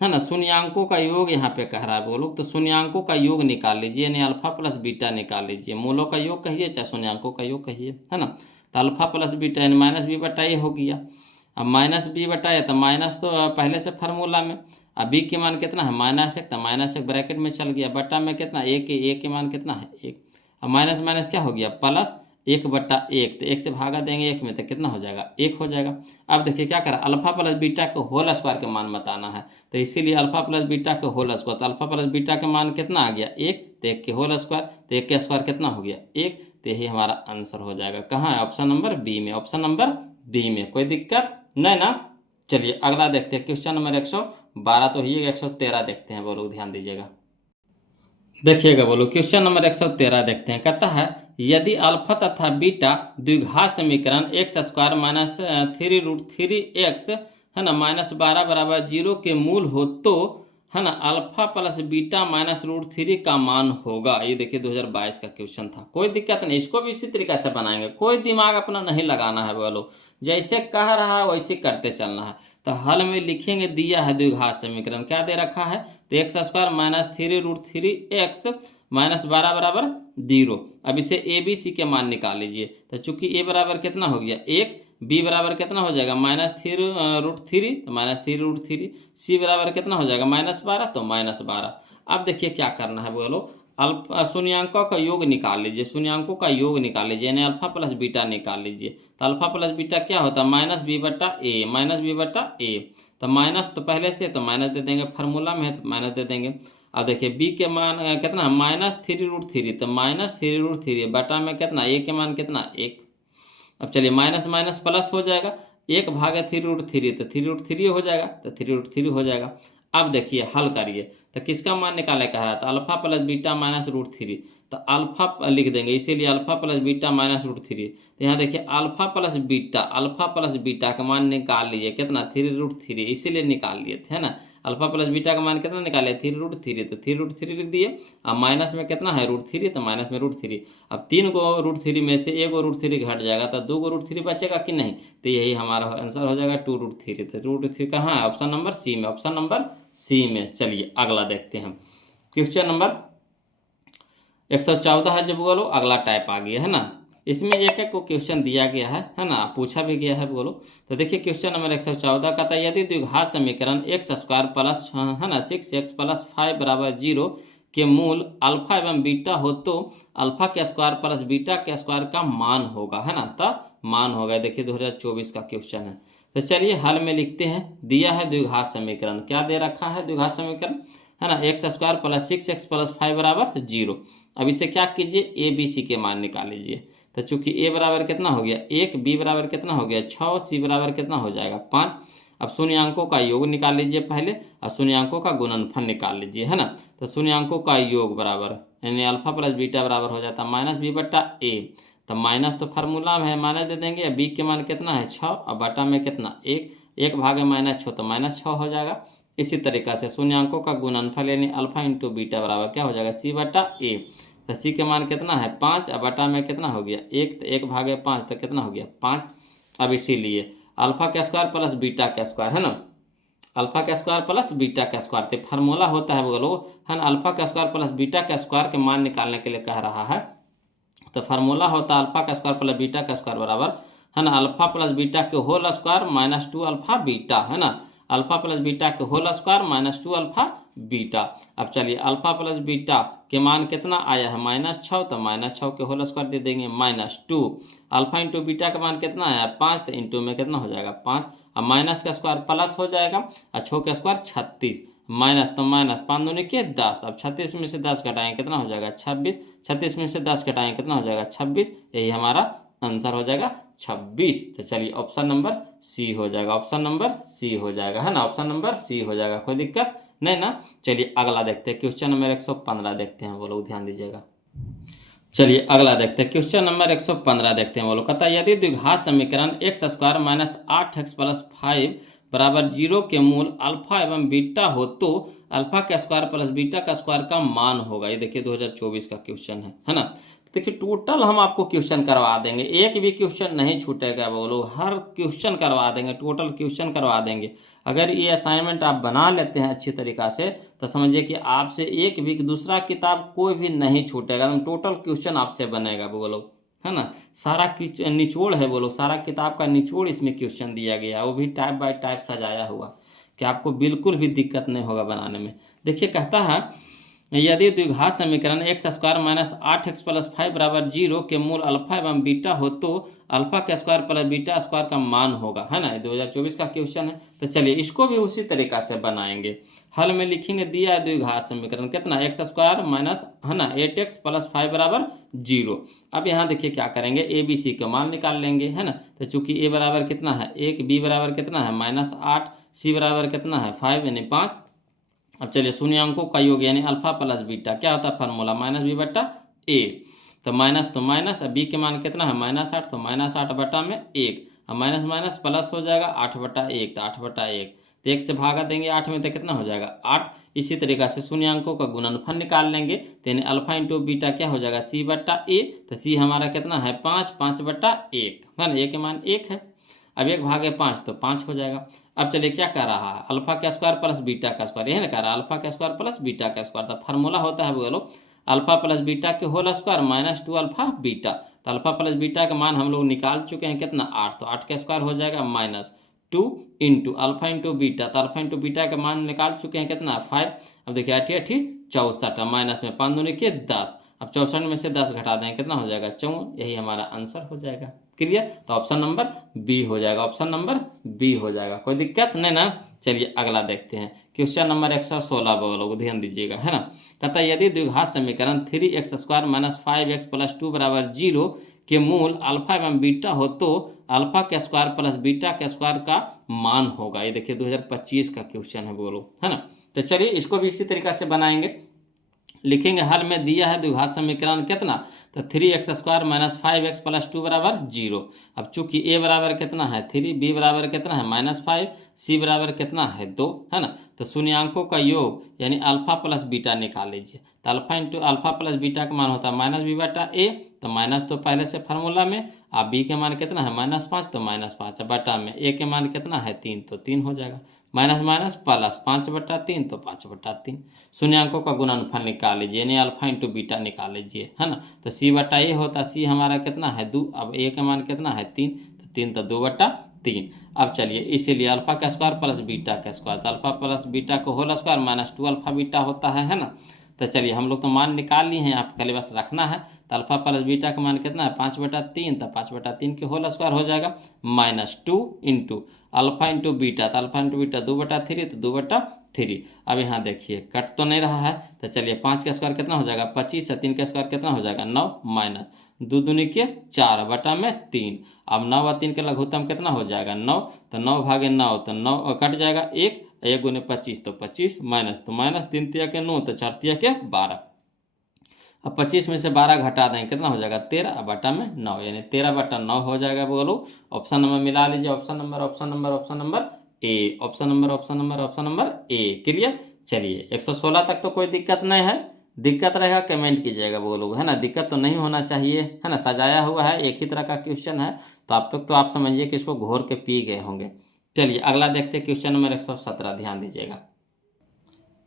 है ना, शून्यांकों का योग यहाँ पे कह रहा है। बोलो तो शून्यांकों का योग निकाल लीजिए, यानी अल्फा प्लस बीटा निकाल लीजिए, मूलों का योग कहिए चाहे शून्यांकों का योग कहिए, है ना। तो अल्फा प्लस बीटा यानी -b बटा ए हो गया। अब -b बटा ए, तो माइनस तो पहले से फार्मूला में, अब बी के मान कितना है -1, तो -1 ब्रैकेट में चल गया, बटा में कितना ए के मान कितना है 1, अब माइनस माइनस क्या हो गया प्लस 1/1, तो 1 से भागा देंगे 1 में तो कितना हो जाएगा 1 हो जाएगा। अब देखिए क्या करा, अल्फा प्लस बीटा के होल स्क्वायर के मान बताना है, तो इसीलिए अल्फा प्लस बीटा के होल स्क्वायर, तो अल्फा प्लस बीटा के मान कितना आ गया 1, तो 1 के होल स्क्वायर, तो 1 के स्क्वायर कितना हो गया 1, तो यही हमारा आंसर हो जाएगा। कहाँ है, ऑप्शन नंबर बी में, ऑप्शन नंबर बी में, कोई दिक्कत नहीं ना। चलिए अगला देखते हैं क्वेश्चन नंबर 112, तो ही 113 देखते हैं। बोलो ध्यान दीजिएगा, देखिएगा बोलो क्वेश्चन नंबर 113 देखते हैं। कहता है यदि अल्फा तथा बीटा द्विघात समीकरण एक्स स्क्वायर माइनस 3√3x, है ना, -12 बराबर 0 के मूल हो, तो है ना, alpha plus beta minus root three का मान होगा। ये देखिए 2022 का क्वेश्चन था। कोई दिक्कत नहीं, इसको भी इसी तरीके से बनाएंगे, कोई दिमाग अपना नहीं लगाना है बोलो, जैसे कह रहा है वैसे करते चलना है। तो हल में लिखेंगे, दिया है द्विघात समीकरण, क्या दे रखा है, तो x square minus three root three x minus 12 बराबर 0। अब इसे ए बी सी के मान निकाल लीजिए। तो चूंकि ए बराबर कितना हो गया 1, बी बराबर कितना हो जाएगा माइनस थ्री रूट थ्री, तो माइनस थ्री रूट थ्री, सी बराबर कितना हो जाएगा -12, तो -12। अब देखिए क्या करना है बोलो, अल्फा शून्यांकों का योग निकाल लीजिए, शून्यांकों का योग निकाल लीजिए, यानी अल्फा प्लस बीटा निकाल लीजिए। तो अल्फा प्लस बीटा क्या होता है, माइनस बी बटा ए, माइनस बी बटा ए। तो माइनस तो पहले से, तो माइनस दे देंगे, फार्मूला में है तो माइनस दे देंगे। अब देखिए बी के मान कितना, माइनस थ्री रूट थ्री, तो माइनस थ्री रूट थ्री बटा में कितना, ए के मान कितना 1। अब चलिए माइनस माइनस प्लस हो जाएगा, 1 भागे थ्री रूट थ्री, तो थ्री रूट थ्री हो जाएगा, तो थ्री रूट थ्री हो जाएगा। अब देखिए हल करिए, तो किसका मान निकाले कह रहा था, alpha plus beta minus root three. तो अल्फा लिख देंगे, इसीलिए alpha plus beta minus root three. तो यहाँ देखिए अल्फा प्लस बीटा का मान निकाल लीजिए, कितना, थ्री रूट थ्री, इसीलिए निकाल लिए थे, है ना। अल्फा प्लस बीटा का मान कितना निकाले, थ्री रूट थ्री, तो थ्री रूट थ्री लिख दिए। अब माइनस में कितना है रूट थ्री, तो माइनस में रूट थ्री। अब 3 गो रूट थ्री में से 1 रूट थ्री घट जाएगा, तो 2 रूट थ्री बचेगा कि नहीं, तो यही हमारा आंसर हो जाएगा 2 रूट थ्री। तो रूट थ्री कहाँ है, ऑप्शन नंबर सी में, ऑप्शन नंबर सी में। चलिए अगला देखते हैं, क्वेश्चन नंबर 114 है जो बोलो, अगला टाइप आ गया है ना। इसमें एक एक को क्वेश्चन दिया गया है ना, पूछा भी गया है बोलो। तो देखिए क्वेश्चन नंबर 114 का था, यदि द्विघात समीकरण एक्स स्क्वायर प्लस है ना 6x प्लस 5 बराबर 0 के मूल अल्फा एवं बीटा हो, तो अल्फा के स्क्वायर प्लस बीटा के स्क्वायर का मान होगा, है ना। तो मान होगा, देखिए 2024 का क्वेश्चन है। तो चलिए हल में लिखते हैं, दिया है द्विघात समीकरण, क्या दे रखा है द्विघात समीकरण, है ना, x square plus 6x plus 5 बराबर 0। अब इसे क्या कीजिए, ए बी सी के मान निकाल लीजिए। तो चूंकि ए बराबर कितना हो गया 1, बी बराबर कितना हो गया 6, सी बराबर कितना हो जाएगा 5। अब शून्यांकों का योग निकाल लीजिए पहले, और शून्यांकों का गुणनफल निकाल लीजिए, है ना। तो शून्यांकों का योग बराबर, यानी अल्फा प्लस बीटा बराबर हो जाता है माइनस बी बटा ए। तो माइनस तो फार्मूला में है, माइनस दे देंगे। बी के मान कितना है 6, और बटा में कितना 1, 1 भागे माइनस 6, तो माइनस 6 हो जाएगा। इसी तरीक़ा से शून्यांकों का गुणनफल यानी अल्फा इंटू बीटा बराबर क्या हो जाएगा, सी बटा ए। तो सी के मान कितना है 5, और बटा में कितना हो गया 1, तो 1 भागे 5, तो कितना हो गया 5। अब इसीलिए अल्फा का स्क्वायर प्लस बीटा का स्क्वायर, है ना, अल्फा का स्क्वायर प्लस बीटा का स्क्वायर, तो फार्मूला होता है बोलो, है ना, अल्फा का स्क्वायर प्लस बीटा का स्क्वायर के मान निकालने के लिए कह रहा है। तो फार्मूला होता है अल्फा का स्क्वायर प्लस बीटा का स्क्वायर बराबर, है ना, अल्फा प्लस बीटा के whole square minus 2 alpha beta, है ना, अल्फा प्लस बीटा के whole square minus 2 alpha beta. अब चलिए अल्फा प्लस बीटा के मान कितना आया है -6, तो -6 के होल स्क्वायर दे देंगे -2। अल्फा इंटू बीटा का मान कितना आया 5, तो इंटू में कितना हो जाएगा 5। अब माइनस का स्क्वायर प्लस हो जाएगा, और 6 का स्क्वायर 36, माइनस तो माइनस, 5 दूनी के 10। अब 36 में से 10 घटाएं कितना हो जाएगा 26, 36 में से 10 घटाएं कितना हो जाएगा 26, यही हमारा आंसर हो जाएगा 26। तो चलिए ऑप्शन नंबर सी हो जाएगा, ऑप्शन नंबर सी हो जाएगा, है ना, ऑप्शन नंबर सी हो जाएगा, कोई दिक्कत नहीं ना। चलिए अगला देखते हैं, क्वेश्चन नंबर 115 देखते हैं, वो लोग ध्यान दीजिएगा। चलिए अगला देखते हैं, क्वेश्चन नंबर 115 देखते हैं, वो लोग कहता है, यदि द्विघात समीकरण x square minus 8x plus 5 बराबर 0 के मूल अल्फा एवं बीटा हो, तो अल्फा का स्क्वायर प्लस बीटा का स्क्वायर का मान होगा। ये देखिए 2024 का क्वेश्चन है ना। देखिए टोटल हम आपको क्वेश्चन करवा देंगे, एक भी क्वेश्चन नहीं छूटेगा बोलो, हर क्वेश्चन करवा देंगे, टोटल क्वेश्चन करवा देंगे। अगर ये असाइनमेंट आप बना लेते हैं अच्छी तरीक़ा से, तो समझिए कि आपसे एक भी दूसरा किताब कोई भी नहीं छूटेगा, टोटल क्वेश्चन आपसे बनेगा बोलो, है ना। सारा निचोड़ है बोलो, सारा किताब का निचोड़ इसमें क्वेश्चन दिया गया है, वो भी टाइप बाय टाइप सजाया हुआ, कि आपको बिल्कुल भी दिक्कत नहीं होगा बनाने में। देखिए कहता है, यदि द्विघात समीकरण x square minus 8x plus 5 बराबर 0 के मूल अल्फा एवं बीटा हो, तो अल्फा का स्क्वायर प्लस बीटा स्क्वायर का मान होगा, है ना। 2024 का क्वेश्चन है। तो चलिए इसको भी उसी तरीका से बनाएंगे। हल में लिखेंगे, दिया है द्विघात समीकरण कितना एक्स स्क्वायर माइनस, है ना, 8x प्लस 5 बराबर 0। अब यहाँ देखिए क्या करेंगे, ए बी सी का मान निकाल लेंगे, है ना। तो चूंकि ए बराबर कितना है 1, बी बराबर कितना है -8, सी बराबर कितना है 5 यानी 5। अब चलिए शून्यांकों का योग यानी अल्फा प्लस बीटा क्या होता है फार्मूला, माइनस बी बटा ए। तो माइनस, अब बी के मान कितना है -8, तो -8 बटा में 1, अब माइनस माइनस प्लस हो जाएगा 8 बटा 1, तो 8 बटा 1। तो 1 से भागा देंगे 8 में तो कितना हो जाएगा 8। इसी तरीक़ा से शून्यांकों का गुणनफल निकाल लेंगे तो यानी अल्फा इंटू बीटा क्या हो जाएगा सी बट्टा ए। तो सी हमारा कितना है 5, 5 बट्टा 1 है ना, ए के मान 1 है। अब 1 भागे 5 तो 5 हो जाएगा। अब चलिए क्या कर रहा है अल्फा का स्क्वायर प्लस बीटा का स्क्वायर, यही ना कह रहा है अल्फा का स्क्वायर प्लस बीटा का स्क्वायर। तो फार्मूला होता है बोलो अल्फा प्लस बीटा के whole square minus 2 alpha beta. तो अल्फा प्लस बीटा का मान हम लोग निकाल चुके हैं कितना 8, तो 8 का स्क्वायर हो जाएगा minus 2 into alpha into beta. तो अल्फा इंटू बीटा का मान निकाल चुके हैं कितना 5। अब देखिए 8 8 64, माइनस में 5 दूनी के 10। अब 64 में से 10 घटा दें कितना हो जाएगा 54। यही हमारा आंसर हो जाएगा। क्लियर, तो ऑप्शन नंबर बी हो जाएगा, ऑप्शन नंबर बी हो जाएगा। कोई दिक्कत नहीं ना। चलिए अगला देखते हैं क्वेश्चन नंबर 116 बोलो ध्यान दीजिएगा है ना। कहता है यदि द्विघात समीकरण 3x square minus 5x plus 2 बराबर 0 के मूल अल्फा एवं बीटा हो तो अल्फा के स्क्वायर प्लस बीटा के स्क्वायर का मान होगा। ये देखिए 2025 का क्वेश्चन है बोलो है ना। तो चलिए इसको भी इसी तरीका से बनाएंगे, लिखेंगे हल में दिया है द्विघात समीकरण कितना, तो 3x square minus 5x plus 2 बराबर 0। अब चूंकि a बराबर कितना है 3, b बराबर कितना है -5, c बराबर कितना है 2 है ना। तो शून्यांकों का योग यानी अल्फा प्लस बीटा निकाल लीजिए। तो alpha into alpha plus beta का मान होता है माइनस बी बटा ए। तो माइनस तो पहले से फार्मूला में, अब b के मान कितना है -5 तो -5 बटा में a के मान कितना है 3 तो 3 हो जाएगा। माइनस माइनस प्लस 5 बटा 3 तो 5 बटा 3। शून्यांकों का गुणनफल निकाल लीजिए यानी अल्फा इंटू बीटा निकाल लीजिए है ना। तो सी बटा ए होता, सी हमारा कितना है 2, अब ए का मान कितना है 3 तो 3 तो 2 बटा 3। अब चलिए इसीलिए अल्फा का स्क्वायर प्लस बीटा का स्क्वायर, तो अल्फा प्लस बीटा को whole square minus 2 alpha beta होता है ना। तो चलिए हम लोग तो मान निकाल लिए हैं, आप खाली बस रखना है। तो अल्फा प्लस बीटा का मान कितना है 5 बटा 3, तो 5 बटा 3 के होल स्क्वायर हो जाएगा -2 इंटू अल्फा इंटू बीटा। तो अल्फा इंटू बीटा 2 बटा 3 तो 2 बटा 3। अब यहाँ देखिए कट तो नहीं रहा है। तो चलिए 5 का स्क्वायर कितना हो जाएगा 25 है, 3 का स्क्वायर कितना हो जाएगा 9 माइनस 2 दूनी के 4 बटा में 3। अब 9 और 3 के लघुत्तम कितना हो जाएगा 9, तो 9 भागे 9 तो 9 कट जाएगा 1, 1 गुने 25 तो 25 माइनस तो माइनस 3 तिया के 9 तो 4 तिया के 12। अब 25 में से 12 घटा दें कितना हो जाएगा 13 बटा में 9 यानी 13 बटा 9 हो जाएगा। बोलो ऑप्शन नंबर मिला लीजिए, option number option number option number A, option number option number option number A. Clear, चलिए 116 तक तो कोई दिक्कत नहीं है, दिक्कत रहेगा कमेंट कीजिएगा बोलो है ना। दिक्कत तो नहीं होना चाहिए है ना, सजाया हुआ है एक ही तरह का क्वेश्चन है तो अब तक तो आप समझिए कि इसको घोर के पी गए होंगे। चलिए अगला देखते हैं क्वेश्चन नंबर 117, ध्यान दीजिएगा।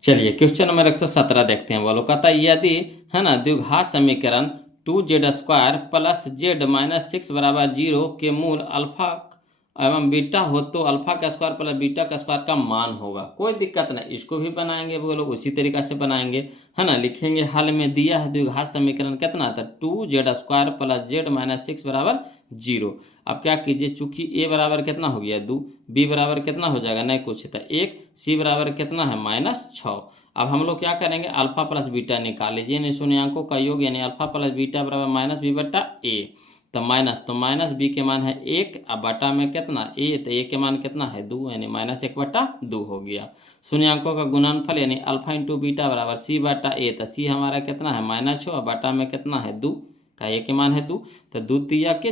चलिए क्वेश्चन नंबर 117 देखते हैं। बोलो कहता है यदि है ना द्विघात समीकरण 2z square plus z minus 6 बराबर 0 के मूल अल्फा एवं बीटा हो तो अल्फा का स्क्वायर प्लस बीटा का स्क्वायर का मान होगा। कोई दिक्कत नहीं, इसको भी बनाएंगे बोलो उसी तरीका से बनाएंगे है ना। लिखेंगे हल में दिया है द्विघात समीकरण कितना था 2z square plus z minus 6 बराबर 0। अब क्या कीजिए चूंकि a बराबर कितना हो गया 2, b बराबर कितना हो जाएगा नहीं कुछ था 1, c बराबर कितना है -6। अब हम लोग क्या करेंगे अल्फा प्लस बीटा निकाल लीजिए यानी शून्यांकों का योग यानी अल्फा प्लस बीटा बराबर माइनस बी बट्टा ए। तो माइनस बी के मान है 1 अब बटा में कितना ए, तो ए के मान कितना है 2 यानी -1 बटा 2 हो गया। शून्यांकों का गुणनफल यानी अल्फा इंटू बीटा बराबर सी बटा ए, तो सी हमारा कितना है -6 और बटा में कितना है 2 का ए के मान है 2, तो 2 तिया के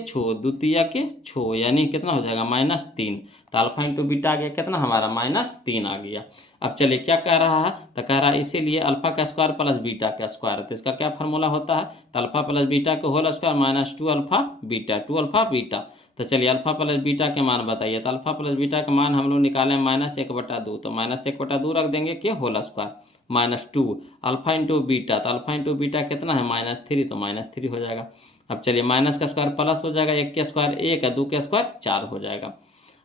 6 यानी कितना हो जाएगा -3। तो अल्फा इंटू बीटा आ गया कितना हमारा -3 आ गया। अब चलिए क्या कह रहा है, तो कह रहा है इसीलिए अल्फा का स्क्वायर प्लस बीटा का स्क्वायर, तो इसका क्या फार्मूला होता है तो अल्फा प्लस बीटा के whole square minus 2 alpha beta, 2 alpha beta. तो चलिए अल्फा प्लस बीटा के मान बताइए, तो अल्फा प्लस बीटा का मान हम लोग निकालें -1 बटा 2, तो -1 बटा 2 रख देंगे कि whole square -2 alpha into beta, तो अल्फा इंटू बीटा कितना है -3 तो -3 हो जाएगा। अब चलिए माइनस का स्क्वायर प्लस हो जाएगा, 1 के स्क्वायर 1 है, 2 के स्क्वायर 4 हो जाएगा।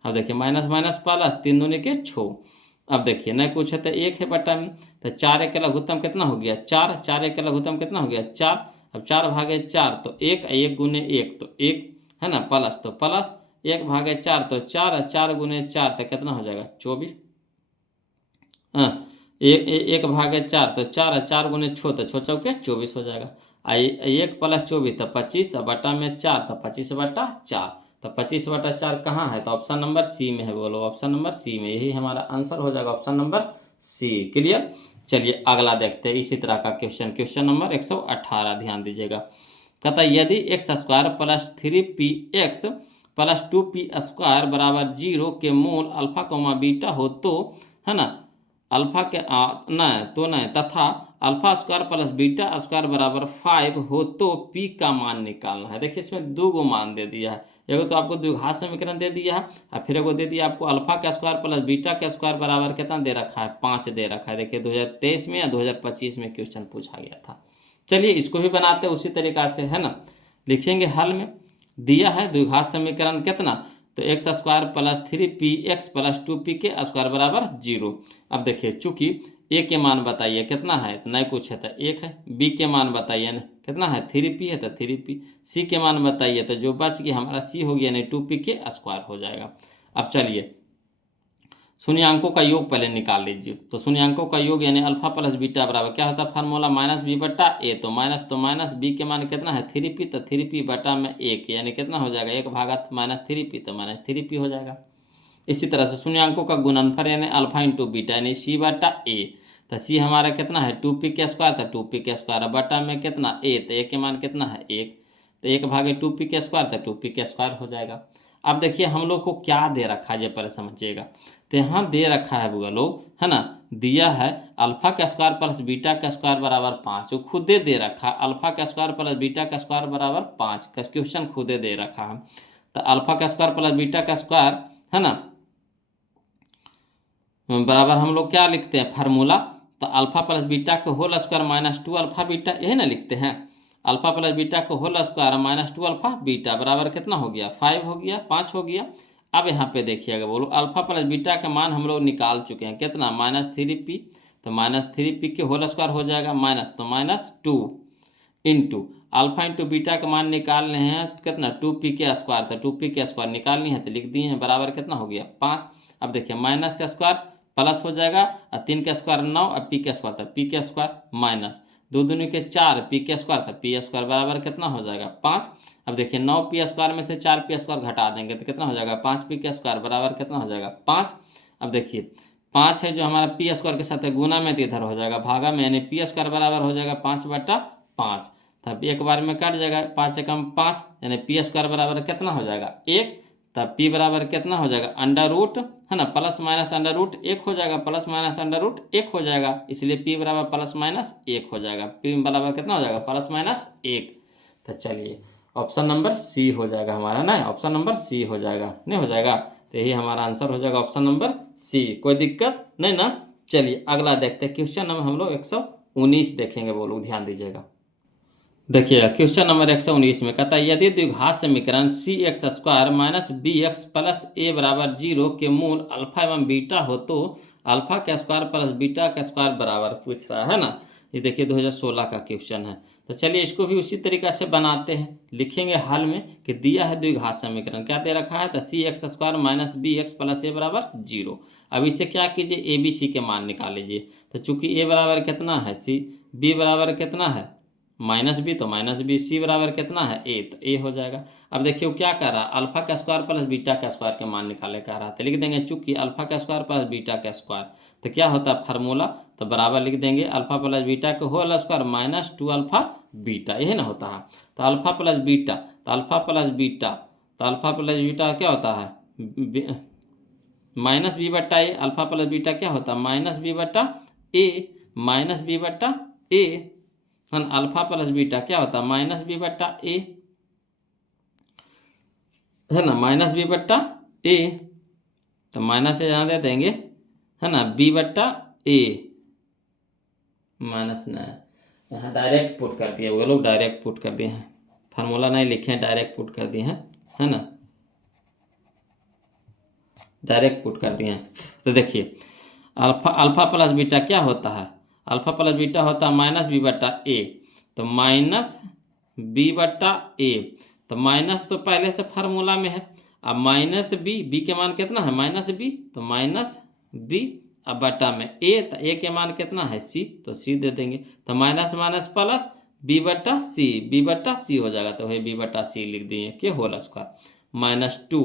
अब देखिए माइनस माइनस प्लस 3 दूनी के 6। अब देखिए नहीं कुछ है तो 1 है बटा में, तो 4 1 का लघुत्तम कितना हो गया 4, 4 1 का लघुत्तम कितना हो गया 4। अब 4 भागे 4 तो 1, 1 गुने 1 तो 1 है ना, प्लस तो प्लस 1 भागे 4 तो 4, 4 गुने 4 तो कितना हो जाएगा 24। हाँ 1 भागे 4 तो 4, 4 गुने 6 तो 6 चौके 24 हो जाएगा। 1 प्लस 24 तो 25 बटा में 4 तो 25 बटा 4, तो 25 बटा 4 कहाँ है तो ऑप्शन नंबर सी में है। बोलो ऑप्शन नंबर सी में, यही हमारा आंसर हो जाएगा ऑप्शन नंबर सी। क्लियर, चलिए अगला देखते हैं इसी तरह का क्वेश्चन, क्वेश्चन नंबर 118 ध्यान दीजिएगा। कहता है यदि x square plus 3px plus 2p² बराबर 0 के मूल अल्फा कोमा बीटा हो तो, है ना, अल्फा के नहीं तथा alpha square plus beta square बराबर 5 हो तो p का मान निकालना है। देखिए इसमें दो गो मान दे दिया है, एगो तो आपको द्विघात समीकरण दे दिया है और फिर एगो दे दिया आपको अल्फा का स्क्वायर प्लस बीटा का स्क्वायर बराबर कितना दे रखा है, 5 दे रखा है। देखिए 2023 में या 2025 में क्वेश्चन पूछा गया था। चलिए इसको भी बनाते हैं उसी तरीका से, है ना। लिखेंगे हल में दिया है द्विघात समीकरण कितना, तो x square plus 3px plus 2p के स्क्वायर बराबर 0। अब देखिए चूंकि ए के मान बताइए कितना है, तो नहीं कुछ है तो 1 है। बी के मान बताइए ना कितना है, 3p है तो 3p। सी के मान बताइए तो जो बच गया हमारा सी हो गया, नहीं 2p के स्क्वायर हो जाएगा। अब चलिए शून्यांकों का योग पहले निकाल लीजिए। तो शून्यांकों का योग यानी अल्फा प्लस बीटा बराबर क्या होता है फार्मूला, माइनस बी बटा ए। तो माइनस बी के मान कितना है 3p, तो 3p बटा में 1 यानी कितना हो जाएगा 1 भागा -3p, तो -3p हो जाएगा। इसी तरह से शून्यांकों का गुणनफल यानी अल्फा इंटू बीटा यानी सी बटा ए। तो सी हमारा कितना है 2p के स्क्वायर, तो 2p के स्क्वायर बटा में कितना ए, तो ए के मान कितना है 1, तो 1 भागे 2p के स्क्वायर, तो 2p के स्क्वायर हो जाएगा। अब देखिए हम लोग को क्या दे रखा है ये पहले समझिएगा। तो यहाँ दे रखा है बुआ लोग, है ना, दिया है अल्फा का स्क्वायर प्लस बीटा का स्क्वायर बराबर 5। वो खुदे दे रखा है अल्फा का स्क्वायर प्लस बीटा का स्क्वायर बराबर 5 का क्वेश्चन खुदे दे रखा है। तो अल्फा का स्क्वायर प्लस बीटा का स्क्वायर, है ना, बराबर हम लोग क्या लिखते हैं फार्मूला, तो अल्फा प्लस बीटा के होल स्क्वायर -2 अल्फा बीटा, यही ना लिखते हैं। अल्फा प्लस बीटा को होल स्क्वायर -2 अल्फा बीटा बराबर कितना हो गया 5 हो गया, 5 हो गया। अब यहाँ पे देखिएगा बोलो अल्फा प्लस बीटा का मान हम लोग निकाल चुके हैं कितना -3p, तो -3p के होल स्क्वायर हो जाएगा माइनस, तो -2 इंटू अल्फा इंटू बीटा का मान निकाल रहे हैं तो कितना 2p के स्क्वायर, तो 2p के स्क्वायर निकालनी है तो लिख दिए हैं बराबर कितना हो गया 5। अब देखिए माइनस का स्क्वायर प्लस हो जाएगा और 3 का स्क्वायर 9 और p का स्क्वायर, तो p का स्क्वायर माइनस 2 दूनी के 4 p का स्क्वायर, तो p स्क्वायर बराबर कितना हो जाएगा 5। अब देखिए 9p स्क्वायर में से 4p स्क्वायर घटा देंगे तो कितना हो जाएगा 5p का स्क्वायर बराबर कितना हो जाएगा 5। अब देखिए 5 है जो हमारा p स्क्वायर के साथ है गुना में, तो इधर हो जाएगा भागा में, यानी p स्क्वायर बराबर हो जाएगा 5/5। तब एक बार में कट जाएगा 5 एकम 5, यानी p स्क्वायर बराबर कितना हो जाएगा 1। तब p बराबर कितना हो जाएगा अंडर रूट, है ना, प्लस माइनस अंडर रूट 1 हो जाएगा, प्लस माइनस अंडर रूट 1 हो जाएगा, इसलिए p बराबर प्लस माइनस 1 हो जाएगा। p बराबर कितना हो जाएगा प्लस माइनस 1। तो चलिए ऑप्शन नंबर सी हो जाएगा हमारा ना, ऑप्शन नंबर सी हो जाएगा, नहीं हो जाएगा, तो यही हमारा आंसर हो जाएगा ऑप्शन नंबर सी। कोई दिक्कत नहीं ना। चलिए अगला देखते हैं क्वेश्चन नंबर हम लोग 119 देखेंगे, बोलो ध्यान दीजिएगा। देखिए क्वेश्चन नंबर 119 में कहता है यदि द्विघात समीकरण cx square minus bx plus a बराबर 0 के मूल अल्फा एवं बीटा हो तो अल्फा का स्क्वायर प्लस बीटा का स्क्वायर बराबर पूछ रहा है ना। ये देखिए 2016 का क्वेश्चन है। तो चलिए इसको भी उसी तरीका से बनाते हैं। लिखेंगे हल में कि दिया है द्विघात समीकरण क्या दे रखा है, तो cx square minus bx plus a बराबर 0। अब इसे क्या कीजिए a b c के मान निकाल लीजिए। तो चूंकि a बराबर कितना है c, b बराबर कितना है माइनस बी, तो माइनस बी, सी बराबर कितना है ए, तो ए हो जाएगा। अब देखिए वो क्या कर रहा है अल्फा का स्क्वायर प्लस बीटा का स्क्वायर के मान निकाले कह रहा था, लिख देंगे चूंकि अल्फा का स्क्वायर प्लस बीटा का स्क्वायर, तो क्या होता है फार्मूला, तो बराबर लिख देंगे अल्फा प्लस बीटा के होल स्क्वायर -2 अल्फा बीटा, यही ना होता है। तो अल्फा प्लस बीटा, तो अल्फा प्लस बीटा, तो अल्फा प्लस बीटा क्या होता है माइनस बी बट्टा ए, अल्फा प्लस बीटा क्या होता है माइनस बी बट्टा ए, माइनस बी बट्टा ए, अल्फा प्लस बीटा क्या होता है माइनस बी बट्टा ए, है ना, माइनस बी बट्टा ए, तो माइनस से यहाँ दे देंगे, है ना, बी बट्टा ए माइनस ना, यहाँ डायरेक्ट पुट कर दिए वो लोग, डायरेक्ट पुट कर दिए हैं, फार्मूला नहीं लिखे हैं, डायरेक्ट पुट कर दिए हैं, है ना, डायरेक्ट पुट कर दिए हैं। तो देखिए अल्फा प्लस बीटा क्या होता है, अल्फा प्लस बीटा होता है माइनस बी बट्टा ए, तो माइनस बी बट्टा ए, तो माइनस तो पहले से फार्मूला में है, अब माइनस बी, बी के मान कितना है माइनस बी, तो माइनस बी, अब बट्टा में ए, तो ए के मान कितना है सी, तो सी दे देंगे, तो माइनस माइनस प्लस बी बट्टा सी, बी बट्टा सी हो जाएगा, तो वही बी बट्टा सी लिख दिए के whole square -2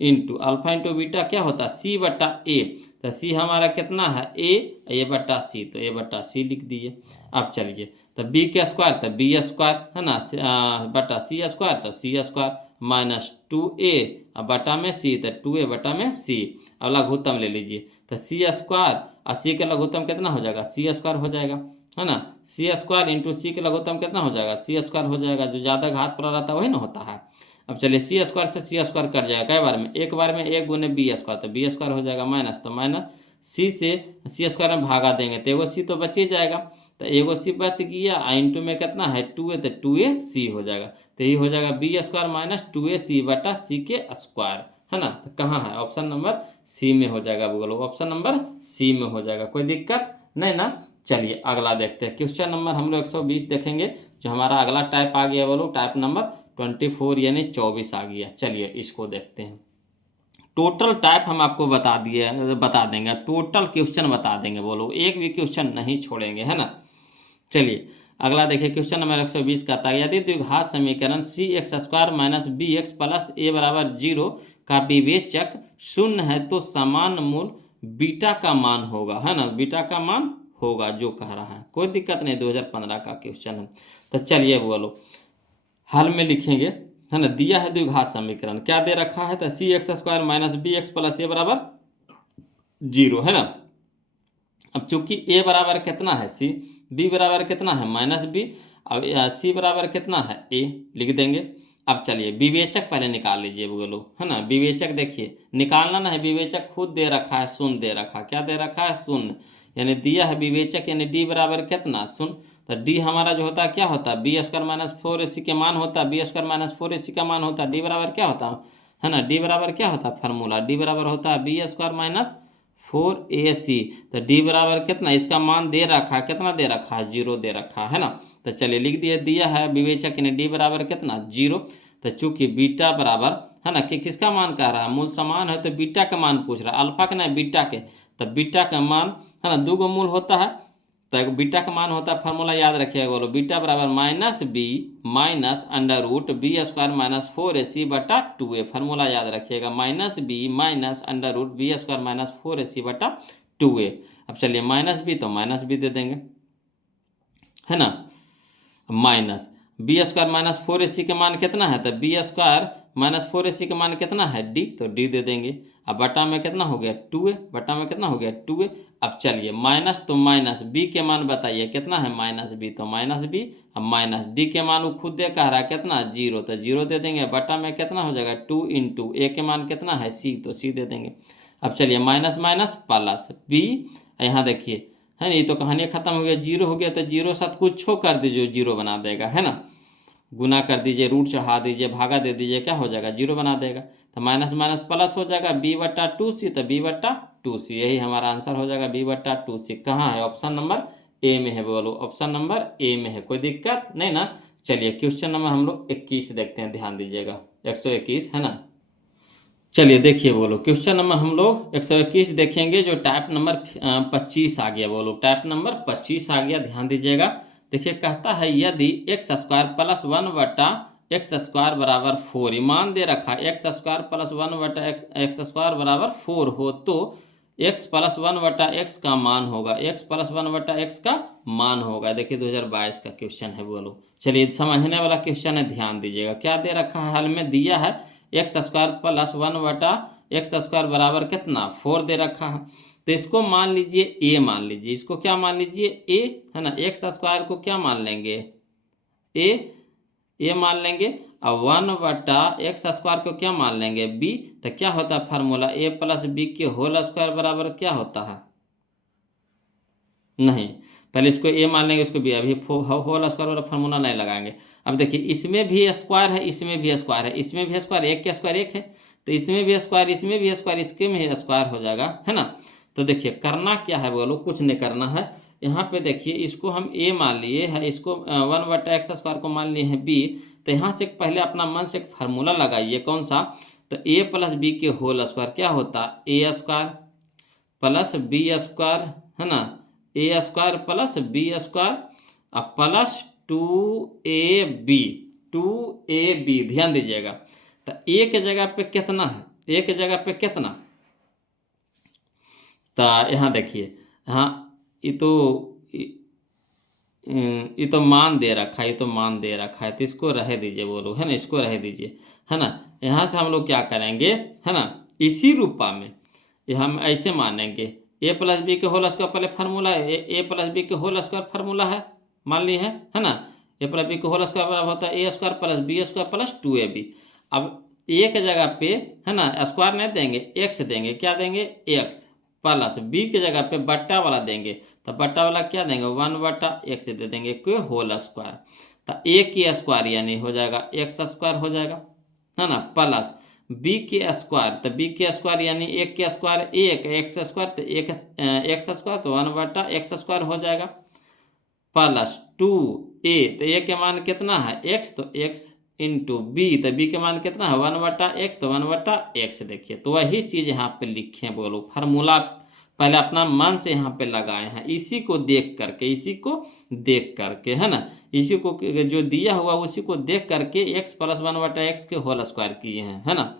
into alpha into beta क्या होता है सी बट्टा ए, तो सी हमारा कितना है ए बट्टा सी, तो ए बट्टा सी लिख दिए। अब चलिए तो बी के स्क्वायर, तो बी स्क्वायर, है ना, बट्टा सी स्क्वायर, तो सी स्क्वायर माइनस 2a बटा में c, तो 2a बटा में c। अब लघुत्तम ले लीजिए, तो c स्क्वायर और c का लघुत्तम कितना हो जाएगा, c स्क्वायर हो जाएगा, है ना। c स्क्वायर इंटू c का लघुत्तम कितना हो जाएगा, c स्क्वायर हो जाएगा। जो ज़्यादा घात पर रहता है वही ना होता है। अब चलिए c स्क्वायर से c स्क्वायर कट जाएगा कई बार में, एक बार में a गुने b स्क्वायर, तो b स्क्वायर हो जाएगा माइनस, तो माइनस c से c स्क्वायर में भागा देंगे तो एगो c तो बच ही जाएगा, तो एगो c बच गया, इंटू में कितना है 2a, तो 2ac हो जाएगा। तो ये हो जाएगा b स्क्वायर माइनस 2ac बटा c के स्क्वायर, है ना। तो कहाँ है, ऑप्शन नंबर सी में हो जाएगा, बोलो ऑप्शन नंबर सी में हो जाएगा, कोई दिक्कत नहीं ना। चलिए अगला देखते हैं, क्वेश्चन नंबर हम लोग 120 देखेंगे। जो हमारा अगला टाइप आ गया बोलो टाइप नंबर 24 यानी 24 आ गया। चलिए इसको देखते हैं। टोटल टाइप हम आपको बता देंगे, टोटल क्वेश्चन बता देंगे, बोलो एक भी क्वेश्चन नहीं छोड़ेंगे, है ना। चलिए अगला देखिए, क्वेश्चन नंबर 120 कहता है यदि द्विघात समीकरण c x square minus b x plus a बराबर 0 का विवेचक शून्य है तो समान मूल बीटा का मान होगा, है ना। बीटा का मान होगा जो कह रहा है, कोई दिक्कत नहीं, 2015 का क्वेश्चन है। तो चलिए बोलो हल में लिखेंगे, है ना। दिया है द्विघात समीकरण, क्या दे रखा है, तो c x square minus b x plus a बराबर 0, है ना। अब चूंकि a बराबर कितना है c, b बराबर कितना है माइनस b, अब c बराबर कितना है a लिख देंगे। अब चलिए विवेचक पहले निकाल लीजिए बोलो, है ना। विवेचक देखिए निकालना ना है, विवेचक खुद दे रखा है, शून्य दे रखा है, क्या दे रखा है, शून्य, यानी दिया है विवेचक यानी d बराबर कितना शून्य, तो d हमारा जो होता है क्या होता है, बी स्क्वायर माइनस 4ac के मान होता है, बी स्क्वायर माइनस 4ac का मान होता है, d बराबर क्या होता है ना, d बराबर क्या होता है फार्मूला, d बराबर होता है बी स्क्वायर माइनस 4ac, तो d बराबर कितना, इसका मान दे रखा है, कितना दे रखा है 0 दे रखा है ना। तो चलिए लिख दिया है विवेचक यानी d बराबर कितना 0। तो चूंकि बीटा बराबर, है ना, कि किसका मान कह रहा है, मूल समान है तो बीटा का मान पूछ रहा है, अल्फा का नहीं बीटा के, तो बीटा का मान, है ना, 2 मूल होता है, तो बीटा का मान होता है, फार्मूला याद रखिएगा बोलो, बीटा बराबर minus b minus under root b square minus 4ac बटा 2a, फार्मूला याद रखिएगा, minus b minus under root b square minus 4ac बटा 2a। अब चलिए माइनस बी तो माइनस बी दे देंगे, है ना, minus B square minus 4ac के मान कितना है, तो बी स्क्वायर माइनस 4ac का मान कितना है d, तो d दे देंगे। अब बटा में कितना हो गया 2a, बटा में कितना हो गया 2a। अब चलिए माइनस तो माइनस b के मान बताइए कितना है माइनस b, तो माइनस b, अब माइनस d के मान वो खुद दे कह रहा है कितना 0, तो 0 दे देंगे, बटा में कितना हो जाएगा 2 इंटू a के मान कितना है c, तो c दे देंगे। अब चलिए माइनस माइनस प्लस b, यहाँ देखिए, है ना, ये तो कहानी खत्म हो गया, 0 हो गया, तो 0 साथ कुछ छो कर दीजिए 0 बना देगा, है ना, गुना कर दीजिए, रूट चढ़ा दीजिए, भागा दे दीजिए, क्या हो जाएगा 0 बना देगा, तो माइनस माइनस प्लस हो जाएगा b बटा 2c, तो b बटा 2c, यही हमारा आंसर हो जाएगा b बटा 2c। कहाँ है, ऑप्शन नंबर ए में है, बोलो ऑप्शन नंबर ए में है, कोई दिक्कत नहीं ना। चलिए क्वेश्चन नंबर हम लोग 21 देखते हैं, ध्यान दीजिएगा 121, है ना। चलिए देखिए बोलो क्वेश्चन नंबर हम लोग 121 देखेंगे, जो टाइप नंबर 25 आ गया, बोलो टाइप नंबर 25 आ गया, ध्यान दीजिएगा। देखिए कहता है यदि एक्स स्क्वायर प्लस 1 बटा एक्स स्क्वायर बराबर 4, मान दे रखा है एक्स स्क्वायर प्लस 1 बटा एक्स स्क्वायर बराबर 4 हो तो एक्स प्लस 1 बटा एक्स का मान होगा, एक्स प्लस 1 बटा एक्स का मान होगा। देखिए 2022 का क्वेश्चन है, बोलो चलिए समझने वाला क्वेश्चन है, ध्यान दीजिएगा। क्या दे रखा है, हाल में दिया है एक्स स्क्वायर प्लस 1 बटा एक्स स्क्वायर बराबर कितना 4 दे रखा है, तो इसको मान लीजिए ए, मान लीजिए इसको क्या मान लीजिए ए, है ना, एक्स स्क्वायर को क्या मान लेंगे ए मान लेंगे, और 1 बटा एक्स स्क्वायर को क्या मान लेंगे बी, तो क्या होता है फार्मूला ए प्लस बी के होल स्क्वायर बराबर क्या होता है, नहीं पहले इसको ए मान लेंगे उसको बी, अभी होल स्क्वायर वाला फार्मूला नहीं लगाएंगे। अब देखिए इसमें भी स्क्वायर है, इसमें भी स्क्वायर है, इसमें भी स्क्वायर, एक के स्क्वायर एक है, तो इसमें भी स्क्वायर, इसमें भी स्क्वायर, इसके में स्क्वायर हो जाएगा, है ना। तो देखिए करना क्या है बोलो, कुछ नहीं करना है, यहाँ पे देखिए इसको हम ए मान लिए है, इसको 1 बटा एक्स स्क्वायर को मान लिए हैं बी, तो यहाँ से पहले अपना मन से एक फार्मूला लगाइए, कौन सा, तो ए प्लस बी के होल स्क्वायर क्या होता है a square plus b square, है ना, a square plus b square और प्लस 2ab, 2ab, ध्यान दीजिएगा। तो एक जगह पे कितना है, एक जगह पे कितना, तो यहाँ देखिए, हाँ ये तो ये तो मान दे रखा है, ये तो मान दे रखा है, तो इसको रह दीजिए बोलो, है ना, इसको रह दीजिए, है ना। यहाँ से हम लोग क्या करेंगे, है ना, इसी रूपा में ये हम ऐसे मानेंगे ए प्लस बी के होल स्क्वायर, पहले फार्मूला है ए प्लस बी के होल स्क्वायर फार्मूला है, मान ली है ना। ए प्लस बी के होल स्क्वायर बराबर होता है a square plus b square plus 2ab। अब ए के जगह पे, है ना, स्क्वायर नहीं देंगे, एक्स देंगे, क्या देंगे, एक्स प्लस बी के जगह पे बट्टा वाला देंगे, तो बट्टा वाला क्या देंगे, 1/x दे देंगे कोई होल स्क्वायर, तो ए की स्क्वायर यानी हो जाएगा एक्स स्क्वायर हो जाएगा, है ना, प्लस बी के स्क्वायर, तो बी के स्क्वायर यानी एक के स्क्वायर एक, एक्स स्क्वायर तो एक एक्स स्क्वायर, तो 1/x स्क्वायर हो जाएगा, प्लस 2a, तो ए के मान कितना है x, तो x इंटू बी, तो बी के मान कितना है 1/x, तो 1/x। देखिए तो वही चीज़ यहाँ पे लिखे बोलो, फार्मूला पहले अपना मन से यहाँ पे लगाए हैं, इसी को देख करके, इसी को देख करके, है ना, इसी को जो दिया हुआ उसी को देख करके x प्लस 1/x के होल स्क्वायर किए हैं, है ना।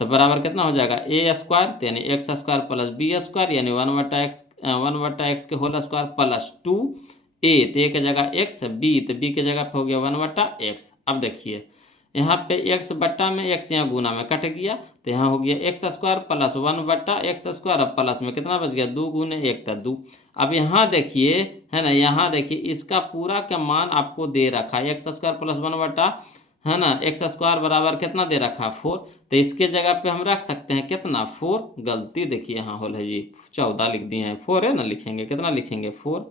तो बराबर कितना हो जाएगा ए स्क्वायर, तो यानी x square plus b square यानी 1/x के होल स्क्वायर प्लस 2a, तो ए के जगह x, b तो b के जगह पे हो गया 1/x। अब देखिए यहाँ पे x बट्टा में x यहाँ गुना में कट गया, तो यहाँ हो गया x square plus 1/x square, अब प्लस में कितना बच गया 2 गुने 1 तो 2। अब यहाँ देखिए, है ना, यहाँ देखिए इसका पूरा का मान आपको दे रखा है एक्स स्क्वायर प्लस 1/, है ना, एक्स स्क्वायर बराबर कितना दे रखा है 4, तो इसके जगह पे हम रख सकते हैं कितना 4, गलती देखिए यहाँ होल है जी 14 लिख दिए हैं, 4 है ना, लिखेंगे कितना लिखेंगे 4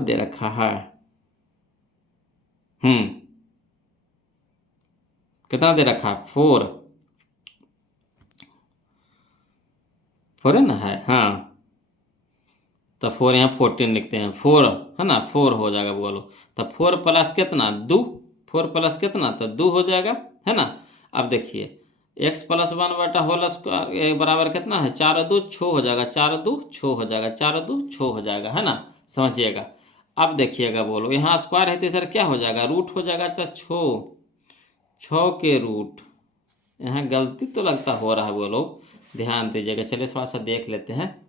दे रखा है, कितना दे रखा है 4 है ना, हाँ, तो 4 यहाँ 14 लिखते हैं 4, है ना, 4 हो जाएगा बोलो, तो 4 प्लस कितना 2, 4 प्लस कितना तो 2 हो जाएगा, है ना। अब देखिए x प्लस 1/, होल स्क्वायर बराबर कितना है 4 2 6 हो जाएगा, 4 2 6 हो जाएगा, 4 2 6 हो जाएगा, है ना, समझिएगा। अब देखिएगा बोलो यहाँ स्क्वायर है तो इधर क्या हो जाएगा रूट हो जाएगा, तो 6 के रूट, यहाँ गलती तो लगता हो रहा है बोलो, ध्यान दीजिएगा। चलिए थोड़ा सा देख लेते हैं,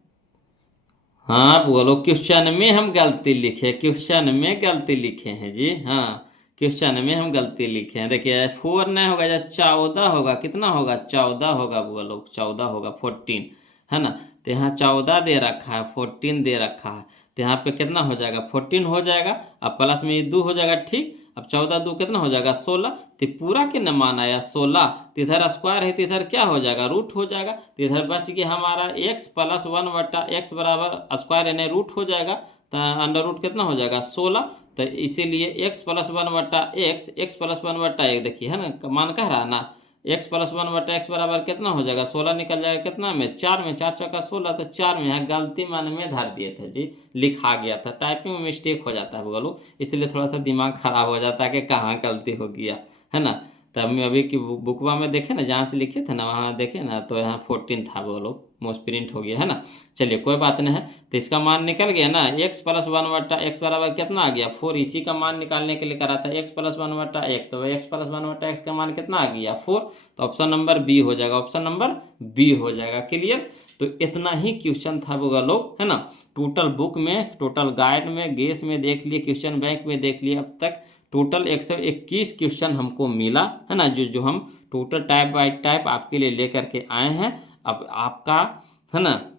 हाँ बोलो क्वेश्चन में हम गलती लिखे, क्वेश्चन में गलती लिखे हैं जी, हाँ क्वेश्चन में हम गलती लिखे हैं। देखिए 4 नहीं होगा या 14 होगा, कितना होगा 14 होगा बोलो, 14 होगा 14, है ना, तो यहाँ 14 दे रखा है 14 दे रखा है, तो यहाँ पे कितना हो जाएगा 14 हो जाएगा, अब प्लस में ये 2 हो जाएगा, ठीक। अब 14 2 कितना हो जाएगा 16, तो पूरा के न मान आया 16, तो इधर स्क्वायर है तो इधर क्या हो जाएगा रूट हो जाएगा, तो इधर बच गया हमारा x प्लस 1/x बराबर स्क्वायर यानी रूट हो जाएगा, तो अंडर रूट कितना हो जाएगा 16, तो इसीलिए x plus 1/x, x plus 1/1 देखिए, है ना, मान कह रहा है ना, x प्लस 1/x बराबर कितना हो जाएगा 16 निकल जाएगा, कितना में 4 में, 4 चौका 16, तो 4 में है, गलती मान में धर दिए थे जी, लिखा गया था, टाइपिंग में मिस्टेक हो जाता है बोलो, इसलिए थोड़ा सा दिमाग खराब हो जाता है कि कहाँ गलती हो गया, है ना। तब मैं अभी की बुकवा में देखे ना, जहाँ से लिखे थे ना वहाँ देखे ना, तो यहाँ 14 था बोलो, मोस्ट प्रिंट हो गया, है ना। चलिए कोई बात नहीं है, तो इसका मान निकल गया ना, x प्लस 1/x बराबर कितना आ गया 4, इसी का मान निकालने के लिए करा था x प्लस 1/x, तो x प्लस 1/x का मान कितना आ गया 4, तो ऑप्शन नंबर बी हो जाएगा, ऑप्शन नंबर बी हो जाएगा, क्लियर। तो इतना ही क्वेश्चन था वो लोग, है ना, टोटल बुक में, टोटल गाइड में, गेस में देख लिए, क्वेश्चन बैंक में देख लिए, अब तक टोटल 121 क्वेश्चन हमको मिला, है ना, जो हम टोटल टाइप बाय टाइप आपके लिए लेकर के आए हैं। अब आपका, है ना,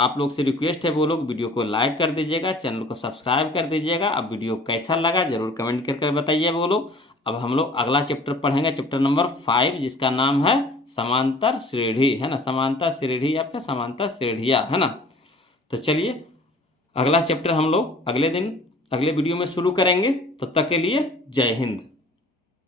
आप लोग से रिक्वेस्ट है वो लोग वीडियो को लाइक कर दीजिएगा, चैनल को सब्सक्राइब कर दीजिएगा। अब वीडियो कैसा लगा जरूर कमेंट करके बताइए वो लोग। अब हम लोग अगला चैप्टर पढ़ेंगे, चैप्टर नंबर 5, जिसका नाम है समांतर श्रेणी, है ना, समांतर श्रेणी या फिर समांतर श्रेणियाँ, है ना। तो चलिए अगला चैप्टर हम लोग अगले दिन अगले वीडियो में शुरू करेंगे, तब तक के लिए जय हिंद।